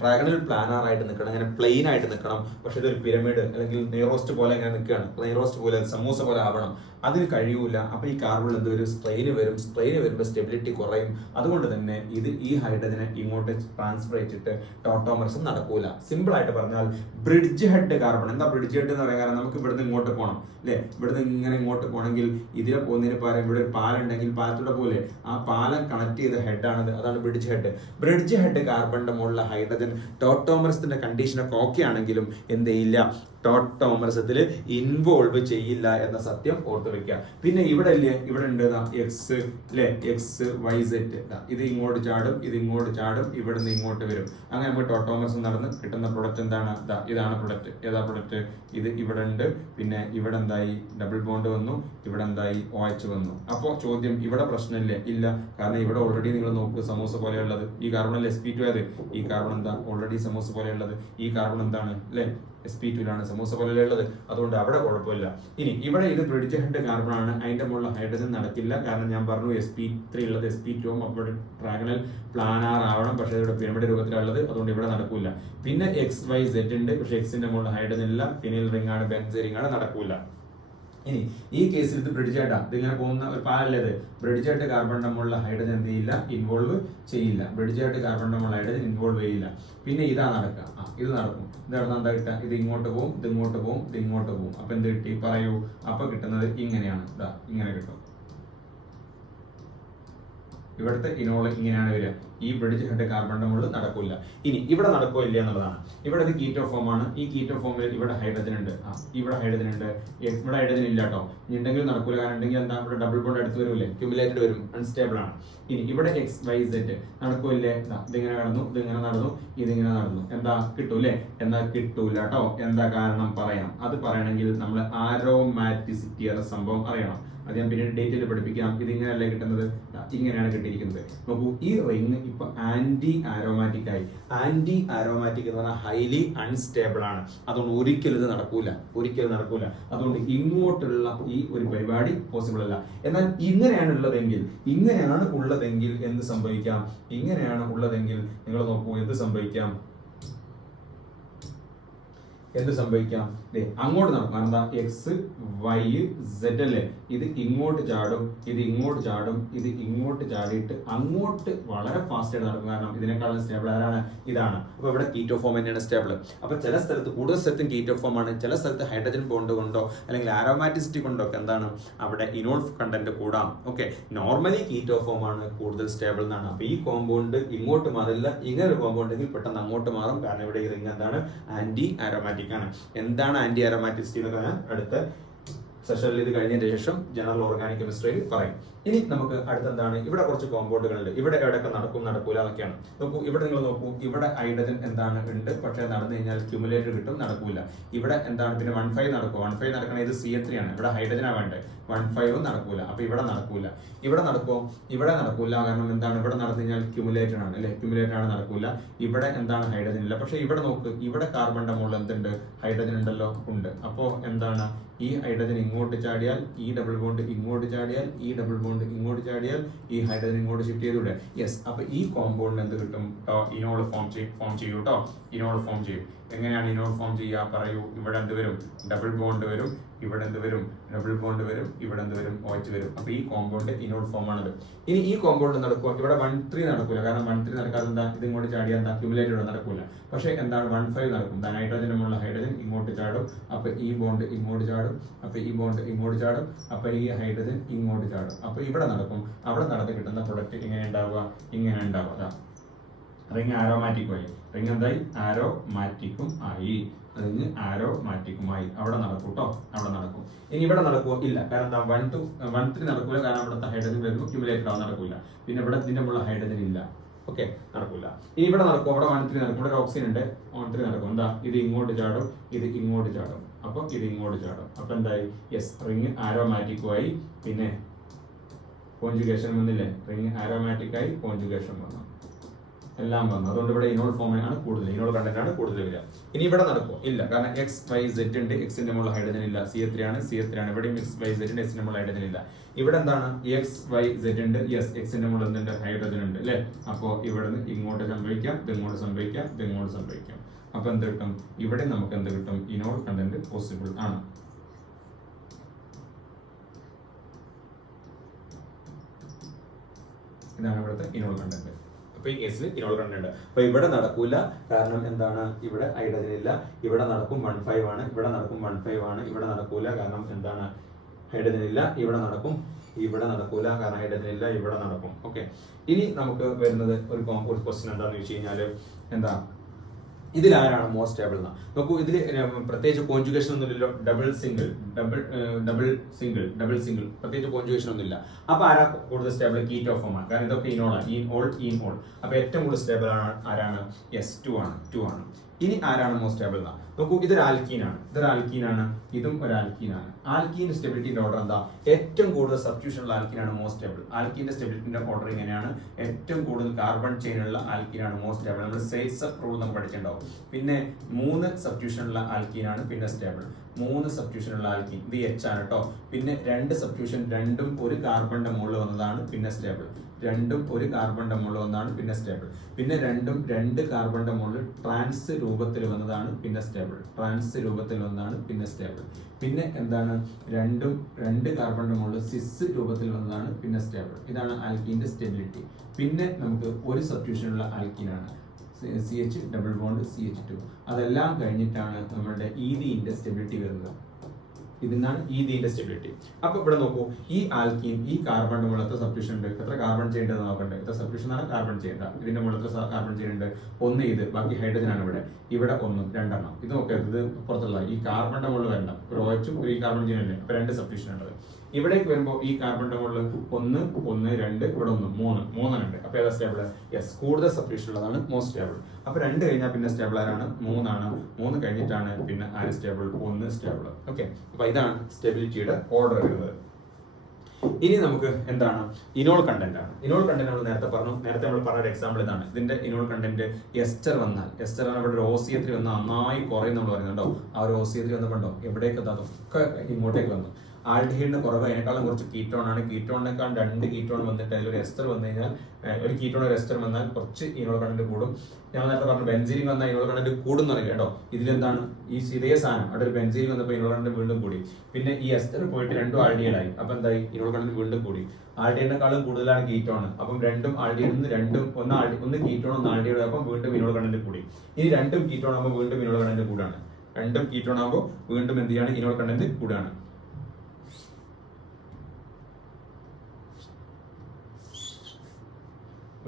ട്രയാഗണൽ പ്ലാനാർ ആയിട്ട് നിൽക്കണം, അങ്ങനെ പ്ലെയിൻ ആയിട്ട് നിൽക്കണം. പക്ഷെ ഇതൊരു പിരമിഡ് അല്ലെങ്കിൽ നെയ്റോസ്റ്റ് പോലെ ഇങ്ങനെ നിൽക്കുകയാണ്, നെയ്റോസ്റ്റ് പോലെ സമൂസ പോലെ ആവണം. അതിന് കഴിയൂല. അപ്പൊ ഈ കാർബണിൽ എന്ത് വരും, സ്ട്രെയിന് വരുമ്പോൾ സ്റ്റെബിലിറ്റി കുറയും. അതുകൊണ്ട് തന്നെ ഈ ഹൈഡ്രജനെ ഇങ്ങോട്ട് ട്രാൻസ്ഫർ ചെയ്തിട്ട് ടോട്ടോമർസും നടക്കൂല. സിമ്പിൾ ആയിട്ട് പറഞ്ഞാൽ ബ്രിഡ്ജ് ഹെഡ് കാർബൺ. എന്താ ബ്രിഡ്ജ് ഹെഡ് എന്ന് പറയാൻ കാരണം, നമുക്ക് ഇവിടുന്ന് ഇങ്ങോട്ട് പോകണം അല്ലെ. ഇവിടുന്ന് ഇങ്ങനെ ഇങ്ങോട്ട് പോകണമെങ്കിൽ ഇതിലെ പോകുന്നതിന് പകരം ഇവിടെ ഒരു പാലം ഉണ്ടെങ്കിൽ പാലത്തൂടെ പോലെ ആ പാലം കണക്ട് ചെയ്ത ഹെഡ് ആണത്, അതാണ് ബ്രിഡ്ജ് ഹെഡ്. ബ്രിഡ്ജ് ഹെഡ് കാർബണിന്റെ മുകളിലെ ഹൈഡ്രജൻ ടോട്ടോമർസത്തിന്റെ കണ്ടീഷനൊക്കെ ഓക്കെ ആണെങ്കിലും എന്ത് ചെയ്യില്ല, ടോട്ടോമർസത്തിൽ ഇൻവോൾവ് ചെയ്യില്ല എന്ന സത്യം ഓർത്തു വെക്കുക. പിന്നെ ഇവിടെ ഉണ്ട് XYZ. ഇത് ഇങ്ങോട്ട് ചാടും, ഇവിടുന്ന് ഇങ്ങോട്ട് വരും. അങ്ങനെ നമുക്ക് ടോട്ടോമർസ് നടന്ന് കിട്ടുന്ന പ്രൊഡക്റ്റ് എന്താണ്, ഇതാണ് പ്രൊഡക്റ്റ്. ഏതാ പ്രൊഡക്റ്റ്, ഇത് ഇവിടെ ഉണ്ട്. പിന്നെ ഇവിടെ എന്തായി, ഡബിൾ ബോണ്ട് വന്നു, ഇവിടെ എന്തായി, OH വന്നു. അപ്പോൾ ചോദ്യം, ഇവിടെ പ്രശ്നമില്ലേ? ഇല്ല. കാരണം ഇവിടെ ഓൾറെഡി നിങ്ങൾ നോക്കൂ, സമൂസ പോലെയുള്ളത് ഈ കാർബൺ sp2 ആയത്. ഈ കാർബൺ എന്താ ഓൾറെഡി സമൂസ പോലെയുള്ളത്. ഈ കാർബൺ എന്താണ് അല്ലെ, sp2 സമൂസ പോലെ ഉള്ളത്. അതുകൊണ്ട് അവിടെ കുഴപ്പമില്ല. ഇനി ഇവിടെ ഇത് ബ്രിഡ്ജ് ഹെഡ് കാർബൺ ആണ്, അതിന്റെ മുകളിൽ ഹൈഡ്രജൻ നടക്കില്ല. കാരണം ഞാൻ പറഞ്ഞു sp3 ഉള്ളത് sp2 അപ്പോൾ ട്രയാഗണൽ പ്ലാനാർ ആവണം. പക്ഷേ ഇവിടെ പിരമിഡ് രൂപത്തിലുള്ളത്, അതുകൊണ്ട് ഇവിടെ നടക്കൂല. പിന്നെ XYZ ഉണ്ട്, പക്ഷെ Xന്റെ മുകളിൽ ഹൈഡ്രജൻ ഇല്ല, ഫിനൈൽ റിംഗ് ആണ്, ബെൻസീൻ റിംഗ് ആണ്, നടക്കൂല. ഇനി ഈ കേസിൽ ഇത് ബ്രിഡ്ജ് ഹെഡാ, ഇതിങ്ങനെ പോകുന്ന ഒരു പാലല്ലേ ഇത്. ബ്രിഡ്ജ് ഹെഡ് കാർബണിന്റെ മുകളിൽ ഹൈഡ്രജൻ എന്ത് ചെയ്യില്ല, ഇൻവോൾവ് ചെയ്യില്ല. ബ്രിഡ്ജ് ഹെഡ് കാർബണിന്റെ മുകളിൽ ഹൈഡ്രജൻ ഇൻവോൾവ് ചെയ്യില്ല. പിന്നെ ഇതാ നടക്കുക, ഇത് നടക്കും. ഇത് നടന്നാൽ എന്താ കിട്ടുക, ഇത് ഇങ്ങോട്ട് പോകും, ഇത് ഇങ്ങോട്ട് പോകും, ഇത് ഇങ്ങോട്ട് പോകും. അപ്പൊ എന്ത് കിട്ടി പറയൂ. അപ്പൊ കിട്ടുന്നത് ഇങ്ങനെയാണ്, ഇങ്ങനെ കിട്ടും. ഇവിടുത്തെ ഇനോള് ഇങ്ങനെയാണ് വരിക. ഈ ബ്രിഡ്ജ് ഹെഡ് കാർബണിന്റെ മുകളിൽ നടക്കില്ല. ഇനി ഇവിടെ നടക്കോ ഇല്ല എന്നുള്ളതാണ്. ഇവിടെ ഇത് കീറ്റോ ഫോം ആണ്. ഈ കീറ്റോ ഫോമിൽ ഇവിടെ ഹൈഡ്രജൻ ഉണ്ട്, ഇവിടെ ഹൈഡ്രജൻ ഉണ്ട്. ഇവിടെ ഹൈഡ്രജൻ ഇല്ല കേട്ടോ. ഉണ്ടെങ്കിൽ നടക്കൂല. കാരണം ഉണ്ടെങ്കിൽ എന്താ, ഇവിടെ ഡബിൾ ബോണ്ട് അടുത്ത് വരൂലേ, ക്യുമുലേറ്റഡ് വരും, അൺസ്റ്റേബിൾ ആണ്. ഇനി ഇവിടെ XYZ നടക്കോ ഇല്ലേ, ഇതിങ്ങനെ നടന്നു, ഇതിങ്ങനെ നടന്നു, ഇതിങ്ങനെ നടന്നു. എന്താ കിട്ടൂലേ? എന്താ കിട്ടൂല കേട്ടോ. എന്താ കാരണം പറയാം. അത് പറയണമെങ്കിൽ നമ്മൾ ആരോമാറ്റിസിറ്റി എന്ന സംഭവം അറിയണം. അത് ഞാൻ പിന്നീട് ഡേറ്റിൽ പഠിപ്പിക്കാം. ഇത് ഇങ്ങനെയല്ലേ കിട്ടുന്നത്, ഇങ്ങനെയാണ് കിട്ടിയിരിക്കുന്നത്. നോക്കൂ, ഈ റിംഗ് ഇപ്പൊ ആന്റി ആരോമാറ്റിക് ആയി. ആന്റി ആരോമാറ്റിക് എന്ന് പറഞ്ഞാൽ ഹൈലി അൺസ്റ്റേബിൾ ആണ്. അതുകൊണ്ട് ഒരിക്കലും ഇത് നടക്കൂല. അതുകൊണ്ട് ഇങ്ങോട്ടുള്ള ഈ ഒരു പരിപാടി പോസിബിൾ അല്ല. എന്നാൽ ഇങ്ങനെയാണ് ഉള്ളതെങ്കിൽ എന്ത് സംഭവിക്കാം, നിങ്ങൾ നോക്കൂ എന്ത് സംഭവിക്കാം, അങ്ങോട്ട് നടക്കും. എന്താ XYZ അല്ലേ, ഇത് ഇങ്ങോട്ട് ചാടും, ഇത് ഇങ്ങോട്ട് ചാടിയിട്ട് അങ്ങോട്ട് വളരെ ഫാസ്റ്റ് ആയിട്ട് നടക്കും. കാരണം ഇതിനേക്കാളും സ്റ്റേബിൾ ആരാണ്, ഇതാണ്. അപ്പൊ ഇവിടെ കീറ്റോ ഫോം തന്നെയാണ് സ്റ്റേബിൾ. അപ്പൊ ചില സ്ഥലത്ത് കൂടുതൽ സ്ഥലത്തും കീറ്റോ ഫോം ആണ്, ചില സ്ഥലത്ത് ഹൈഡ്രജൻ ബോണ്ട് കൊണ്ടോ അല്ലെങ്കിൽ ആരോമാറ്റിസിറ്റി കൊണ്ടോ ഒക്കെ എന്താണ് അവിടെ ഇനോൾ കണ്ടന്റ് കൂടാം. ഓക്കെ, നോർമലി കീറ്റോ ഫോം ആണ് കൂടുതൽ സ്റ്റേബിൾ എന്നാണ്. അപ്പൊ ഈ കോമ്പൗണ്ട് ഇങ്ങോട്ട് മാറില്ല. ഇങ്ങനെ ഒരു കോമ്പൗണ്ട് എങ്കിൽ പെട്ടെന്ന് അങ്ങോട്ട് മാറും. കാരണം ഇവിടെ ഈ റിംഗ് എന്താണ്, ആന്റി ആരോമാറ്റിക് ആണ്. എന്താണ് ആന്റി ആരോമാറ്റിസിറ്റി എന്നൊക്കെ ഞാൻ അടുത്ത സെഷനിൽ ഇത് കഴിഞ്ഞതിന് ശേഷം ജനറൽ ഓർഗാനിക് കെമിസ്ട്രിയിൽ പറയും. ഇനി നമുക്ക് അടുത്തെന്താണ്, ഇവിടെ കുറച്ച് കോമ്പൗണ്ടുകളുണ്ട്. ഇവിടെ എവിടെയൊക്കെ നടക്കൂല അതൊക്കെയാണ്. നോക്കൂ, ഇവിടെ നിങ്ങൾ നോക്കൂ, ഇവിടെ ഹൈഡ്രജൻ എന്താണ് ഉണ്ട്, പക്ഷേ നടന്നു കഴിഞ്ഞാൽ ക്യുമുലേറ്റർ കിട്ടും, നടക്കൂല. ഇവിടെ എന്താണ്, പിന്നെ 1,5 നടക്കും. 1,5 നടക്കണ ഇത് CH3 ആണ്. ഇവിടെ ഹൈഡ്രജനാണ് വേണ്ടത്. 1,5 നടക്കൂല. അപ്പൊ ഇവിടെ നടക്കൂല. ഇവിടെ നടക്കൂല. കാരണം എന്താണ്, ഇവിടെ നടന്നു കഴിഞ്ഞാൽ ക്യുമുലേറ്റർ ആണ് അല്ലെ, ക്യുമുലേറ്റർ ആണ്, നടക്കൂല. ഇവിടെ എന്താണ്, ഹൈഡ്രജൻ ഇല്ല. പക്ഷെ ഇവിടെ നോക്ക്, ഇവിടെ കാർബണിന്റെ മുകളിൽ എന്തുണ്ട്, ഹൈഡ്രജൻ ഉണ്ടല്ലോ, ഉണ്ട്. അപ്പോ എന്താണ്, ഈ ഹൈഡ്രജൻ ഇങ്ങോട്ട് ചാടിയാൽ ഈ ഡബിൾ ബോണ്ട് ഇങ്ങോട്ട് ചാടിയാൽ ഈ ഡബിൾ ബോണ്ട് ഇങ്ങോട്ട് ചാടിയാൽ ഈ ഹൈഡ്രജൻ ഇങ്ങോട്ട് ഷിഫ്റ്റ് ചെയ്തൂടെ. യെസ്. അപ്പൊ ഈ കോമ്പൗണ്ടിന് എന്ത് കിട്ടും, ഇനോൾ ഫോം ചെയ്യും കേട്ടോ. ഇനോൾ ഫോം ചെയ്യും. എങ്ങനെയാണ് ഇനോൾ ഫോം ചെയ്യുക പറയൂ. ഇവിടെ എന്ത് വരും, ഡബിൾ ബോണ്ട് വരും. ഇവിടെ എന്ത് വരും, ഡബിൾ ബോണ്ട് വരും, ഇവിടെ എന്ത് വരും, OH വരും. അപ്പൊ ഈ കോമ്പൗണ്ട് ഇനോൾ ഫോം ആണത്. ഇനി ഈ കോമ്പൗണ്ട് നടക്കുക, ഇവിടെ 1,3 നടക്കൂല, കാരണം 1,3 നടക്കാതെ എന്താ, ഇത് ഇങ്ങോട്ട് ചാടിയാൽ എന്താ, അക്യുമുലേറ്റഡ് നടക്കൂല. പക്ഷെ എന്താണ് 1,5 നടക്കും. നൈട്രജന്റെ മുകളിൽ ഹൈഡ്രജൻ ഇങ്ങോട്ട് ചാടും, അപ്പൊ ഈ ബോണ്ട് ഇങ്ങോട്ട് ചാടും, അപ്പൊ ഈ ബോണ്ട് ഇങ്ങോട്ട് ചാടും, അപ്പൊ ഈ ഹൈഡ്രജൻ ഇങ്ങോട്ട് ചാടും. അപ്പൊ ഇവിടെ നടക്കും. അവിടെ നടന്ന് കിട്ടുന്ന പ്രൊഡക്റ്റ് ഇങ്ങനെ ഉണ്ടാവുക, ഇങ്ങനെ ഉണ്ടാവുക. റിങ് ആരോമാറ്റിക് ആയി, റിങ് എന്തായി, ആരോമാറ്റിക്കും ആയി, അതിന് ആരോമാറ്റിക്കുമായി. അവിടെ നടക്കും കേട്ടോ, അവിടെ നടക്കും. ഇനി ഇവിടെ നടക്കുമോ, ഇല്ല, കാരണം എന്താ, 1,3 നടക്കൂല, കാരണം ഇവിടുത്തെ ഹൈഡ്രജൻ വരുമ്പോൾ ക്യുമുലേറ്റഡ് ആവും, നടക്കൂല. പിന്നെ ഇവിടെ ഇതിന്റെ മുകളിൽ ഹൈഡ്രജൻ ഇല്ല, ഓക്കെ, നടക്കൂല. ഇനി ഇവിടെ നടക്കും, അവിടെ 1,3 നടക്കും, ഇവിടെ ഓക്സിജൻ ഉണ്ട്, 1,3 നടക്കും. എന്താ, ഇത് ഇങ്ങോട്ട് ചാടും, ഇത് ഇങ്ങോട്ട് ചാടും, അപ്പൊ ഇത് ഇങ്ങോട്ട് ചാടും. അപ്പൊ എന്തായി, യെസ്, റിങ് ആരോമാറ്റിക്കുമായി. പിന്നെ കോൺജുഗേഷൻ വന്നില്ലേ, റിങ് ആരോമാറ്റിക് ആയി, കോൺജുഗേഷൻ വന്നു, എല്ലാം വന്നു. അതുകൊണ്ട് ഇവിടെ ഇനോൾ ഫോം ആണ് കൂടുതൽ, ഇനോൾ കണ്ടന്റ് ആണ് കൂടുതൽ വരിക. ഇനി ഇവിടെ നടക്കും, ഇല്ല, കാരണം XYZ ഉണ്ട്, എക്സിന്റെ മുകളിൽ ഹൈഡ്രജൻ ഇല്ല, CH3 ആണ്, CH3 ആണ്. ഇവിടെയും XYZ ഉണ്ട്, എക്സിന്റെ മുകളിൽ ഹൈഡ്രജൻ ഇല്ല. ഇവിടെ എന്താണ്, XYZ ഉണ്ട്, യെസ്, എക്സിന്റെ മുകളിൽ എന്തുണ്ട്, ഹൈഡ്രജൻ ഉണ്ട്, അല്ലെ. അപ്പോ ഇവിടെ നിന്ന് ഇങ്ങോട്ട് സംഭവിക്കാം, ഇത് ഇങ്ങോട്ട് സംഭവിക്കാം, ഇത് ഇങ്ങോട്ട് സംഭവിക്കാം. അപ്പൊ എന്ത് കിട്ടും, ഇവിടെ നമുക്ക് എന്ത് കിട്ടും, ഇനോൾ കണ്ടന്റ് പോസിബിൾ ആണ്. ഇതാണ് ഇവിടുത്തെ ഇനോൾ കണ്ടന്റ്. അപ്പൊ ഈ കേസിൽ ഇനോൾ കണ്ടന്റ്. അപ്പൊ ഇവിടെ നടക്കൂല, കാരണം എന്താണ്, ഇവിടെ ഹൈഡ്രജൻ ഇല്ല. ഇവിടെ നടക്കും 1,5 ആണ്, ഇവിടെ നടക്കും 1,5 ആണ്. ഇവിടെ നടക്കൂല, കാരണം എന്താണ്, ഹൈഡ്രജൻ ഇല്ല. ഇവിടെ നടക്കും, ഇവിടെ നടക്കൂല, കാരണം ഹൈഡ്രജൻ ഇല്ല. ഇവിടെ നടക്കും. ഓക്കെ, ഇനി നമുക്ക് വരുന്നത് ഒരു ക്വസ്റ്റ്യൻ എന്താണെന്ന് വെച്ച് കഴിഞ്ഞാല്, എന്താ, ഇതിലാരാണ് മോസ്റ്റ് സ്റ്റേബിൾ എന്നാ നോക്കൂ. ഇതിൽ പ്രത്യേകിച്ച് കോൺജുഗേഷൻ ഒന്നുമില്ലല്ലോ, ഡബിൾ സിംഗിൾ പ്രത്യേകിച്ച് കോൺജുഗേഷൻ ഒന്നുമില്ല. അപ്പൊ ആരാ കൂടുതൽ സ്റ്റേബിൾ, കീറ്റോ ഫോം ആണ്, കാരണം ഇതൊക്കെ ഇനോളാണ്, ഈൻ ഓൾ. അപ്പൊ ഏറ്റവും കൂടുതൽ സ്റ്റേബിൾ ആരാണ്, യെസ്, 2 ആണ്. ഇനി ആരാണ് മോസ്റ്റ് സ്റ്റേബിൾ എന്നാ നോക്കൂ. ഇതൊരു ആൽക്കീനാണ്, ഇതും ഒരു ആൽക്കീനാണ്. ആൽക്കീൻ സ്റ്റെബിലിറ്റിന്റെ ഓർഡർ എന്താ, ഏറ്റവും കൂടുതൽ സബ്സ്റ്റിറ്റ്യൂഷൻ ഉള്ള ആൽക്കീനാണ് മോസ്റ്റ് സ്റ്റേബിൾ. ആൽക്കീന്റെ സ്റ്റെബിലിറ്റിന്റെ ഓർഡർ ഇങ്ങനെയാണ്, ഏറ്റവും കൂടുതൽ കാർബൺ ചെയിൻ ഉള്ള ആൽക്കീനാണ് മോസ്റ്റ് സ്റ്റേബിൾ. നമ്മൾ സേസപ്പ് റൂൾ നമുക്ക് പഠിച്ചിട്ടുണ്ടാവും. പിന്നെ 3 സബ്സ്റ്റിറ്റ്യൂഷൻ ഉള്ള ആൽക്കീനാണ് പിന്നെ സ്റ്റേബിൾ. 3 സബ്സ്റ്റിറ്റ്യൂഷൻ ഉള്ള ആൽക്കീൻ, ഇത് H ആണ് കേട്ടോ. പിന്നെ 2 സബ്സ്റ്റിറ്റ്യൂഷൻ, രണ്ടും ഒരു കാർബണിന്റെ മുകളിൽ വന്നതാണ് പിന്നെ സ്റ്റേബിൾ. രണ്ടും ഒരു കാർബണിന്റെ മുകളിൽ വന്നതാണ് പിന്നെ സ്റ്റേബിൾ. പിന്നെ രണ്ടും 2 കാർബണിന്റെ മുകളിൽ ട്രാൻസ് രൂപത്തിൽ വന്നതാണ് പിന്നെ സ്റ്റേബിൾ. പിന്നെ എന്താണ്, രണ്ടും 2 കാർബണിന്റെ മുകളിൽ സിസ് രൂപത്തിൽ വന്നതാണ് പിന്നെ സ്റ്റേബിൾ. ഇതാണ് ആൽക്കീന്റെ സ്റ്റെബിലിറ്റി. പിന്നെ നമുക്ക് ഒരു സബ്സ്റ്റിറ്റ്യൂഷൻ ഉള്ള ആൽക്കീനാണ്, CH ഡബിൾ ബോണ്ട് CH2. അതെല്ലാം കഴിഞ്ഞിട്ടാണ് നമ്മുടെ ഈഥീന്റെ സ്റ്റെബിലിറ്റി വരുന്നത്. ഇതിനാണ് ഈഥീന്റെ സ്റ്റെബിലിറ്റി. അപ്പൊ ഇവിടെ നോക്കൂ, ഈ ആൽക്കീൻ, ഈ കാർബണിന്റെ മുകളിൽ എത്ര സബ്സ്റ്റിറ്റ്യൂഷൻ ഉണ്ട്, എത്ര കാർബൺ ചെയിൻ ഉണ്ട് നോക്കണ്ടേ. എത്ര സബ്സ്റ്റിറ്റ്യൂഷൻ ആണ്, കാർബൺ ചെയിൻ. ഇതിന്റെ മുകളിൽ എത്ര കാർബൺ ചെയിൻ ഉണ്ട്, 1 ഇത്, ബാക്കി ഹൈഡ്രജൻ ആണ് ഇവിടെ. ഇവിടെ 1, 2 ഇത് നോക്കുക, ഇത് പുറത്തുള്ള ഈ കാർബണിന്റെ മുകളിൽ വരണ്ട, ഒരു OH ഒരു ഈ കാർബൺ ചെയിൻ അല്ലേ. അപ്പൊ 2 സബ്സ്റ്റിറ്റ്യൂഷൻ ഉള്ളത്. ഇവിടേക്ക് വരുമ്പോൾ ഈ കാർബണിന്റെ മുകളിൽ 1, 2, ഇവിടെ 1, 3 ഉണ്ട്. അപ്പൊ ഏതാ സ്റ്റേബിൾ, യെസ്, കൂടുതൽ സബ്സ്റ്റിറ്റ്യൂഷൻ ഉള്ളതാണ് മോസ്റ്റ് സ്റ്റേബിൾ. അപ്പൊ 2 കഴിഞ്ഞാൽ പിന്നെ സ്റ്റേബിൾ ആരാണ്, 3 ആണ്. 3 കഴിഞ്ഞിട്ടാണ് പിന്നെ ആര് സ്റ്റേബിൾ, 1 സ്റ്റേബിൾ. ഓക്കെ, അപ്പൊ ഇതാണ് സ്റ്റെബിലിറ്റിയുടെ ഓർഡർ വരുന്നത്. ഇനി നമുക്ക് എന്താണ്, ഇനോൾ കണ്ടന്റ് ആണ്. ഇനോൾ കണ്ടന്റ് നമ്മൾ നേരത്തെ നമ്മൾ പറഞ്ഞ ഒരു എക്സാമ്പിൾ ഇതാണ്. ഇതിന്റെ ഇനോൾ കണ്ടന്റ് എസ്റ്റർ വന്നാൽ, ഇവിടെ ഒരു OCH3 വന്നാൽ നന്നായി കുറയും നമ്മൾ പറയുന്നുണ്ടോ. ആ ഒരു OCH3 വന്നപ്പോണ്ടോ എവിടേക്ക് അതൊക്കെ ഇങ്ങോട്ടേക്ക് വന്നു. ആൽഡിഹൈഡിന് കുറവ്, അതിനേക്കാളും കുറച്ച് കീറ്റോൺ ആണ്. കീറ്റോണിനേക്കാൾ 2 കീറ്റോൺ വന്നിട്ട് അതിലൊരു എസ്റ്റർ വന്നു കഴിഞ്ഞാൽ, ഒരു കീറ്റോൺ ഒരു എസ്റ്റർ വന്നാൽ കുറച്ച് ഇനോൾ കണ്ടന്റ് കൂടും. ഞാൻ നേരത്തെ പറഞ്ഞു ബെൻസീൻ വന്നാൽ ഇനോൾ കണ്ടന്റ് കൂടും എന്നറിയാം കേട്ടോ. ഇതിലെന്താണ്, ഈ ഇതേ സാധനം അവിടെ ഒരു ബെൻസീൻ വന്നപ്പോൾ ഇനോൾ കണ്ടന്റ് വീണ്ടും കൂടി. പിന്നെ ഈ എസ്റ്റർ പോയിട്ട് 2 ആൽഡിഹൈഡായി. അപ്പൊ എന്തായി, ഇനോൾ കണ്ടന്റ് വീണ്ടും കൂടി. ആൽഡിഹൈഡിനെക്കാളും കൂടുതലാണ് കീറ്റോൺ. അപ്പം 2 ആൽഡിഹൈഡ്, ഒന്ന് കീറ്റോൺ, 1 ആൽഡിഹൈഡ്. അപ്പം വീണ്ടും ഇനോൾ കണ്ടന്റ് കൂടി. ഇനി 2 കീറ്റോൺ ആകുമ്പോൾ വീണ്ടും ഇനോൾ കണ്ടന്റ് കൂടാണ്. 2 കീറ്റോൺ ആകുമ്പോൾ വീണ്ടും എന്ത് ചെയ്യാണ്, ഇനോൾ കണ്ടന്റ് കൂടാണ്.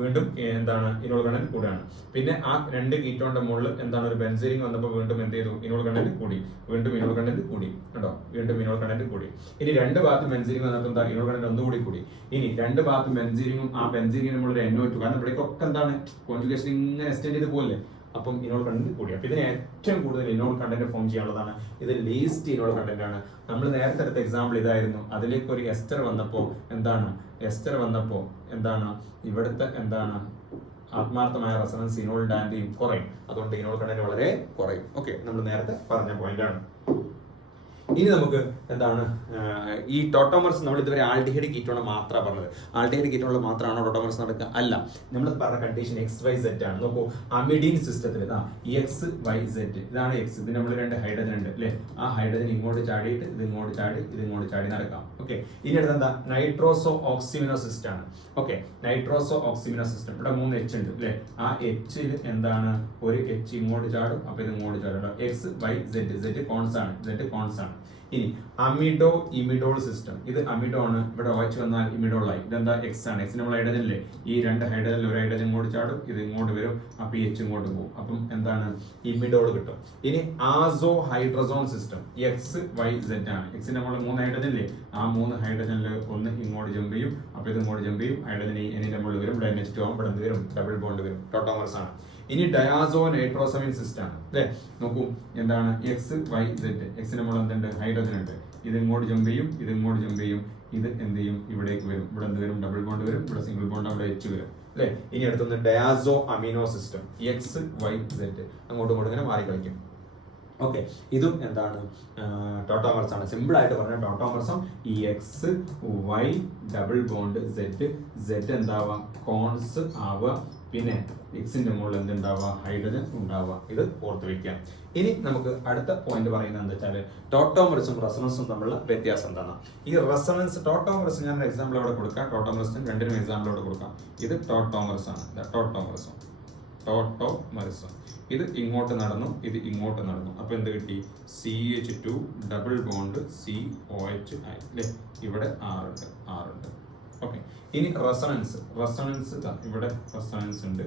വീണ്ടും എന്താണ്, ഇനോൾ കണ്ടന്റ് കൂടാണ്. പിന്നെ ആ 2 കീറ്റോണിന്റെ മുകളിൽ എന്താണ്, ഒരു ബെൻസീൻ വന്നപ്പോൾ വീണ്ടും എന്ത് ചെയ്തു, ഇനോൾ കണ്ടന്റ് കൂടി. വീണ്ടും ഇനോൾ കണ്ടന്റ് കൂടി കേട്ടോ, വീണ്ടും ഇനോൾ കണ്ടന്റ് കൂടി. ഇനി 2 ഭാഗത്ത് ബെൻസീൻ വന്നപ്പോൾ എന്താ, ഇനോൾ കണ്ടന്റ് ഒന്നുകൂടി കൂടി. ഇനി 2 ഭാഗത്ത് ബെൻസീനും ആ ബെൻസീനും നമ്മളൊരു NO2, കാരണം ഇവിടേക്കൊക്കെ എന്താണ് കോൺജുഗേഷൻ ഇങ്ങനെ എക്സ്റ്റെൻഡ് ചെയ്ത് പോകല്ലേ. അപ്പം ഇനോൾ കണ്ടന്റ് കൂടി. അപ്പൊ ഇതിന് ഏറ്റവും കൂടുതൽ ഇനോൾ കണ്ടന്റ് ഫോം ചെയ്യാനുള്ളതാണ്. ഇത് ലീസ്റ്റ് ഇനോൾ കണ്ടന്റ് ആണ്. നമ്മൾ നേരത്തെ എടുത്ത എക്സാമ്പിൾ ഇതായിരുന്നു. അതിലേക്ക് ഒരു എസ്റ്റർ വന്നപ്പോൾ എന്താണ്, ഇവിടുത്തെ എന്താണ്, ആത്മാർത്ഥമായ റെസൊണൻസ് ഇനോളിന്റെ ആന്റിയും കുറയും. അതുകൊണ്ട് ഇനോൾ കണ്ടന്റ് വളരെ കുറയും. ഓക്കെ, നമ്മൾ നേരത്തെ പറഞ്ഞ പോയിന്റ് ആണ്. ഇനി നമുക്ക് എന്താണ് ഈ ടോട്ടോമർസ് നമ്മൾ ഇതുവരെ ആൽഡിഹൈഡ് കീറ്റോൺ മാത്രമാണ് പറഞ്ഞത്. ആൽഡിഹൈഡ് കീറ്റോണിൽ മാത്രമാണോ ടോട്ടോമർസ് നടക്കുക? അല്ല. നമ്മൾ പറഞ്ഞ കണ്ടീഷൻ XYZ ആണ്. നോക്കൂ, അമിഡീൻ സിസ്റ്റത്തിൽ ഇതാ XYZ, ഇതാണ് X. ഇതിന് നമ്മൾ 2 ഹൈഡ്രജൻ ഉണ്ട് അല്ലേ? ആ ഹൈഡ്രജൻ ഇങ്ങോട്ട് ചാടിയിട്ട് ഇത് ഇങ്ങോട്ട് ചാടി നടക്കാം. ഓക്കെ. ഇനി അടുത്ത് എന്താ? നൈട്രോസോ ഓക്സിമിനോ സിസ്റ്റം ആണ്. Okay, nitroso oximino system. ഇവിടെ 3 H ഉണ്ട് അല്ലേ? ആ Hൽ എന്താണ്? ഒരു H ഇങ്ങോട്ട് ചാടും, അപ്പൊ ഇത് ഇങ്ങോട്ട് ചാടും. XYZ, Z കോൺസ് ആണ്. ഇനി അമിഡോ ഇമിഡോൾ സിസ്റ്റം. ഇത് അമിഡോ ആണ്. ഇവിടെ OH വന്നാൽ ഇമിഡോൾ ആയി. ഇതെന്താ? X ആണ്. X നമ്മൾ ഹൈഡ്രജൻ അല്ലേ? ഈ 2 ഹൈഡ്രജനിൽ ഒരു ഹൈഡ്രജൻ ഇങ്ങോട്ട് ചാടും, ഇത് ഇങ്ങോട്ട് വരും, അപ്പൊ ഈ H ഇങ്ങോട്ട് പോകും. അപ്പം എന്താണ്? ഇമിഡോൾ കിട്ടും. ഇനി ആസോ ഹൈഡ്രസോൺ സിസ്റ്റം. XYZ ആണ്. X നമ്മൾ 3 ഹൈഡ്രജൻ അല്ലേ? ആ 3 ഹൈഡ്രജനിൽ ഒന്ന് ഇങ്ങോട്ട് ജമ്പ് ചെയ്യും, അപ്പൊ ഇത് ഇങ്ങോട്ട് ജമ്പ് ചെയ്യും, ഹൈഡ്രജൻ ഇനി നമ്മൾ വരും, ഇവിടെ H2 ആവും, ഇവിടെ വരും, ഡബിൾ ബോണ്ട് വരും. ടോട്ടോമർസ് ആണ്. ഇനി ഡയാസോ നൈട്രോസമിൻ സിസ്റ്റം ആണ് അല്ലേ? നോക്കൂ, എന്താണ്? XYZ. X നമ്മൾ എന്തുണ്ട്? ഹൈഡ്രജൻ ഉണ്ട്. ഇത് ഇങ്ങോട്ട് ജമ്പ് ചെയ്യും, ഇത് ഇങ്ങോട്ട് ജമ്പ് ചെയ്യും, ഇത് എന്ത് ചെയ്യും? ഇവിടേക്ക് വരും, ഇവിടെ എന്ത് വരും? ഡബിൾ ബോണ്ട് വരും, ഇവിടെ സിംഗിൾ ബോണ്ട്, അവിടെ H വരും അല്ലേ? ഇനി അടുത്തൊന്ന് ഡയാസോ അമിനോ സിസ്റ്റം. XYZ അങ്ങോട്ടും ഇങ്ങോട്ടും ഇങ്ങനെ മാറി കളിക്കും. ഓക്കെ, ഇതും എന്താണ്? ടോട്ടോമർസ് ആണ്. സിമ്പിൾ ആയിട്ട് പറഞ്ഞാൽ ടോട്ടോമർസും ഈ XY ഡബിൾ ബോണ്ട് Z എന്താവാം? കോൺസ് ആവുക. പിന്നെ Xന്റെ മുകളിൽ എന്തുണ്ടാവുക? ഹൈഡ്രജൻ ഉണ്ടാവുക. ഇത് ഓർത്ത് വെക്കാം. ഇനി നമുക്ക് അടുത്ത പോയിന്റ് പറയുന്നത് എന്താ വെച്ചാൽ ടോട്ടോമർസും റെസൊണൻസും തമ്മിലുള്ള വ്യത്യാസം എന്താണ്? ഈ റെസൊണൻസ് ടോട്ടോമർസ് ഞാൻ എക്സാമ്പിൾ അവിടെ കൊടുക്കാം. ടോട്ടോമർസിന് രണ്ടിനും എക്സാമ്പിൾ അവിടെ കൊടുക്കാം. ഇത് ടോട്ടോമർസ് ആണ്. ടോട്ടോമർസും ഇത് ഇങ്ങോട്ട് നടന്നു, ഇത് ഇങ്ങോട്ട് നടന്നു. അപ്പൊ എന്ത് കിട്ടി? CH2 ഡബിൾ ബോണ്ട് COH ആയി അല്ലേ? ഇവിടെ R ഉണ്ട്. ഓക്കെ. ഇനി റെസൊണൻസ് ഇവിടെ റെസൊണൻസ് ഉണ്ട്.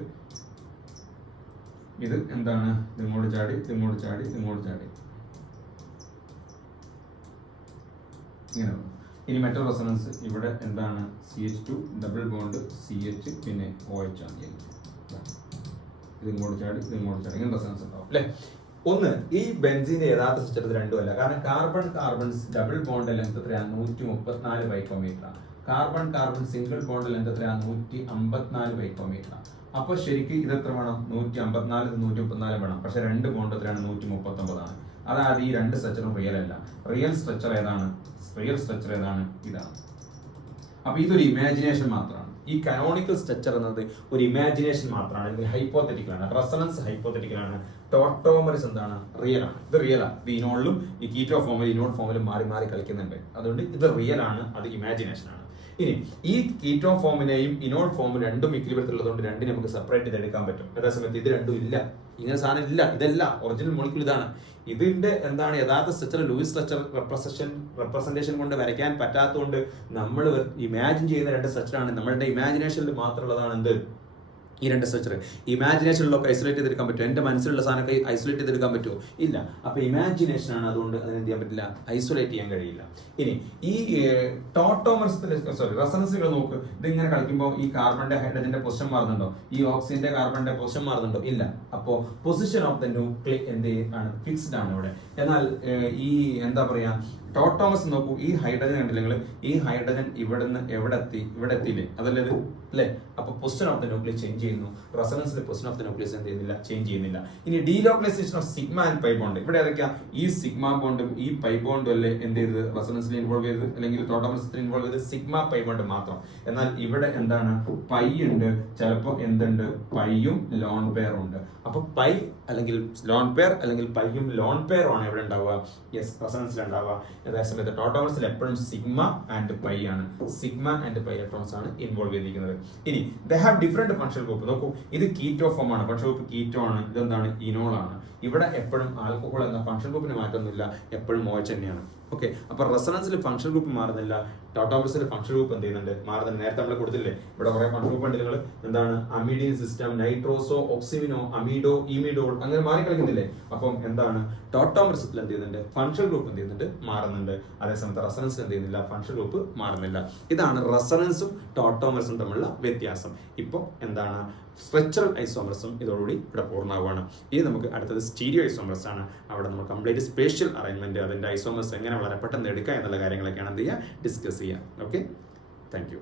ഇത് എന്താണ്? ഇങ്ങോട്ട് ചാടി ഇങ്ങനെ. ഇനി മറ്റൊരു റെസൊണൻസ് ഇവിടെ എന്താണ്? CH2 ഡബിൾ ബോണ്ട് CH പിന്നെ OH ആണ്. ഇത് ഇങ്ങോട്ട് ചാടി ഇങ്ങനെ റെസൊണൻസ് ഉണ്ടാവും അല്ലേ? ഒന്ന്, ഈ ബെൻസീന്റെ യഥാർത്ഥ സ്ട്രക്ചർ രണ്ടുമല്ല. കാരണം കാർബൺസ് ഡബിൾ ബോണ്ട് ലെങ്ത് എത്രയാണ്? 134 പൈക്കോമീറ്റർ ആണ്. കാർബൺ സിംഗിൾ ബോണ്ട് ലെങ്ത് എത്രയാണ്? 154 പൈക്കോമീറ്റർ ആണ്. അപ്പൊ ശരിക്കും ഇത് എത്ര വേണം? 154 134 വേണം. പക്ഷെ 2 ബോണ്ട് എത്രയാണ്? 139 ആണ്. അതായത് ഈ 2 സ്ട്രക്ചറും റിയൽ അല്ല. റിയൽ സ്ട്രക്ചർ ഏതാണ്? ഇതാണ്. അപ്പൊ ഇതൊരു ഇമാജിനേഷൻ മാത്രമാണ്. ഈ കനോണിക്കൽ സ്ട്രക്ചർ എന്നത് ഒരു ഇമാജിനേഷൻ മാത്രമാണ്. ഇത് ഹൈപ്പോത്തറ്റിക്കൽ ആണ്. റെസൊണൻസ് ഹൈപ്പോത്തറ്റിക്കൽ ആണ്. ടോട്ടോമർസ് എന്താണ്? റിയൽ ആണ്. ഇത് റിയലാണ്. ഇത് ഇനോളിലും ഈ കീറ്റോ ഫോമിലും ഇനോൾ ഫോമിലും മാറി കളിക്കുന്നുണ്ട്. അതുകൊണ്ട് ഇത് റിയൽ ആണ്, അത് ഇമാജിനേഷൻ ആണ്. ഇനി ഈ കീറ്റോ ഫോമിനെയും ഇനോൾ ഫോമും രണ്ടും ഇക്വിലിബ്രിയത്തിലുള്ളതുകൊണ്ട് രണ്ടും നമുക്ക് സെപ്പറേറ്റ് ചെയ്തെടുക്കാൻ പറ്റും. അതേസമയത്ത് ഇത് രണ്ടും ഇല്ല. ഇങ്ങനെ സാധനം ഇല്ല. ഇതല്ല ഒറിജിനൽ മോളിക്യൂൾ ഇതാണ്. ഇതിന്റെ എന്താണ് യഥാർത്ഥ സ്ട്രക്ചർ ലൂയിസ് സ്ട്രക്ചർ റെപ്രസെന്റേഷൻ കൊണ്ട് വരയ്ക്കാൻ പറ്റാത്തതുകൊണ്ട് നമ്മൾ ഇമാജിൻ ചെയ്യുന്ന 2 സ്ട്രക്ചറാണ്. നമ്മളുടെ ഇമാജിനേഷനിൽ മാത്രമുള്ളതാണ് എന്ത്? ഈ 2 സ്ട്രക്ചർ. ഇമാജിനേഷനിലൊക്കെ ഐസൊലേറ്റ് ചെയ്തെടുക്കാൻ പറ്റുമോ? എന്റെ മനസ്സിലുള്ള സാധനമൊക്കെ ഐസൊലേറ്റ് ചെയ്തെടുക്കാൻ പറ്റുമോ? ഇല്ല. അപ്പൊ ഇമാജിനേഷൻ ആണ്. അതുകൊണ്ട് അതിന് എന്ത് ചെയ്യാൻ പറ്റില്ല? ഐസൊലേറ്റ് ചെയ്യാൻ കഴിയില്ല. ഇനി ഈ റെസൊണൻസുകൾ നോക്ക്. ഇതിങ്ങനെ കളിക്കുമ്പോൾ ഈ കാർബണിന്റെ ഹൈഡ്രജന്റെ പൊസിഷൻ മാറുന്നുണ്ടോ? ഈ ഓക്സിജന്റെ കാർബണിന്റെ പൊസിഷൻ മാറുന്നുണ്ടോ? ഇല്ല. അപ്പോ പൊസിഷൻ ഓഫ് ദ ന്യൂക്ലിയർ എന്ത് ആണ്? ഫിക്സ്ഡ് ആണ് ഇവിടെ. എന്നാൽ ഈ എന്താ പറയാ ടോട്ടോമസ് നോക്കൂ. ഈ ഹൈഡ്രജൻ ഉണ്ടല്ലെങ്കിൽ ഈ ഹൈഡ്രജൻ ഇവിടുന്ന് ഇവിടെ എത്തിയില്ലേ? അതല്ലേ ഇത് അല്ലേ? അപ്പൊ position of the nucleus change ചെയ്യുന്നു. റെസൊണൻസിലെ പൊസിഷൻ ഓഫ് ദ ന്യൂക്ലിയസ് എന്ത് ചെയ്യുന്നില്ല? ചേഞ്ച് ചെയ്യുന്നില്ല. ഇനി delocalisation of sigma and pi bond. ഇവിടെ ഏതൊക്കെയാ? ഈ സിഗ്മ ബോണ്ടും ഈ പൈ ബോണ്ടും അല്ലേ എന്ത് ചെയ്തത്? റെസൊണൻസിൽ ഇൻവോൾവ് ചെയ്തത് അല്ലെങ്കിൽ ടോട്ടോമസിൽ ഇൻവോൾവ് ചെയ്തത് സിഗ്മ പൈ ബോണ്ട് മാത്രം. എന്നാൽ ഇവിടെ എന്താണ്? പൈ ഉണ്ട്. ചിലപ്പോൾ എന്തുണ്ട്? പൈയും ലോൺ പെയറും ഉണ്ട്. അപ്പൊ പൈ അല്ലെങ്കിൽ ലോൺ പെയർ അല്ലെങ്കിൽ പൈയും ലോൺ പെയറും ആണ് എവിടെ ഉണ്ടാവുക? യെസ്, റെസൊണൻസിൽ ഉണ്ടാവുക. അതേസമയത്ത് ടോട്ടോമസിൽ എപ്പോഴും സിഗ്മ ആൻഡ് പൈ ആണ്. സിഗ്മ ആൻഡ് പൈ ഇലക്ട്രോൺസ് ആണ് ഇൻവോൾവ് ചെയ്തിരിക്കുന്നത്. ഇനി they have different functional group. നോക്കൂ, ഇത് കീറ്റോ ഫോം ആണ്. ഫങ്ഷണൽ ഗ്രൂപ്പ് കീറ്റോ ആണ്. ഇതെന്താണ്? ഇനോൾ ആണ്. ഇവിടെ എപ്പോഴും ആൽക്കഹോൾ എന്ന ഫങ്ഷണൽ ഗ്രൂപ്പിന് മാറ്റമൊന്നുമില്ല. എപ്പോഴും OH തന്നെയാണ്. ഓക്കെ. അപ്പൊ റെസൊണൻസിൽ ഫങ്ഷണൽ ഗ്രൂപ്പ് മാറുന്നില്ല. ടോട്ടോമസിൽ ഫങ്ഷണൽ ഗ്രൂപ്പ് എന്ത് ചെയ്യുന്നുണ്ട്? മാറുന്നുണ്ട്. നേരത്തെ നമ്മൾ കൊടുത്തില്ലേ? ഇവിടെ കുറെ ഫങ്ഷണൽ ഗ്രൂപ്പ് ഉണ്ട്. നിങ്ങൾ എന്താണ്? അമിഡീൻ സിസ്റ്റം, നൈട്രോസോ, ഓക്സിമിനോ, അമിഡോ, ഇമിഡോൾ അങ്ങനെ മാറി കളിക്കുന്നില്ലേ? അപ്പം എന്താണ്? ടോട്ടോമസിൽ എന്ത് ചെയ്യുന്നുണ്ട്? ഫങ്ഷണൽ ഗ്രൂപ്പ് എന്ത് ചെയ്യുന്നുണ്ട്? മാറുന്നുണ്ട്. അതേസമയത്ത് റെസൊണൻസിൽ എന്ത് ചെയ്യുന്നില്ല? ഫങ്ഷണൽ ഗ്രൂപ്പ് മാറുന്നില്ല. ഇതാണ് റെസൊണൻസും ടോട്ടോമസും തമ്മിലുള്ള വ്യത്യാസം. ഇപ്പോൾ എന്താണ്? സ്ട്രക്ചറൽ ഐസോമർസും ഇതോടുകൂടി ഇവിടെ പൂർണ്ണമാവുകയാണ്. ഇനി നമുക്ക് അടുത്തത് സ്റ്റീരിയോ ഐസോമർസ് ആണ്. അവിടെ നമ്മൾ കംപ്ലീറ്റ് സ്പേഷ്യൽ അറേഞ്ച്മെന്റ്, അതിന്റെ ഐസോമർസ് എങ്ങനെ വളരെ പെട്ടെന്ന് എടുക്കുക എന്നുള്ള കാര്യങ്ങളൊക്കെയാണ് എന്ത് ചെയ്യുക? ഡിസ്കസ് ചെയ്യുക. Okay, thank you.